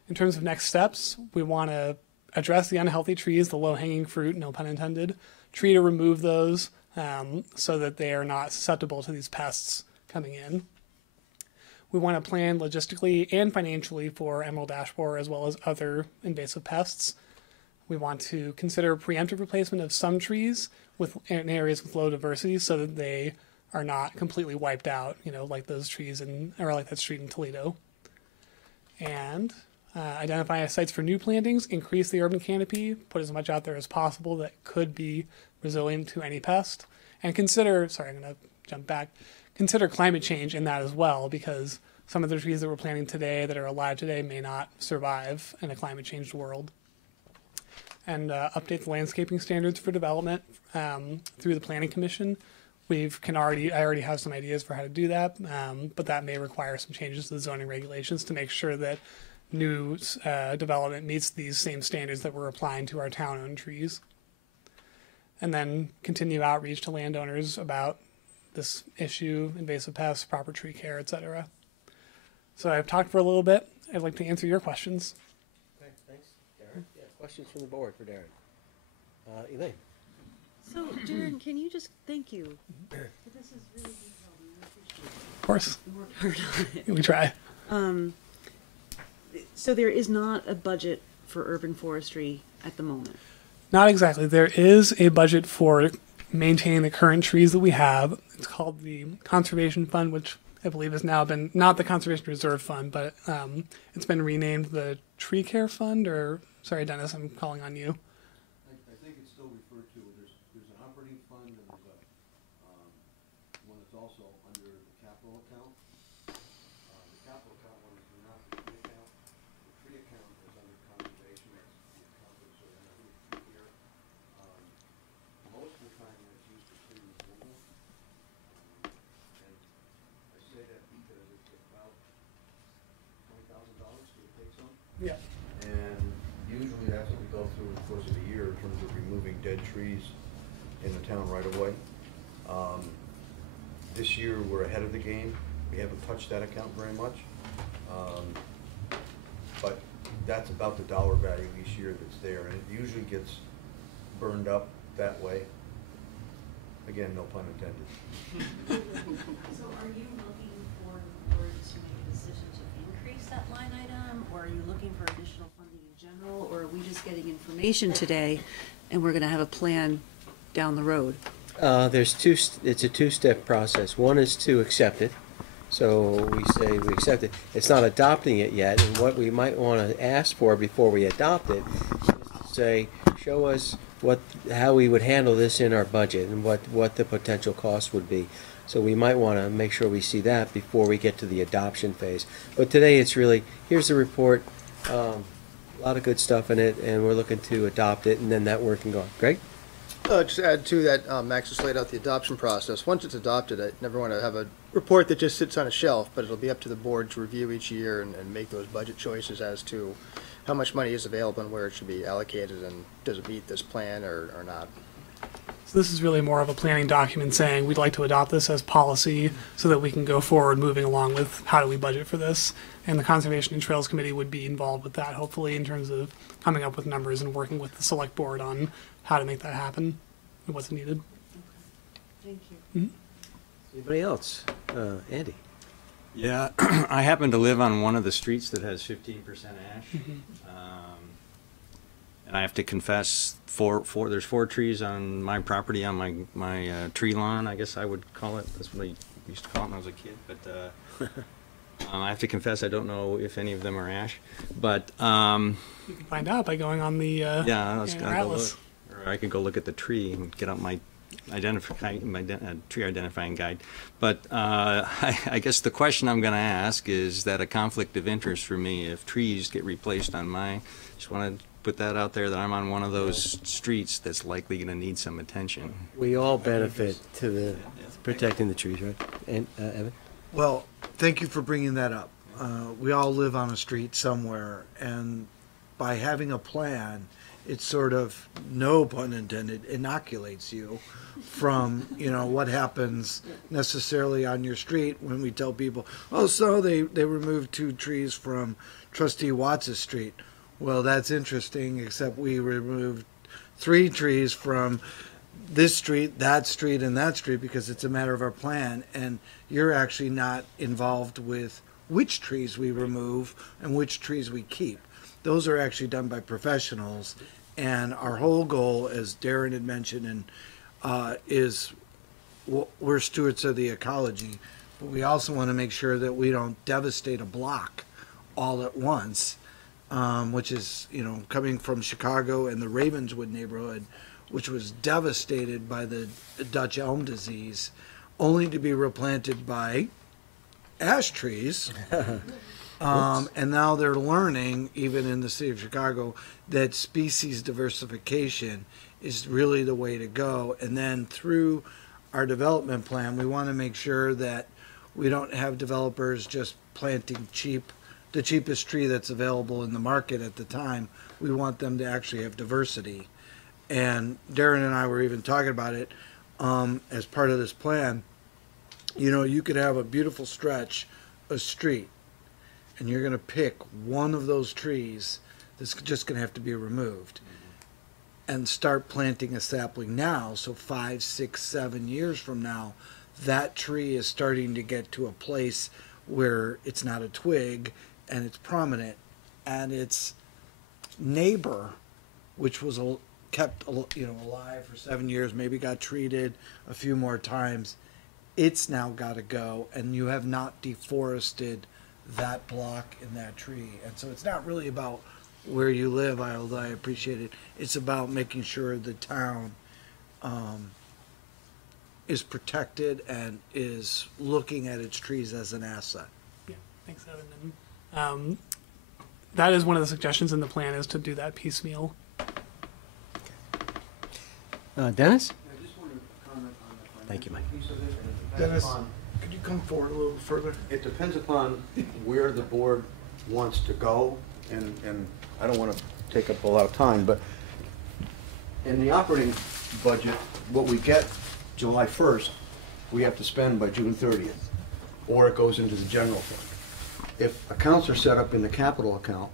in terms of next steps, we want to address the unhealthy trees, the low-hanging fruit, no pun intended, tree to remove those so that they are not susceptible to these pests coming in. We want to plan logistically and financially for emerald ash borer as well as other invasive pests. We want to consider preemptive replacement of some trees in areas with low diversity so that they are not completely wiped out, like those trees or like that street in Toledo. And identify sites for new plantings, increase the urban canopy, put as much out there as possible that could be resilient to any pest, and consider climate change in that as well, because some of the trees that we're planting today that are alive today may not survive in a climate changed world. And update the landscaping standards for development through the Planning Commission. I already have some ideas for how to do that, but that may require some changes to the zoning regulations to make sure that new development meets these same standards that we're applying to our town-owned trees. And then continue outreach to landowners about this issue, invasive pests, proper tree care, etc. So I've talked for a little bit. I'd like to answer your questions. Okay, thanks, Darren. Yeah, questions from the board for Darren. Elaine. So, Darren, can you just, thank you. This is really detailed, and I appreciate it. Of course. We worked hard on it. We try. So there is not a budget for urban forestry at the moment? Not exactly. There is a budget for maintaining the current trees that we have. It's called the Conservation Fund, which I believe has now been, not the Conservation Reserve Fund, but it's been renamed the Tree Care Fund, or, sorry, Dennis, I'm calling on you. I think it's still referred to, there's an operating fund and there's one that's also under the capital account. The capital account one is not the tree account. The tree account is under conservation, that's the account that's sort of under the tree here. Most of the time that's used for tree removal. And I say that because it's about $20,000 to take some. Yeah. And usually that's what we go through in the course of a year in terms of removing dead trees in the town right away. This year we're ahead of the game. We haven't touched that account very much. But that's about the dollar value each year that's there, and it usually gets burned up that way. Again, no pun intended. So are you looking for the board to make a decision to increase that line item, or are you looking for additional funding in general, or are we just getting information today and we're going to have a plan down the road? It's a two-step process. One is to accept it. So we say we accept it. It's not adopting it yet, and what we might want to ask for before we adopt it is to say, show us how we would handle this in our budget and what the potential cost would be. So we might want to make sure we see that before we get to the adoption phase. But today it's really, here's the report, a lot of good stuff in it, and we're looking to adopt it, and then that work can go on. Greg? Just add to that, Max just laid out the adoption process. Once it's adopted, I never want to have a report that just sits on a shelf, but it'll be up to the board to review each year and make those budget choices as to how much money is available and where it should be allocated, and does it meet this plan or not. So this is really more of a planning document saying we'd like to adopt this as policy so that we can go forward moving along with how do we budget for this. And the Conservation and Trails Committee would be involved with that, hopefully, in terms of coming up with numbers and working with the select board on how to make that happen and what's needed. Thank you. Anybody else? Andy? Yeah, I happen to live on one of the streets that has 15% ash. And I have to confess, there's 4 trees on my property, on my tree lawn, I guess I would call it. That's what I used to call it when I was a kid. But I have to confess, I don't know if any of them are ash. But You can find out by going on the yeah, I was gonna go Atlas. look, or I could go look at the tree and get out my tree identifying guide. But I guess the question I'm going to ask is that a conflict of interest for me if trees get replaced on my. Just want to put that out there that I'm on one of those streets that's likely going to need some attention. We all benefit to the protecting the trees, right? And Evan? Well, thank you for bringing that up. We all live on a street somewhere, and by having a plan, it sort of, no pun intended, inoculates you from, what happens necessarily on your street when we tell people, oh, so they removed 2 trees from Trustee Watts' street. Well, that's interesting, except we removed 3 trees from this street, and that street, because it's a matter of our plan, and you're actually not involved with which trees we remove and which trees we keep. Those are actually done by professionals, and our whole goal, as Darren had mentioned, is we're stewards of the ecology, but we also want to make sure that we don't devastate a block all at once, which is, coming from Chicago and the Ravenswood neighborhood, which was devastated by the Dutch elm disease, only to be replanted by ash trees. And now they're learning, even in the city of Chicago, that species diversification is really the way to go. And then through our development plan, we want to make sure that we don't have developers just planting the cheapest tree that's available in the market at the time. We want them to actually have diversity. And Darren and I were even talking about it as part of this plan. You could have a beautiful stretch, a street, and you're going to pick one of those trees that's just going to have to be removed and start planting a sapling now. So 5, 6, 7 years from now, that tree is starting to get to a place where it's not a twig and it's prominent, and its neighbor, which was kept alive for 7 years, maybe got treated a few more times, it's now got to go, and you have not deforested that block in that tree. And so it's not really about where you live, although I appreciate it. It's about making sure the town is protected and is looking at its trees as an asset. Yeah, thanks, Evan. And, that is one of the suggestions in the plan, is to do that piecemeal. Dennis? I just want to comment on the Thank you, Mike. piece of it. It depends Dennis, upon- could you come forward a little further? It depends upon where the board wants to go, and I don't want to take up a lot of time, but in the operating budget, what we get July 1st, we have to spend by June 30th, or it goes into the general fund. If accounts are set up in the capital account,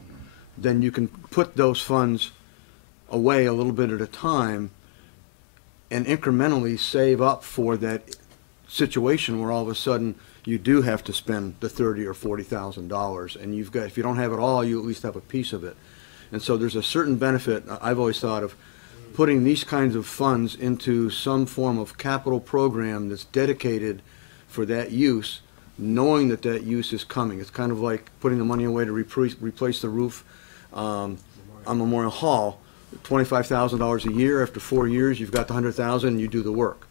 then you can put those funds away a little bit at a time and incrementally save up for that situation where all of a sudden you do have to spend the $30,000 or $40,000, and you've got, if you don't have it all, you at least have a piece of it. And so there's a certain benefit, I've always thought, of putting these kinds of funds into some form of capital program that's dedicated for that use, knowing that that use is coming. It's kind of like putting the money away to replace the roof on Memorial Hall. $25,000 a year. After 4 years, you've got the $100,000, and you do the work.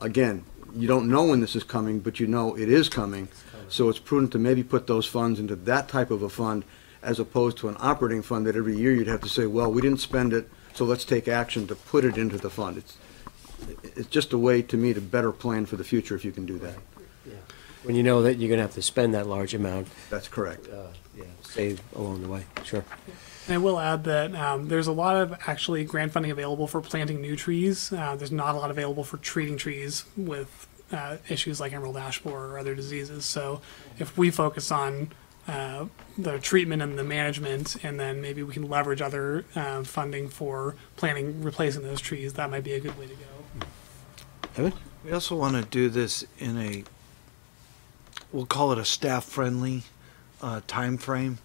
Again, you don't know when this is coming, but you know it is coming. So it's prudent to maybe put those funds into that type of a fund, as opposed to an operating fund that every year you'd have to say, well, we didn't spend it, so let's take action to put it into the fund. It's just a way, to me, to better plan for the future if you can do that. Yeah. When you know that you're going to have to spend that large amount. That's correct. Yeah, save along the way. Sure. And I will add that there's a lot of actually grant funding available for planting new trees. There's not a lot available for treating trees with issues like emerald ash borer or other diseases. So if we focus on the treatment and the management, and then maybe we can leverage other funding for planting, replacing those trees, that might be a good way to go. Evan? We also want to do this in we'll call it a staff-friendly time frame.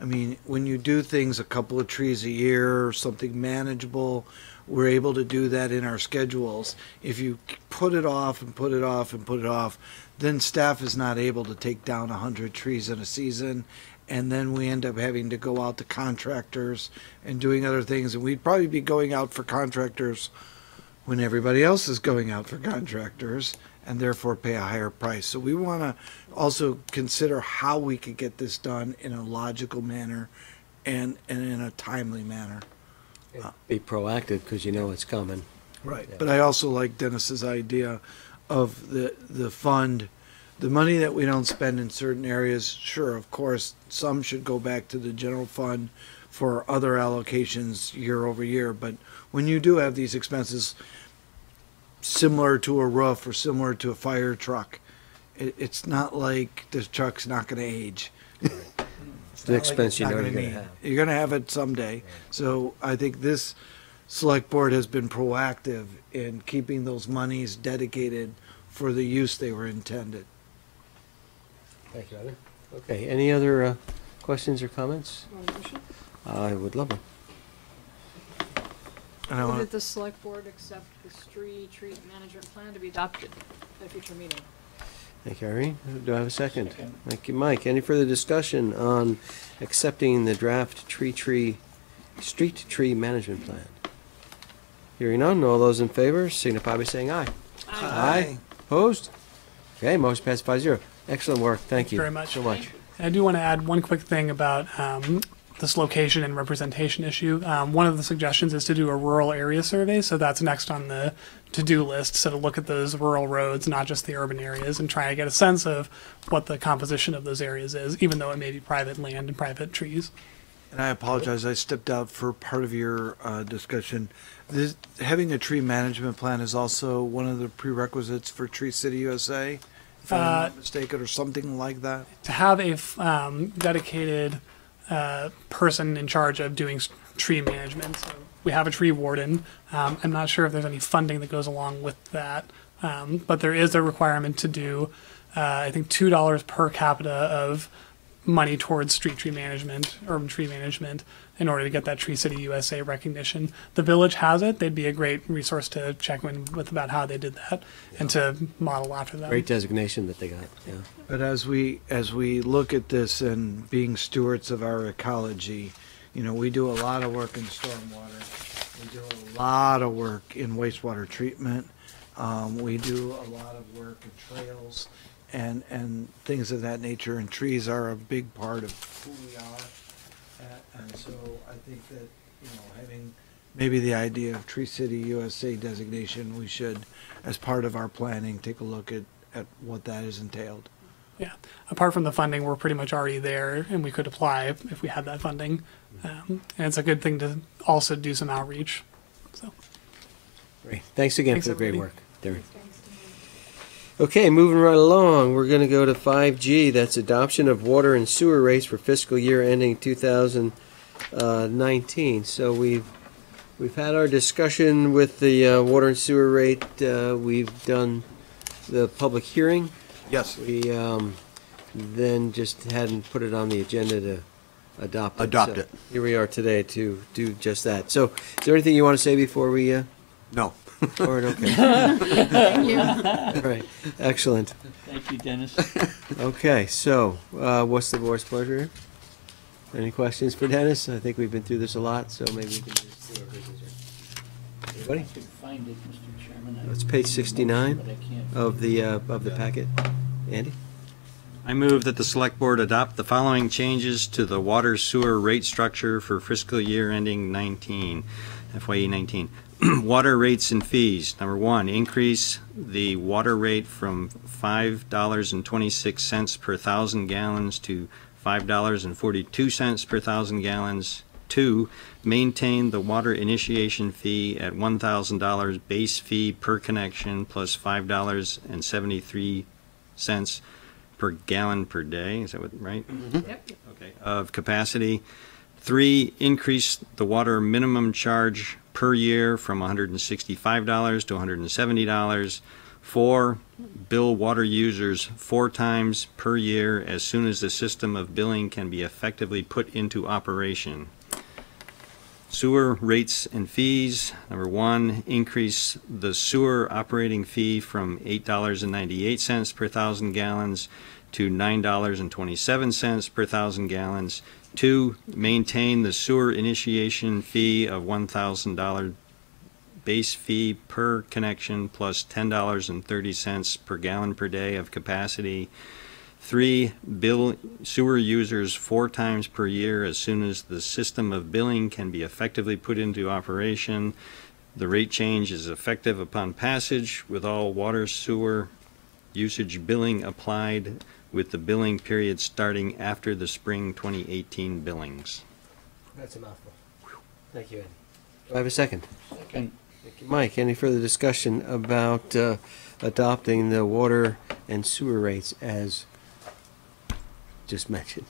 I mean, when you do things a couple of trees a year or something manageable, we're able to do that in our schedules. If you put it off and put it off and put it off, then staff is not able to take down 100 trees in a season, and then we end up having to go out to contractors and doing other things, and we'd probably be going out for contractors when everybody else is going out for contractors, and therefore pay a higher price. So we want to also consider how we could get this done in a logical manner and in a timely manner. Be proactive because you know it's coming. Right. But I also like Dennis's idea of the fund, the money that we don't spend in certain areas. Sure, of course, some should go back to the general fund for other allocations year over year. But when you do have these expenses similar to a roof or similar to a fire truck, it's not like the truck's not going to age. It's the expense you know you're going to have. You're going to have it someday. So I think this select board has been proactive in keeping those monies dedicated for the use they were intended. Thank you, Evan. Okay, any other questions or comments? I would love them. And I Move want that the select board accept the tree management plan to be adopted at a future meeting. Thank you, Irene. Do I have a second? Thank you, Mike. Any further discussion on accepting the draft street tree management plan? Hearing none, all those in favor signify by saying aye. Aye. Opposed? Okay, motion passed 5-0. Excellent work. Thank you very much. so much. And I do want to add one quick thing about this location and representation issue. One of the suggestions is to do a rural area survey, so that's next on the to-do list, so to look at those rural roads, not just the urban areas, and try to get a sense of what the composition of those areas is, even though it may be private land and private trees. And I apologize, I stepped out for part of your discussion. Having a tree management plan is also one of the prerequisites for Tree City USA, if I'm not mistaken, or something like that. To have a dedicated person in charge of doing tree management. So we have a tree warden. I'm not sure if there's any funding that goes along with that, but there is a requirement to do, I think, $2 per capita of money towards street tree management, urban tree management, in order to get that Tree City USA recognition. The village has it. They'd be a great resource to check in with about how they did that and to model after that. Great designation that they got. Yeah. But as we look at this and being stewards of our ecology, you know, we do a lot of work in stormwater. We do a lot of work in wastewater treatment. We do a lot of work in trails and things of that nature. And trees are a big part of who we are. And so I think that, you know, having maybe the idea of Tree City USA designation, we should, as part of our planning, take a look at what that is entailed. Yeah. Apart from the funding, we're pretty much already there, and we could apply if we had that funding. And it's a good thing to also do some outreach. So. Great. Thanks again for the great everybody. work, Darren. Okay, moving right along, we're going to go to 5G. That's adoption of water and sewer rates for fiscal year ending 2019. So we've had our discussion with the water and sewer rate. We've done the public hearing. Yes. We then just hadn't put it on the agenda to adopt it. Adopt So it. Here we are today to do just that. So is there anything you want to say before we... No. All right, okay. Thank you. All right, excellent. Thank you, Dennis. Okay, so what's the board's pleasure? Any questions for Dennis? I think we've been through this a lot, so maybe we can just do our business here. Anybody? I could find it, Mr. Chairman. It's page 69 But I can't. of the packet. Andy? I move that the select board adopt the following changes to the water sewer rate structure for fiscal year ending FYE 19. Water rates and fees. Number 1, increase the water rate from $5.26 per 1,000 gallons to $5.42 per 1,000 gallons. 2, maintain the water initiation fee at $1,000 base fee per connection plus $5.73 per gallon per day. Is that right? Mm-hmm. Yep. Okay. Of capacity. 3, increase the water minimum charge per year from $165 to $170. 4, bill water users 4 times per year as soon as the system of billing can be effectively put into operation. Sewer rates and fees. Number 1, increase the sewer operating fee from $8.98 per thousand gallons to $9.27 per thousand gallons. 2, maintain the sewer initiation fee of $1,000 base fee per connection plus $10.30 per gallon per day of capacity. 3, bill sewer users 4 times per year as soon as the system of billing can be effectively put into operation. The rate change is effective upon passage with all water sewer usage billing applied with the billing period starting after the spring 2018 billings. That's a mouthful. Thank you, Ed. Do I have a second? Second. Thank you, Mike. Any further discussion about adopting the water and sewer rates as just mentioned?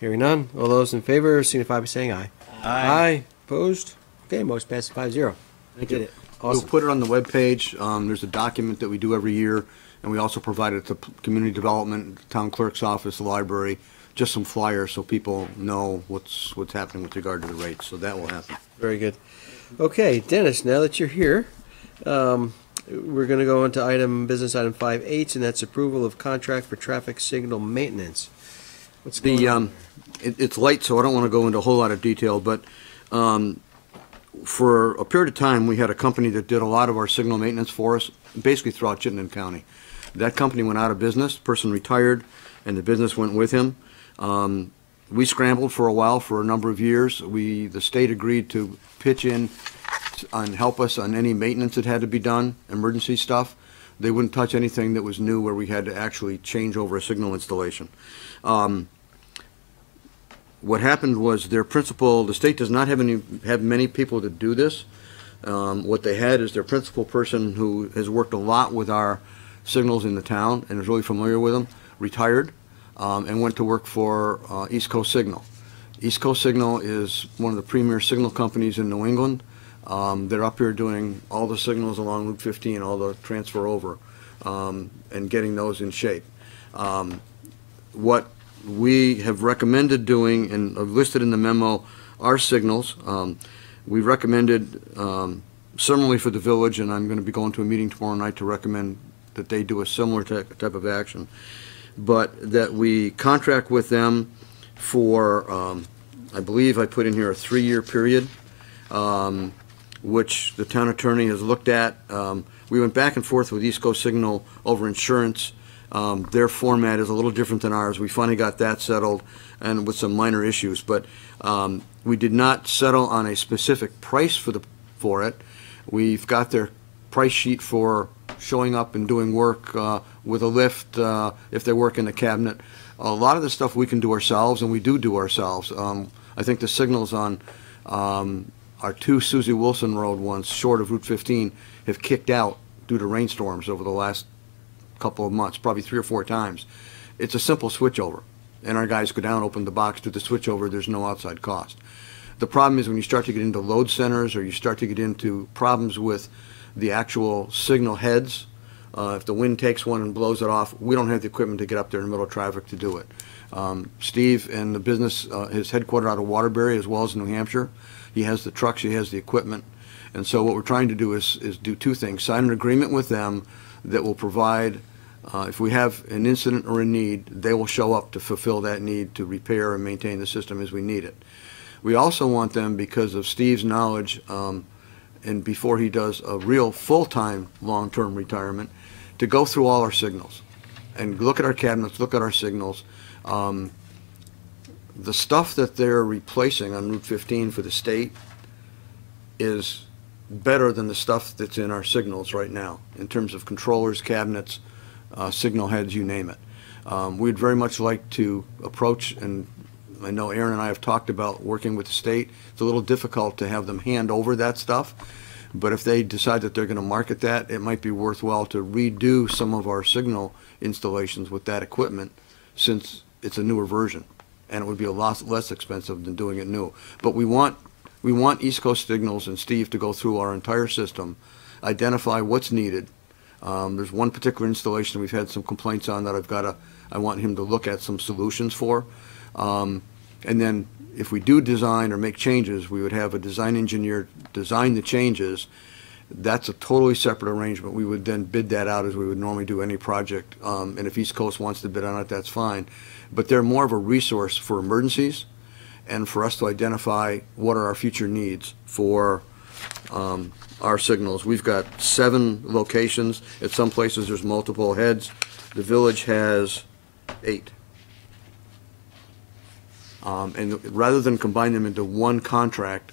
Hearing none. All those in favor signify by saying aye. Aye. Opposed? Okay, motion passes 5-0. Thank Did you. it. We'll Awesome. put it on the webpage. There's a document that we do every year, and we also provide it to community development, town clerk's office, the library, just some flyers so people know what's happening with regard to the rates. So that will happen. Very good. Okay, Dennis, now that you're here, we're going to go into business item 5H, and that's approval of contract for traffic signal maintenance. What's going on? It's late, so I don't want to go into a whole lot of detail, but for a period of time, we had a company that did a lot of our signal maintenance for us, basically throughout Chittenden County. That company went out of business, person retired, and the business went with him. We scrambled for a while, for a number of years. The state agreed to pitch in and help us on any maintenance that had to be done, emergency stuff. They wouldn't touch anything that was new where we had to actually change over a signal installation. What happened was their principal, the state does not have many people that do this. What they had is their principal person, who has worked a lot with our signals in the town and is really familiar with them, retired and went to work for East Coast Signal. East Coast Signal is one of the premier signal companies in New England. They're up here doing all the signals along Route 15, all the transfer over, and getting those in shape. What we have recommended doing, and listed in the memo, are signals. We recommended, similarly for the village, and I'm going to be going to a meeting tomorrow night to recommend that they do a similar type of action, but that we contract with them for, I believe I put in here a 3-year period, which the town attorney has looked at. We went back and forth with East Coast Signal over insurance. Their format is a little different than ours. We finally got that settled, and with some minor issues, but we did not settle on a specific price for it. We've got their price sheet for showing up and doing work with a lift if they work in the cabinet. A lot of the stuff we can do ourselves, and we do ourselves. I think the signals on our 2 Susie Wilson Road ones, short of Route 15, have kicked out due to rainstorms over the last couple of months, probably 3 or 4 times. It's a simple switchover, and our guys go down, open the box, do the switchover. There's no outside cost. The problem is when you start to get into load centers, or you start to get into problems with the actual signal heads, if the wind takes one and blows it off, we don't have the equipment to get up there in the middle of traffic to do it. Steve and the business is headquartered out of Waterbury as well as New Hampshire. He has the trucks, he has the equipment, and so what we're trying to do is do 2 things: sign an agreement with them that will provide, if we have an incident or a need, they will show up to fulfill that need, to repair and maintain the system as we need it. We also want them, because of Steve's knowledge, and before he does a real full-time long-term retirement, to go through all our signals and look at our cabinets, look at our signals. The stuff that they're replacing on Route 15 for the state is better than the stuff that's in our signals right now, in terms of controllers, cabinets, signal heads, you name it. We'd very much like to approach, and I know Aaron and I have talked about working with the state. It's a little difficult to have them hand over that stuff, but if they decide that they're going to market that, it might be worthwhile to redo some of our signal installations with that equipment, since it's a newer version, and it would be a lot less expensive than doing it new. But we want East Coast Signals and Steve to go through our entire system, identify what's needed, There's one particular installation we've had some complaints on that I want him to look at some solutions for. And then if we do design or make changes, we would have a design engineer design the changes. That's a totally separate arrangement. We would then bid that out as we would normally do any project. And if East Coast wants to bid on it, that's fine. But they're more of a resource for emergencies and for us to identify what are our future needs for our signals. We've got 7 locations. At some places there's multiple heads. The village has 8. And rather than combine them into one contract,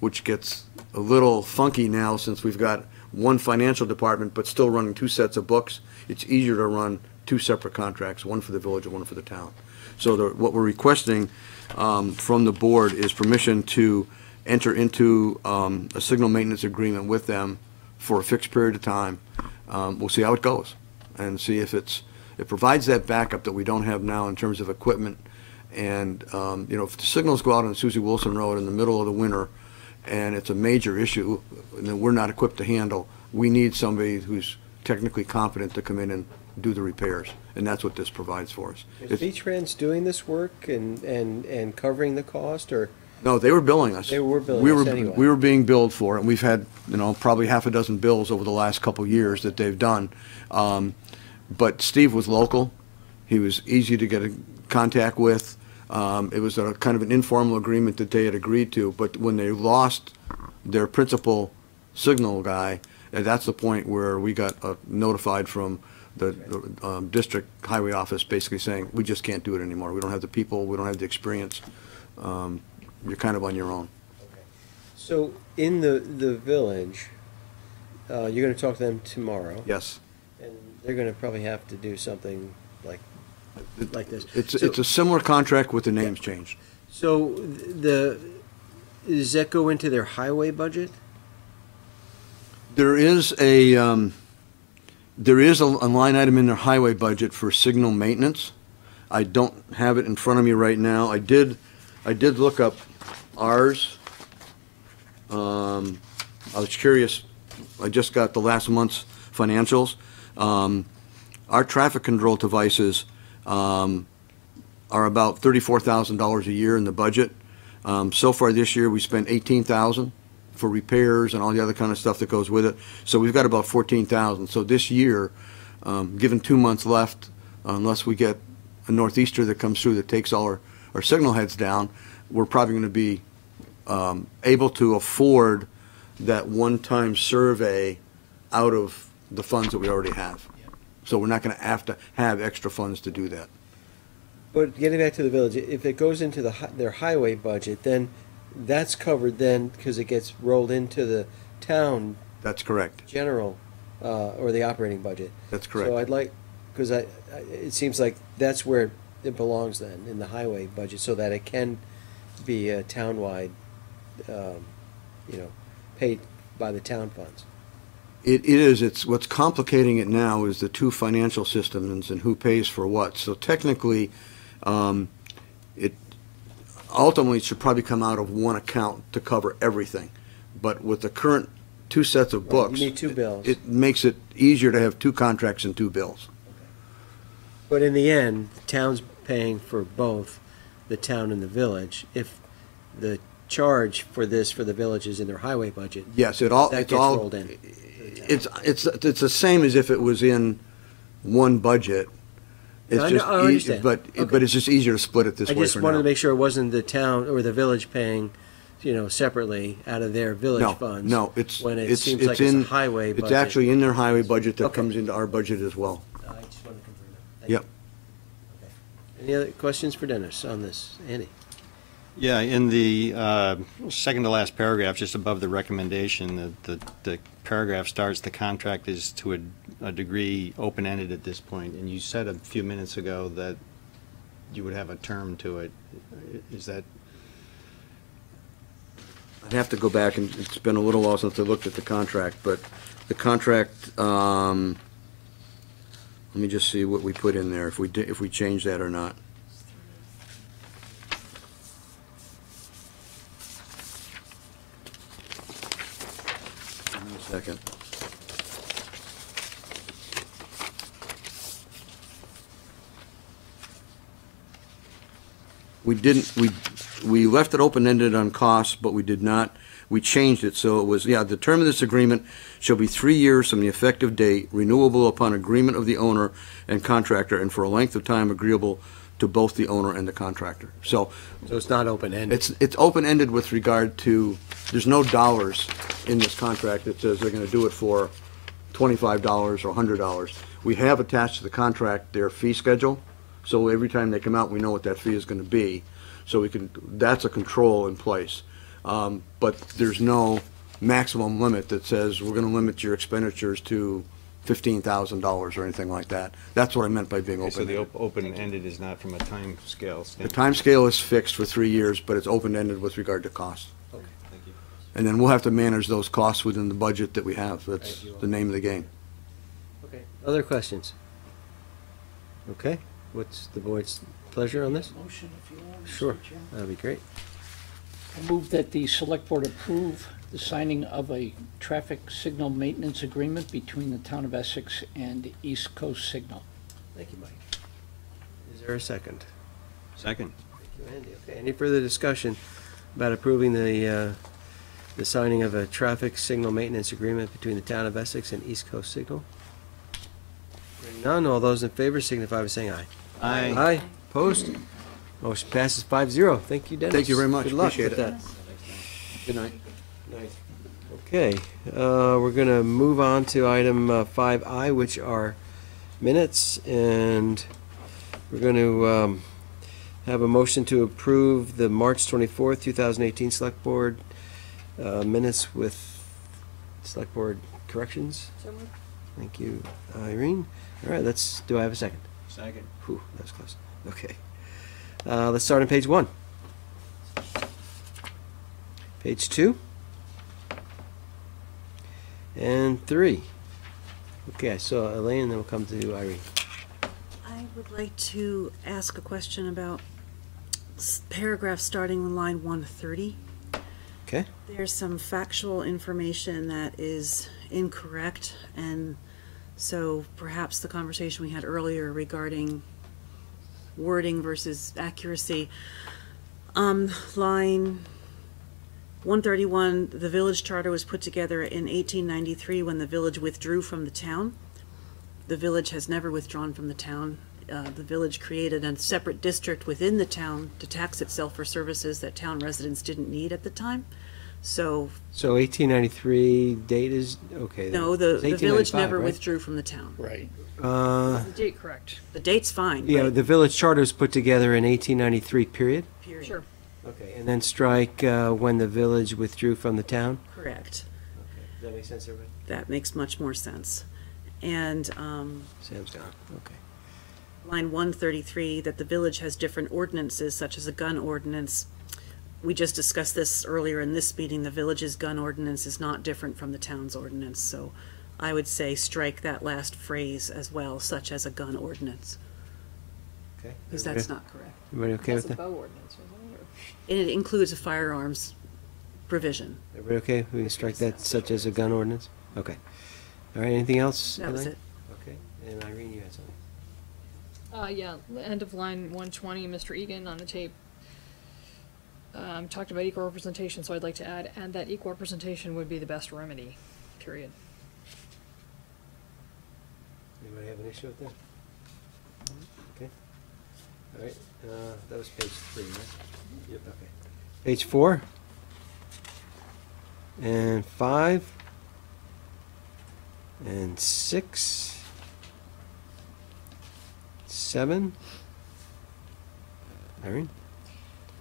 which gets a little funky now since we've got one financial department but still running 2 sets of books, it's easier to run 2 separate contracts, one for the village and one for the town. So what we're requesting from the board is permission to enter into a signal maintenance agreement with them for a fixed period of time. We'll see how it goes and see if it provides that backup that we don't have now in terms of equipment. And if the signals go out on Susie Wilson Road in the middle of the winter and it's a major issue that we're not equipped to handle, we need somebody who's technically competent to come in and do the repairs, and that's what this provides for us. Is V-Trans doing this work and covering the cost, or? No, they were billing us. They were billing us anyway. We were being billed for it, and we've had, probably half a dozen bills over the last couple of years that they've done. But Steve was local. He was easy to get in contact with. It was a kind of an informal agreement that they had agreed to, but when they lost their principal signal guy, that's the point where we got notified from the district highway office basically saying, we just can't do it anymore. We don't have the people, we don't have the experience. You're kind of on your own. Okay. So in the village, you're going to talk to them tomorrow. Yes. And they're going to probably have to do something like this. It's a similar contract with the names changed. So does that go into their highway budget? There is a line item in their highway budget for signal maintenance. I don't have it in front of me right now. I did look up ours. I was curious. I just got the last month's financials. Our traffic control devices are about $34,000 a year in the budget. So far this year, we spent $18,000 for repairs and all the other kind of stuff that goes with it. So we've got about $14,000. So this year, given 2 months left, unless we get a northeaster that comes through that takes all our signal heads down, we're probably going to be able to afford that one-time survey out of the funds that we already have. So we're not going to have extra funds to do that. But getting back to the village, if it goes into their highway budget, then that's covered then because it gets rolled into the town. That's correct. General or the operating budget. That's correct. So I'd like, because it seems like that's where it belongs then, in the highway budget, so that it can be a townwide, paid by the town funds. It is. It's what's complicating it now is the 2 financial systems and who pays for what. So technically, it ultimately should probably come out of one account to cover everything. But with the current 2 sets of books, you need 2 bills. It makes it easier to have 2 contracts and 2 bills. But in the end, the town's paying for both the town and the village. If the charge for this for the village is in their highway budget, yes, that gets rolled in. It's the same as if it was in one budget. It's I just understand. but it's just easier to split it this way. I just wanted to make sure it wasn't the town or the village paying, separately out of their village funds. No, it's when it it's seems it's like in it's a highway budget. It's actually in their highway budget that comes into our budget as well. I just wanted to confirm that. Yep. Any other questions for Dennis on this? Andy? Yeah, in the second to last paragraph, just above the recommendation, the paragraph starts, the contract is to a degree open-ended at this point, and you said a few minutes ago that you would have a term to it. Is that? I'd have to go back, and it's been a little while since I looked at the contract, but the contract, let me just see what we put in there, if we change that or not. Second. we didn't, we left it open-ended on costs, but we did not, we changed it, so it was, the term of this agreement shall be 3 years from the effective date, renewable upon agreement of the owner and contractor, and for a length of time agreeable to both the owner and the contractor. So it's not open-ended? It's open-ended with regard to, there's no dollars in this contract that says they're gonna do it for $25 or $100. We have attached to the contract their fee schedule, so every time they come out, we know what that fee is gonna be. So we can, that's a control in place. But there's no maximum limit that says we're gonna limit your expenditures to $15,000 or anything like that. That's what I meant by being Okay, so open-ended. the open-ended is not from a time scale The standpoint. time scale is fixed for 3 years, but it's open-ended with regard to costs. Okay, thank you. And then we'll have to manage those costs within the budget that we have. That's the name of the game. Okay, other questions? Okay, what's the board's pleasure on this? Motion if you want. Mr. Sure, Chairman. that'd be great. I move that the select board approve the signing of a traffic signal maintenance agreement between the town of Essex and East Coast Signal. Thank you, Mike. Is there a second? Second. Thank you, Andy. Okay, any further discussion about approving the signing of a traffic signal maintenance agreement between the town of Essex and East Coast Signal? Hearing none, all those in favor signify by saying aye. Aye. Aye, opposed? Motion passes 5-0. Thank you, Dennis. Thank you very much. Good luck Appreciate with it. that. Good night. Okay, we're gonna move on to item 5I, which are minutes, and we're gonna have a motion to approve the March 24th, 2018 Select Board minutes with Select Board corrections. Thank you, Irene. All right, do I have a second? Second. Whew, that was close. Okay. Let's start on page 1. Page 2. And 3. Okay, so Elaine, and then we'll come to Irene. I would like to ask a question about paragraph starting with line 130. Okay. There's some factual information that is incorrect, and so perhaps the conversation we had earlier regarding wording versus accuracy. Line 131, the village charter was put together in 1893 when the village withdrew from the town. The village has never withdrawn from the town. The village created a separate district within the town to tax itself for services that town residents didn't need at the time. So 1893 date is, okay. no, It's the village 1895, never right? withdrew from the town. Right. The date correct. The date's fine. Yeah, but the village charter was put together in 1893, period? period. Sure. Okay, and then strike when the village withdrew from the town? Correct. Okay, does that make sense, everybody? That makes much more sense. And Sam's gone, okay. line 133, that the village has different ordinances, such as a gun ordinance. We just discussed this earlier in this meeting. The village's gun ordinance is not different from the town's ordinance, so I would say strike that last phrase as well, such as a gun ordinance, Okay. because that's not correct. Everybody okay with That's a that? bow ordinance, isn't it? And it includes a firearms provision. Everybody okay? We can strike that such as a gun ordinance? Okay. All right, anything else? That was Elaine? it. Okay, and Irene, you had something? Yeah, the end of line 120, Mr. Egan on the tape talked about equal representation, so I'd like to add, and that equal representation would be the best remedy, period. Anybody have an issue with that? Okay. All right, that was page 3, right? Yep. Okay. Page 4. And 5. And 6. 7. Irene?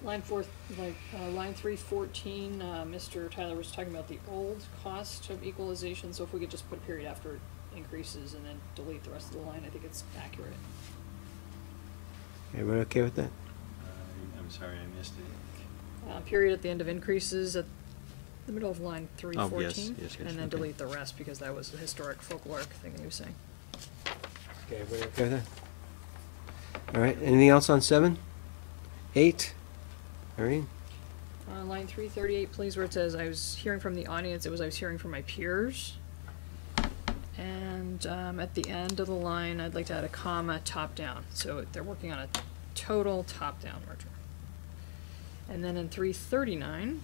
Line 314, Mr. Tyler was talking about the old cost of equalization, so if we could just put a period after increases and then delete the rest of the line, I think it's accurate. Everybody okay with that? I'm sorry, I missed it. Period at the end of increases at the middle of line 314. Oh, yes, yes, And then okay. delete the rest because that was a historic folkloric thing that he was saying. Okay, everybody okay with that? All right, anything else on 7? 8? Irene? Line 338, please, where it says, I was hearing from the audience, it was I was hearing from my peers. And at the end of the line, I'd like to add a comma, top down. So they're working on a total top-down merger. And then in 339,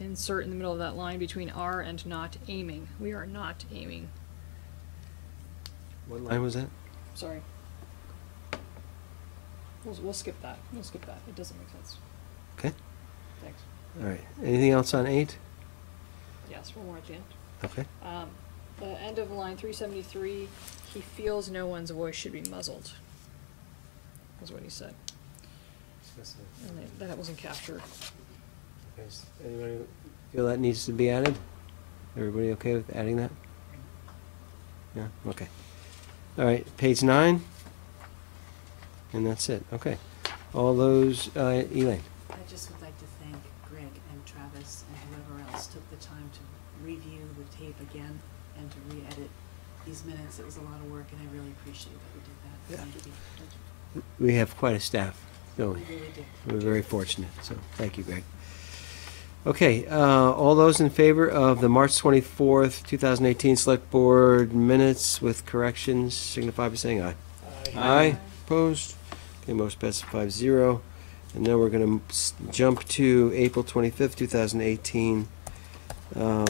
insert in the middle of that line between are and not aiming. We are not aiming. What line was that? Sorry. We'll skip that. We'll skip that. It doesn't make sense. Okay. Thanks. All right. Anything else on 8? Yes, one more at the end. Okay. The end of line 373, he feels no one's voice should be muzzled. Was what he said. And that wasn't captured. Does anybody feel that needs to be added? Everybody okay with adding that? Yeah, okay. All right, page 9. And that's it, okay. All those, Elaine? I just would like to thank Greg and Travis and whoever else took the time to review the tape again and to re-edit these minutes. It was a lot of work, and I really appreciate that we did that. Thank you. We have quite a staff, don't we? We really do. We're very fortunate, so thank you, Greg. Okay, all those in favor of the March 24th, 2018 Select Board minutes with corrections signify by saying aye. Aye. Opposed? Okay, motion passes 5-0. And then we're going to jump to April 25th, 2018. Do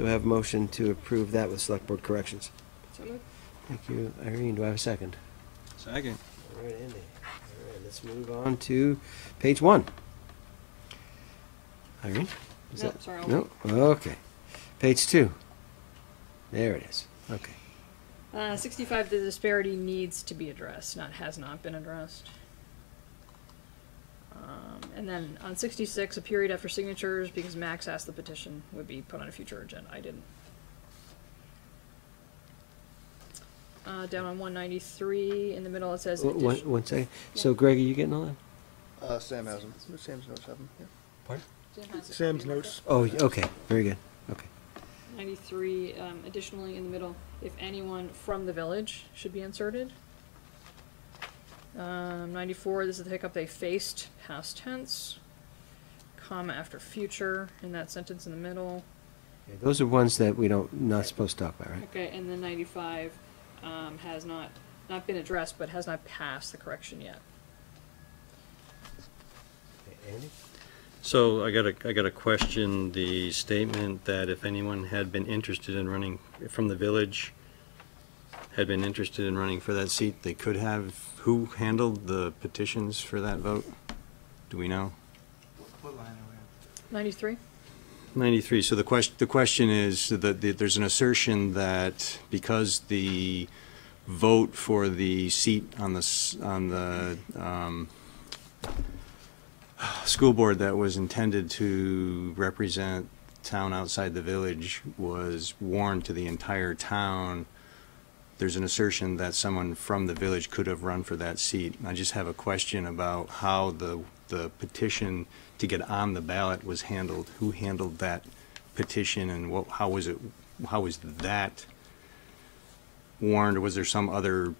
I have a motion to approve that with Select Board corrections? So moved. Thank you. Irene, do I have a second? Second. All right, Andy. All right, let's move on to page 1. Irene? Is Nope, that- sorry, I'll No? Okay. Page 2. There it is. Okay. 65, the disparity needs to be addressed, not has not been addressed. And then on 66, a period after signatures, because Max asked the petition would be put on a future agenda. I didn't. Down on 193, in the middle it says addition- One second. So, Greg, are you getting all that? Sam has them. Sam's notes have them, yeah. Pardon? Jim has it. Sam's notes. Oh, okay. Very good. Okay. 93, additionally in the middle, if anyone from the village should be inserted. 94, this is to pick up they faced past tense, comma after future in that sentence in the middle. Okay, those are ones that we not supposed to talk about, right? Okay, and then 95 has not been addressed, but has not passed the correction yet. Okay, Andy? So I gotta question the statement that if anyone had been interested in running from the village, had been interested in running for that seat, they could have. Who handled the petitions for that vote? Do we know? What line are we 93? 93. So the question is that there's an assertion that because the vote for the seat on the school board that was intended to represent town outside the village was warned to the entire town, there's an assertion that someone from the village could have run for that seat. I just have a question about how the petition to get on the ballot was handled. Who handled that petition, and how was that warned? Or was there some other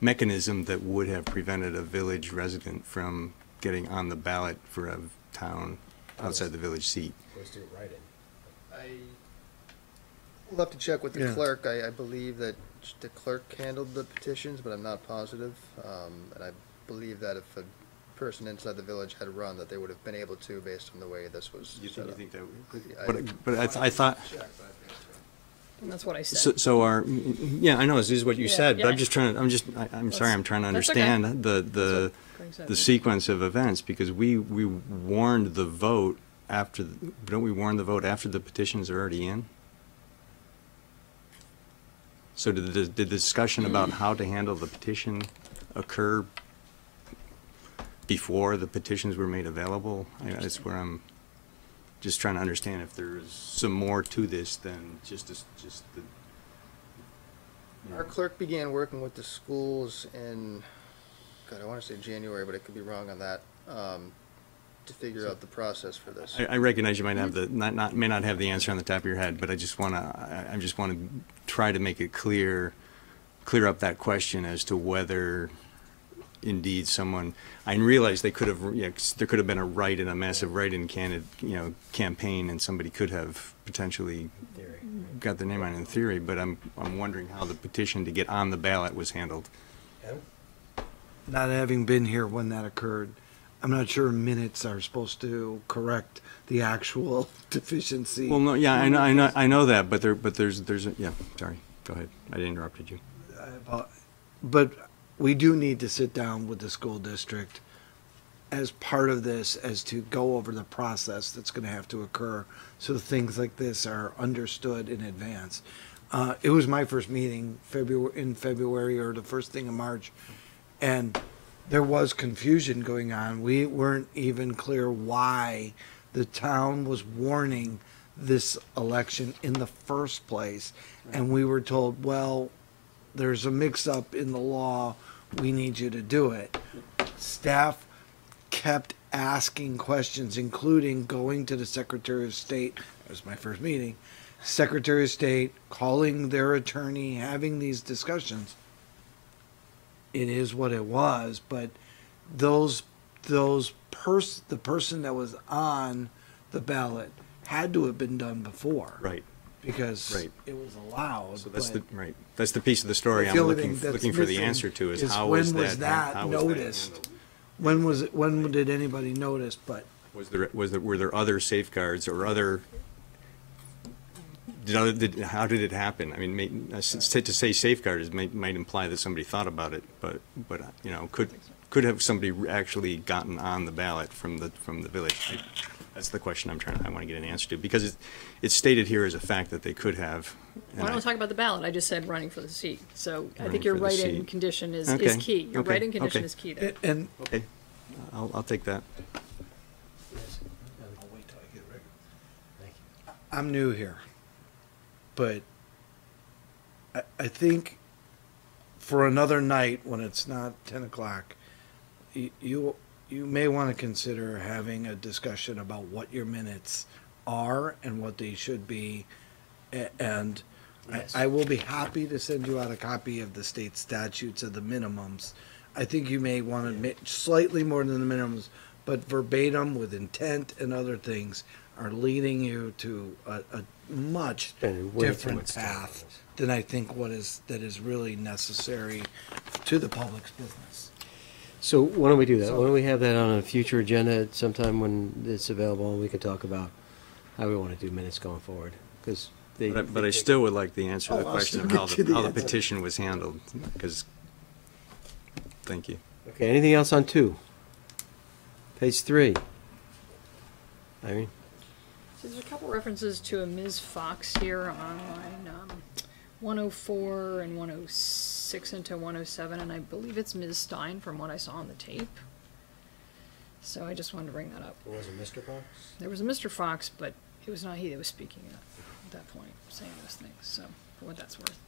mechanism that would have prevented a village resident from getting on the ballot for a town outside the village seat? We'll have to check with the Yeah. clerk. I believe that the clerk handled the petitions, but I'm not positive. And I believe that if a person inside the village had run, that they would have been able to, based on the way this was set up. But I thought. And that's what I said. So yeah, I know this is what you Yeah, said, but yeah. I'm just trying to, I'm sorry, I'm trying to That's okay. understand the sequence of events, because we warned the vote after, don't we warn the vote after the petitions are already in? So did the discussion about how to handle the petition occur before the petitions were made available? That's where I'm just trying to understand if there's some more to this than just the. Our clerk began working with the schools in, God, I want to say January, but I could be wrong on that, to figure out the process for this. I recognize you might have may not have the answer on the top of your head, but I just want to try to make it clear up that question as to whether indeed someone. I realize there could have been a write in a massive write-in campaign, and somebody could have potentially got their name on it in theory. But I'm wondering how the petition to get on the ballot was handled. not having been here when that occurred, I'm not sure minutes are supposed to correct the actual deficiency. Well, no, yeah, I know that, but there's yeah, sorry, go ahead. I interrupted you. But we do need to sit down with the school district as part of this, as to go over the process that's going to have to occur, so things like this are understood in advance. It was my first meeting in February or the first thing in March, and there was confusion going on. We weren't even clear why the town was warning this election in the first place, and we were told, well, there's a mix-up in the law, we need you to do it. Staff kept asking questions, including going to the Secretary of State. That was my first meeting. Secretary of State, calling their attorney, having these discussions. It is what it was, but the person that was on the ballot had to have been done before. Right. Because it was allowed. So that's that's the piece of the story I'm looking for the answer to is how was that noticed? When did anybody notice? But were there other safeguards or other? How did it happen? I mean, to say safeguards might imply that somebody thought about it, but you know, could have somebody actually gotten on the ballot from the village? That's the question I want to get an answer to, because it's stated here as a fact that they could have. Well, I don't talk about the ballot. I just said running for the seat. So I think Running your for the write-in seat. condition is Okay. key. Your Okay. write-in condition Okay. is key there. And okay, I'll take that. I'm new here, but I think for another night when it's not 10 o'clock, you may want to consider having a discussion about what your minutes are and what they should be. And I will be happy to send you out a copy of the state statutes of the minimums. I think you may want to make slightly more than the minimums, but verbatim with intent and other things are leading you to a much different path than I think that is really necessary to the public's business. So why don't we do that? Why don't we have that on a future agenda at some time when it's available, and we can talk about how we want to do minutes going forward? Because But I still would like the answer to the I'll question of still how get you the the answer. petition was handled, because, thank you. Okay, anything else on 2? Page 3. Irene? So there's a couple references to a Ms. Fox here on line 104 and 106 into 107, and I believe it's Ms. Stein from what I saw on the tape. So I just wanted to bring that up. Was it Mr. Fox? There was a Mr. Fox, but it was not he that was speaking at that point, saying those things, so for what that's worth.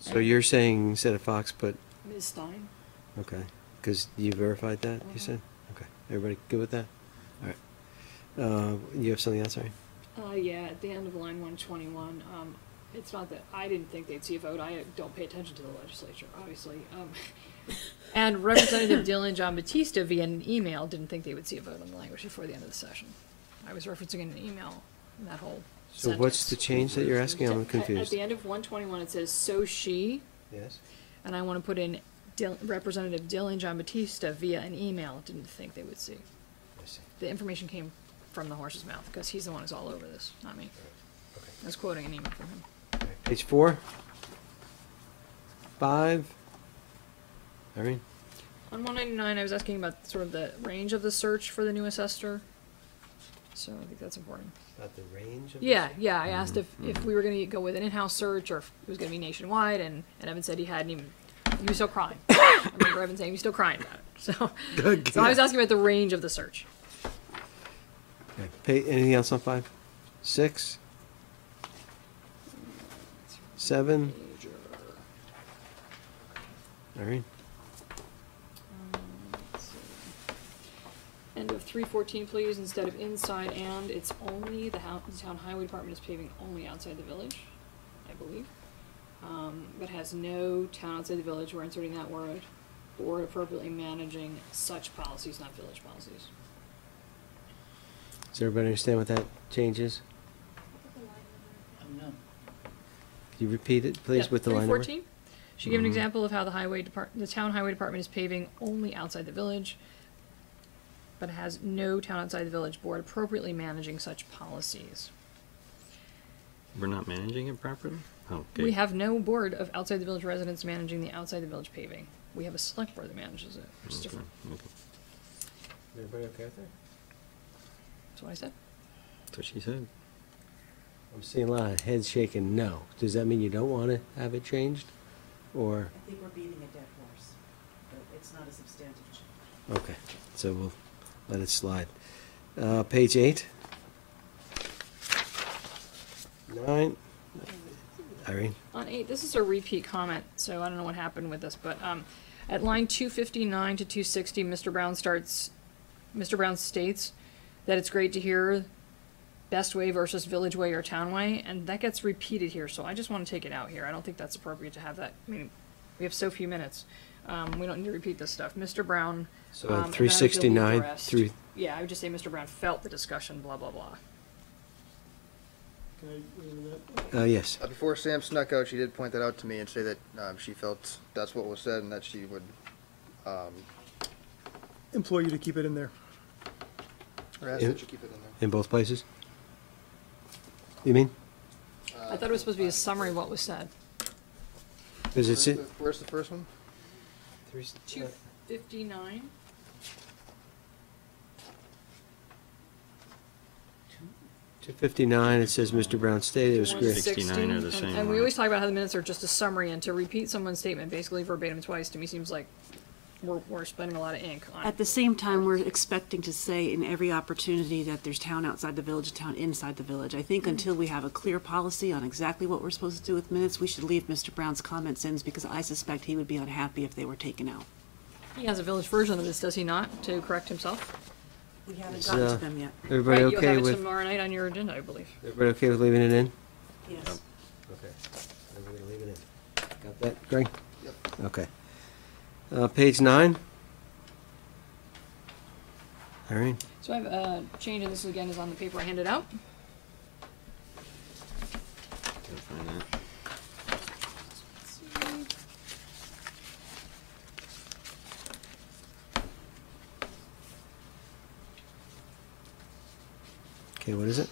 So you're saying instead of Fox, put, Ms. Stein? okay, because you verified that, you said? Okay, everybody good with that? All right. You have something else, sorry? Yeah, at the end of line 121, it's not that I didn't think they'd see a vote. I don't pay attention to the legislature, obviously. And Representative Dylan John Batista via an email didn't think they would see a vote on the language before the end of the session. I was referencing an email in that whole So sentence. what's the change that you're asking? I'm At confused. the end of 121, it says, "So she," Yes? and I want to put in Representative Dylan John Batista via an email didn't think they would see. I see. The information came from the horse's mouth, because he's the one who's all over this, not me. I was quoting an email from him. Page 4? 5? Irene? On 199, I was asking about sort of the range of the search for the new assessor. So I think that's important. About the range of Yeah, yeah. I asked if we were going to go with an in-house search or if it was going to be nationwide, and Evan said he hadn't even. He was still crying. I remember Evan saying he was still crying about it. So I was asking about the range of the search. Okay. Anything else on 5? 6? 7? Irene? Let's see. End of 314, please. Instead of inside and, it's only the town highway department is paving only outside the village, I believe. But has no town outside the village. We're inserting that word. Or appropriately managing such policies, not village policies. Does everybody understand what that change is? No. Could you repeat it, please, Yeah, with the line number? 314. She gave an example of how the town highway department is paving only outside the village, but has no town outside the village board appropriately managing such policies. We're not managing it properly? Oh, okay. We have no board of outside the village residents managing the outside the village paving. We have a select board that manages it, which is Okay, different. okay. Everybody okay with that? That's what I said. That's what she said. I'm seeing a lot of heads shaking no. Does that mean you don't want to have it changed? Or, I think we're beating a dead horse, but it's not a substantive change. okay, so we'll let it slide. Page 8. 9. Irene? On 8, this is a repeat comment, so I don't know what happened with this, but at line 259 to 260, Mr. Brown states that it's great to hear best way versus village way or town way, and that gets repeated here, so I just want to take it out here. I don't think that's appropriate to have that. I mean, we have so few minutes. We don't need to repeat this stuff. Mr. Brown. So and on then 369 I'll delete the rest. through. Yeah, I would just say Mr. Brown felt the discussion, blah, blah, blah. Yes. Before Sam snuck out, she did point that out to me and say that she felt that's what was said and that she would implore you to keep it in there. Or ask that you keep it in there. In both places? You mean? I thought it was supposed to be a summary of what was said. Is it? Where's the first one? 259. 259, it says Mr. Brown stated it was great. 69 are the same. And we always talk about how the minutes are just a summary, and to repeat someone's statement basically verbatim twice, to me seems like we're spending a lot of ink on it. At the same time, we're expecting to say in every opportunity that there's town outside the village, town inside the village. I think until we have a clear policy on exactly what we're supposed to do with minutes, we should leave Mr. Brown's comments in, because I suspect he would be unhappy if they were taken out. He has a village version of this, does he not, to correct himself? We haven't gotten to them yet. Everybody Right, okay you'll have with? it tomorrow night on your agenda, I believe. Everybody okay with leaving it in? Yes. Okay. Then we're gonna leave it in. Got that, Greg? Yep. Okay. Page 9. Irene? So I have a change, and this again is on the paper I handed out. Can't find that. Okay, what is it?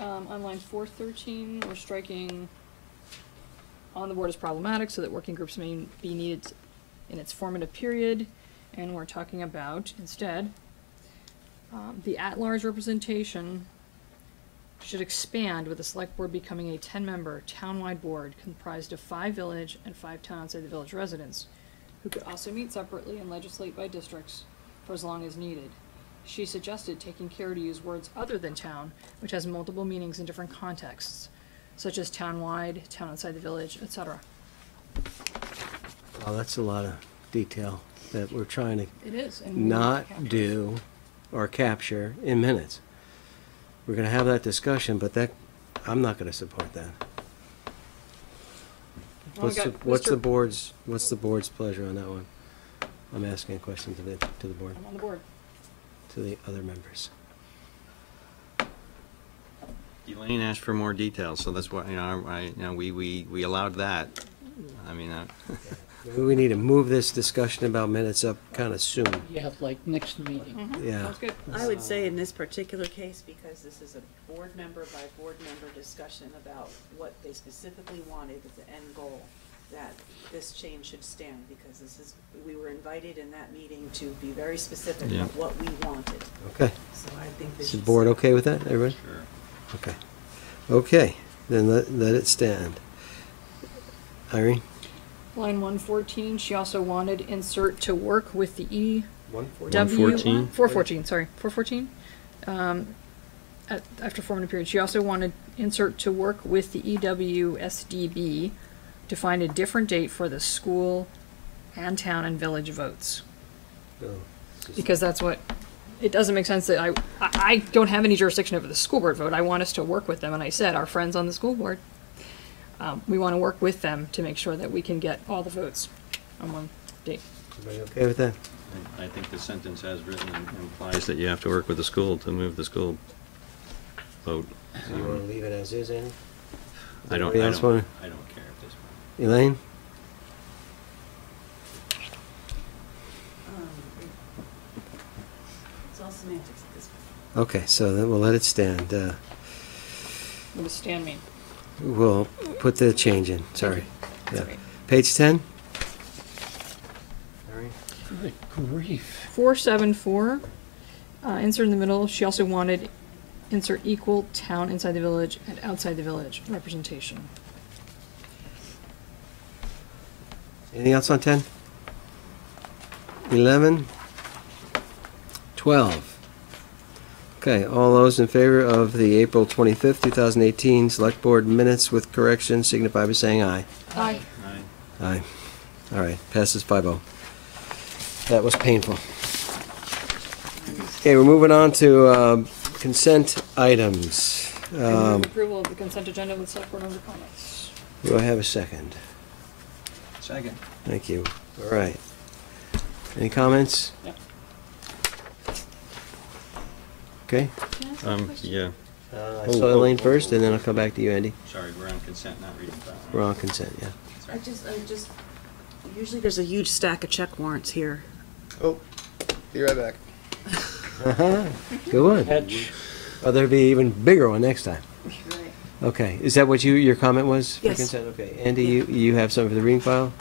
On line 413, we're striking on the board is problematic, so that working groups may be needed in its formative period, and we're talking about, instead, the at-large representation should expand with the select board becoming a 10-member town-wide board comprised of 5 village and 5 town outside the village residents, who could also meet separately and legislate by districts for as long as needed. She suggested taking care to use words other than town, which has multiple meanings in different contexts, such as town-wide, town outside the village, etc. Oh, that's a lot of detail that we're trying to It is, and we not capture it. do or capture in minutes. We're gonna have that discussion, but that, I'm not gonna support that. Well, we got What's Mr. the board's pleasure on that one? I'm asking a question to the board, I'm on the board. to the other members. Elaine asked for more details, so that's why, we allowed that. I mean, Maybe we need to move this discussion about minutes up kinda soon. Yeah, like next meeting. Yeah. Sounds good. I would say in this particular case, because this is a board member by board member discussion about what they specifically wanted as the end goal, that this change should stand, because we were invited in that meeting to be very specific Yeah. of what we wanted. Okay. So I think this Is the should board stay. okay with that, everybody? Sure. Okay. Okay, then let it stand. Irene? Line 114, she also wanted insert to work with the EW. 114? 414, sorry, 414. After formative period, she also wanted insert to work with the EWSDB to find a different date for the school and town and village votes. Oh, Because that's what, it doesn't make sense that I don't have any jurisdiction over the school board vote. I want us to work with them, and I said, our friends on the school board, we want to work with them to make sure that we can get all the votes on one date. Everybody okay with that? I think the sentence as written implies that you have to work with the school to move the school vote. So you wanna leave it as is, Andy? I don't Anybody else care wanna- at this point. Elaine? Okay, so then we'll let it stand. What does stand mean? We'll put the change in, sorry. Yeah. Sorry. Page 10? Good grief. 474, insert in the middle, she also wanted insert equal town inside the village and outside the village representation. Anything else on 10? 11? 12? Okay, all those in favor of the April 25th, 2018 Select Board minutes with corrections signify by saying aye. Aye. Aye. All right, passes 5-0. That was painful. Okay, we're moving on to consent items. I move approval of the consent agenda with select board under comments. Do I have a second? Second. Thank you. All right. Any comments? Yep. Okay. Yeah. I saw Elaine first, and then I'll come back to you, Andy. Sorry, we're on consent, not reading file. We're on consent, yeah. I just, usually there's a huge stack of check warrants here. Oh, be right back. Good one. Oh, there'll be even bigger one next time. Okay, is that what your comment was for Yes. consent? Okay, Andy, you have some for the reading file?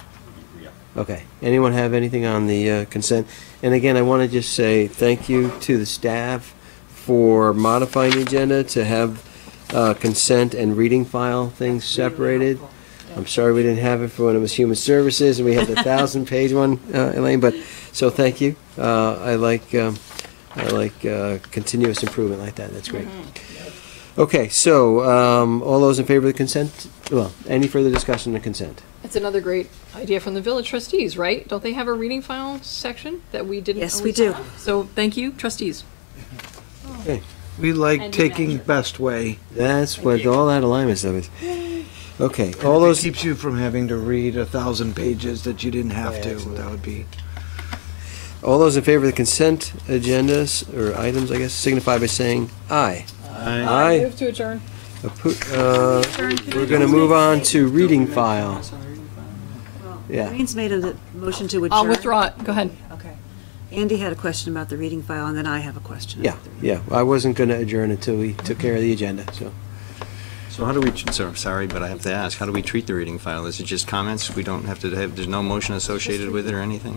Okay, anyone have anything on the consent? And again, I want to just say thank you to the staff for modifying the agenda to have consent and reading file things separated. I'm sorry we didn't have it for when it was human services and we had the 1,000-page one, Elaine, but, so thank you. I like continuous improvement like that, that's great. Okay, so, all those in favor of the consent? Well, any further discussion on the consent? It's another great idea from the village trustees, right? Don't they have a reading file section that we didn't? Yes, we always do. have? So, thank you, trustees. Okay. We like And taking best way. That's what all that alignment stuff is. Okay, all All those, those keeps you from having to read 1,000 pages that you didn't have to. absolutely. That would be. all those in favor of the consent agendas, or items, I guess, signify by saying aye. Aye. Move to adjourn. We're gonna move on to reading file. Yeah. Green's made a motion to adjourn. I'll withdraw it. Go ahead. Okay. Andy had a question about the reading file, and then I have a question. Yeah, yeah, I wasn't gonna adjourn until we took care of the agenda, so. So how do we, sorry, but I have to ask, how do we treat the reading file? Is it just comments? We don't have to have, there's no motion associated with it or anything?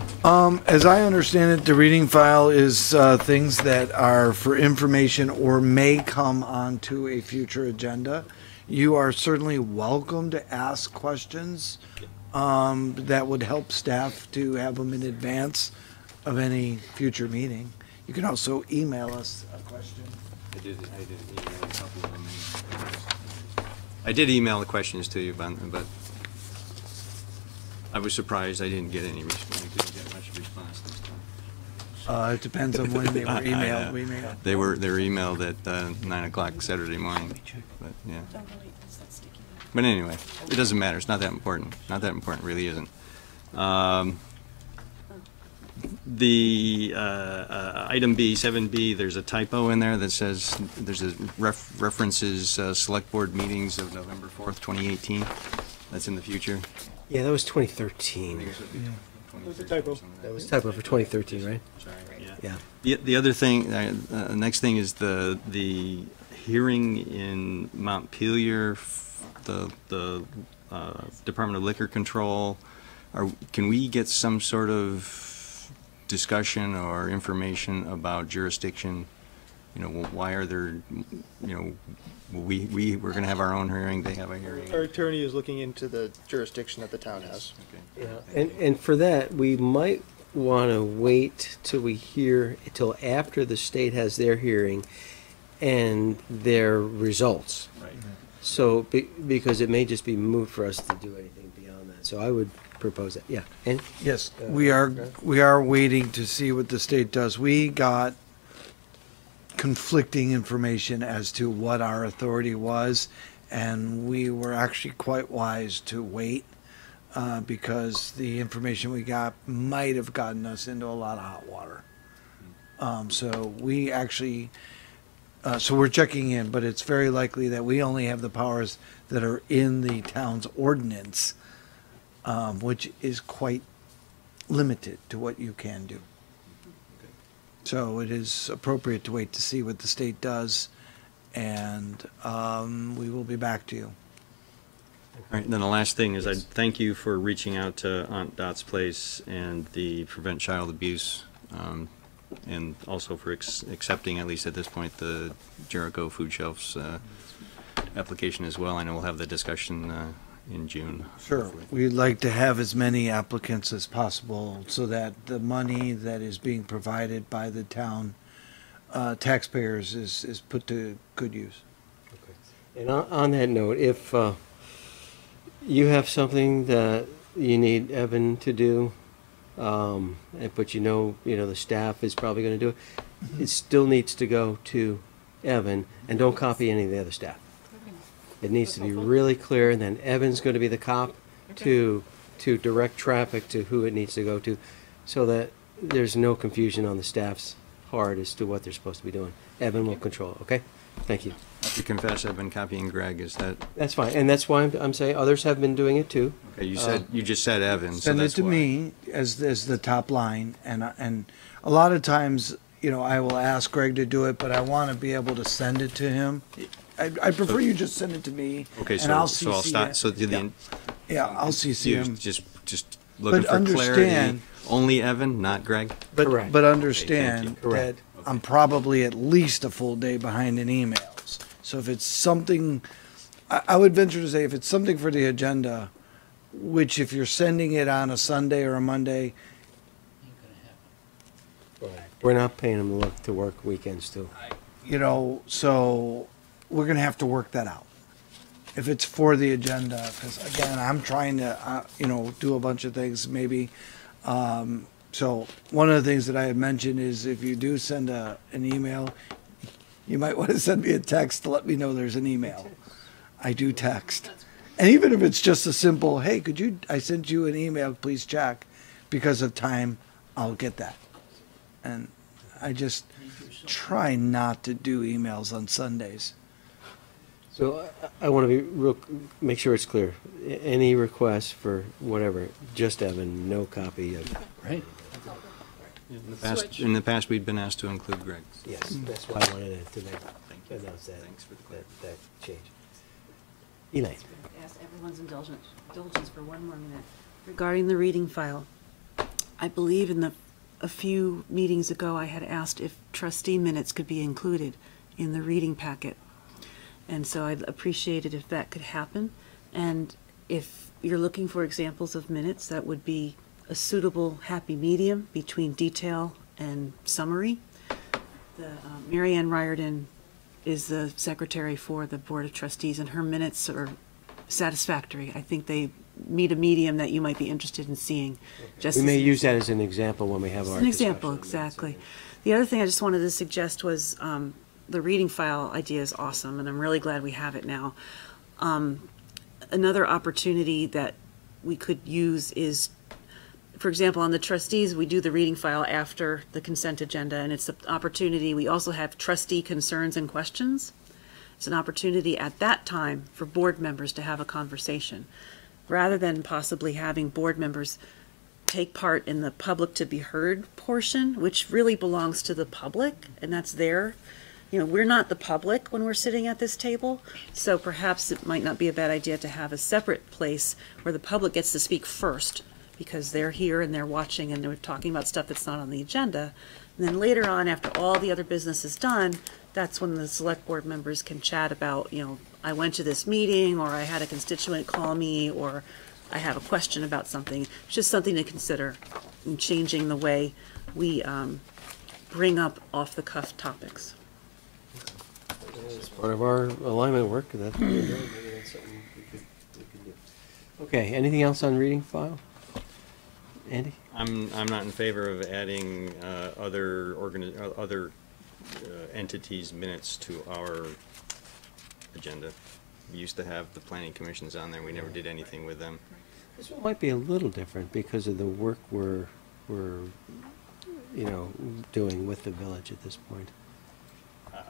As I understand it, the reading file is things that are for information or may come onto a future agenda. You are certainly welcome to ask questions that would help staff to have them in advance of any future meeting. You can also email us a question. I did email a couple of them. I did email the questions to you, but I was surprised I didn't get any response. I didn't get much response this time. It depends on when they were emailed. We may have. They were emailed at 9 o'clock Saturday morning, but yeah. But anyway, it doesn't matter. It's not that important. Not that important, really isn't. The item B, 7B, there's a typo in there that says, there's a references select board meetings of November 4th, 2018. That's in the future. Yeah, that was 2013. That was a typo. That was typo for 2013, right? Sorry, yeah. The other thing, next thing is the hearing in Montpelier, the Department of Liquor Control. Can we get some sort of discussion or information about jurisdiction? You know, why are there, you know, we're going to have our own hearing, they have a hearing. Our attorney is looking into the jurisdiction that the town has. Okay. Yeah, and for that, we might want to wait till we hear, till after the state has their hearing and their results. Right. So, because it may just be moot for us to do anything beyond that. So I would propose that, yeah. And Yes, we are waiting to see what the state does. We got conflicting information as to what our authority was, and we were actually quite wise to wait because the information we got might have gotten us into a lot of hot water. So we actually, so we're checking in, but it's very likely that we only have the powers that are in the town's ordinance, which is quite limited to what you can do. So it is appropriate to wait to see what the state does, and we will be back to you. All right, and then the last thing is I thank you for reaching out to Aunt Dot's Place and the Prevent Child Abuse, and also for accepting, at least at this point, the Jericho Food Shelves application as well. I know we'll have the discussion in June. Sure. We'd like to have as many applicants as possible so that the money that is being provided by the town taxpayers is put to good use. And on that note, if you have something that you need Evan to do, but you know the staff is probably going to do it, it still needs to go to Evan, and don't copy any of the other staff. It needs to be really clear, and then Evan's going to be the cop to direct traffic to who it needs to go to, so that there's no confusion on the staff's part as to what they're supposed to be doing. Evan will control it, okay? Thank you. You confess I've been copying Greg, is that? That's fine, and that's why I'm saying others have been doing it too. Okay, you just said Evan, so Send it that's to why. me as the top line, and a lot of times, I will ask Greg to do it, but I want to be able to send it to him. I prefer you just send it to me. Okay, and so I'll so I'll CC start. it. So do the Yeah, I'll CC you him. just looking But for clarity. understand- Only Evan, not Greg. But Correct. but Okay, understand thank that I'm probably at least a full day behind in emails. So if it's something, I would venture to say if it's something for the agenda, which if you're sending it on a Sunday or a Monday, We're not paying them to work weekends too. so we're gonna have to work that out. If it's for the agenda, because again, I'm trying to, do a bunch of things maybe. So one of the things that I had mentioned is if you do send an email, you might want to send me a text to let me know there's an email. I do text. And even if it's just a simple, hey, I sent you an email, please check. Because of time, I'll get that. And I just try not to do emails on Sundays. So I want to make sure it's clear. Any request for whatever, just Evan, no copy of. Right. In the past, we've been asked to include Greg. Yes, that's why I wanted to announce that. Thanks for the that change. Elaine. Ask everyone's indulgence for one more minute. Regarding the reading file, I believe a few meetings ago, I had asked if trustee minutes could be included in the reading packet. And so I'd appreciate it if that could happen. And if you're looking for examples of minutes, that would be a suitable happy medium between detail and summary. Mary Ann Riordan is the secretary for the Board of Trustees, and her minutes are satisfactory. I think they meet a medium that you might be interested in seeing. We may use that as an example when we have our an example, exactly. The other thing I just wanted to suggest was the reading file idea is awesome, and I'm really glad we have it now. Another opportunity that we could use is, for example, on the trustees, we do the reading file after the consent agenda, and it's an opportunity. We also have trustee concerns and questions. It's an opportunity at that time for board members to have a conversation, rather than possibly having board members take part in the public to be heard portion, which really belongs to the public, and that's their. We're not the public when we're sitting at this table, so perhaps it might not be a bad idea to have a separate place where the public gets to speak first, because they're here and they're watching and they're talking about stuff that's not on the agenda. And then later on, after all the other business is done, that's when the select board members can chat about, I went to this meeting, or I had a constituent call me, or I have a question about something. It's just something to consider in changing the way we bring up off-the-cuff topics. As part of our alignment work, that's something we could do. Okay, anything else on reading file? Andy? I'm not in favor of adding other entities' minutes to our agenda. We used to have the planning commissions on there. We never did anything with them. This one might be a little different because of the work we're doing with the village at this point.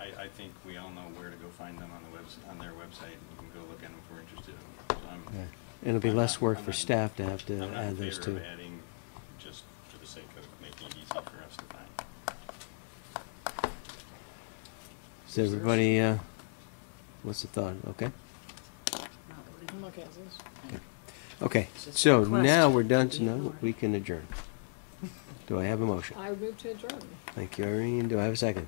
I think we all know where to go find them on their website. You can go look at them if we're interested in them. So And it'll be less work for staff to have to I'm not add in those favor two. of adding just for the sake of making it easy for us to find. Is everybody, what's the thought? Okay? I'm okay as is. Okay, so now we're done tonight. We can adjourn. Do I have a motion? I would move to adjourn. Thank you, Irene. Do I have a second?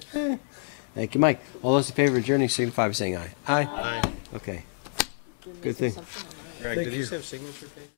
Second. Thank you, Mike. All those in favor of adjourning signify by saying aye. Aye. Aye. Okay. Good thing. Greg, did you have signature page?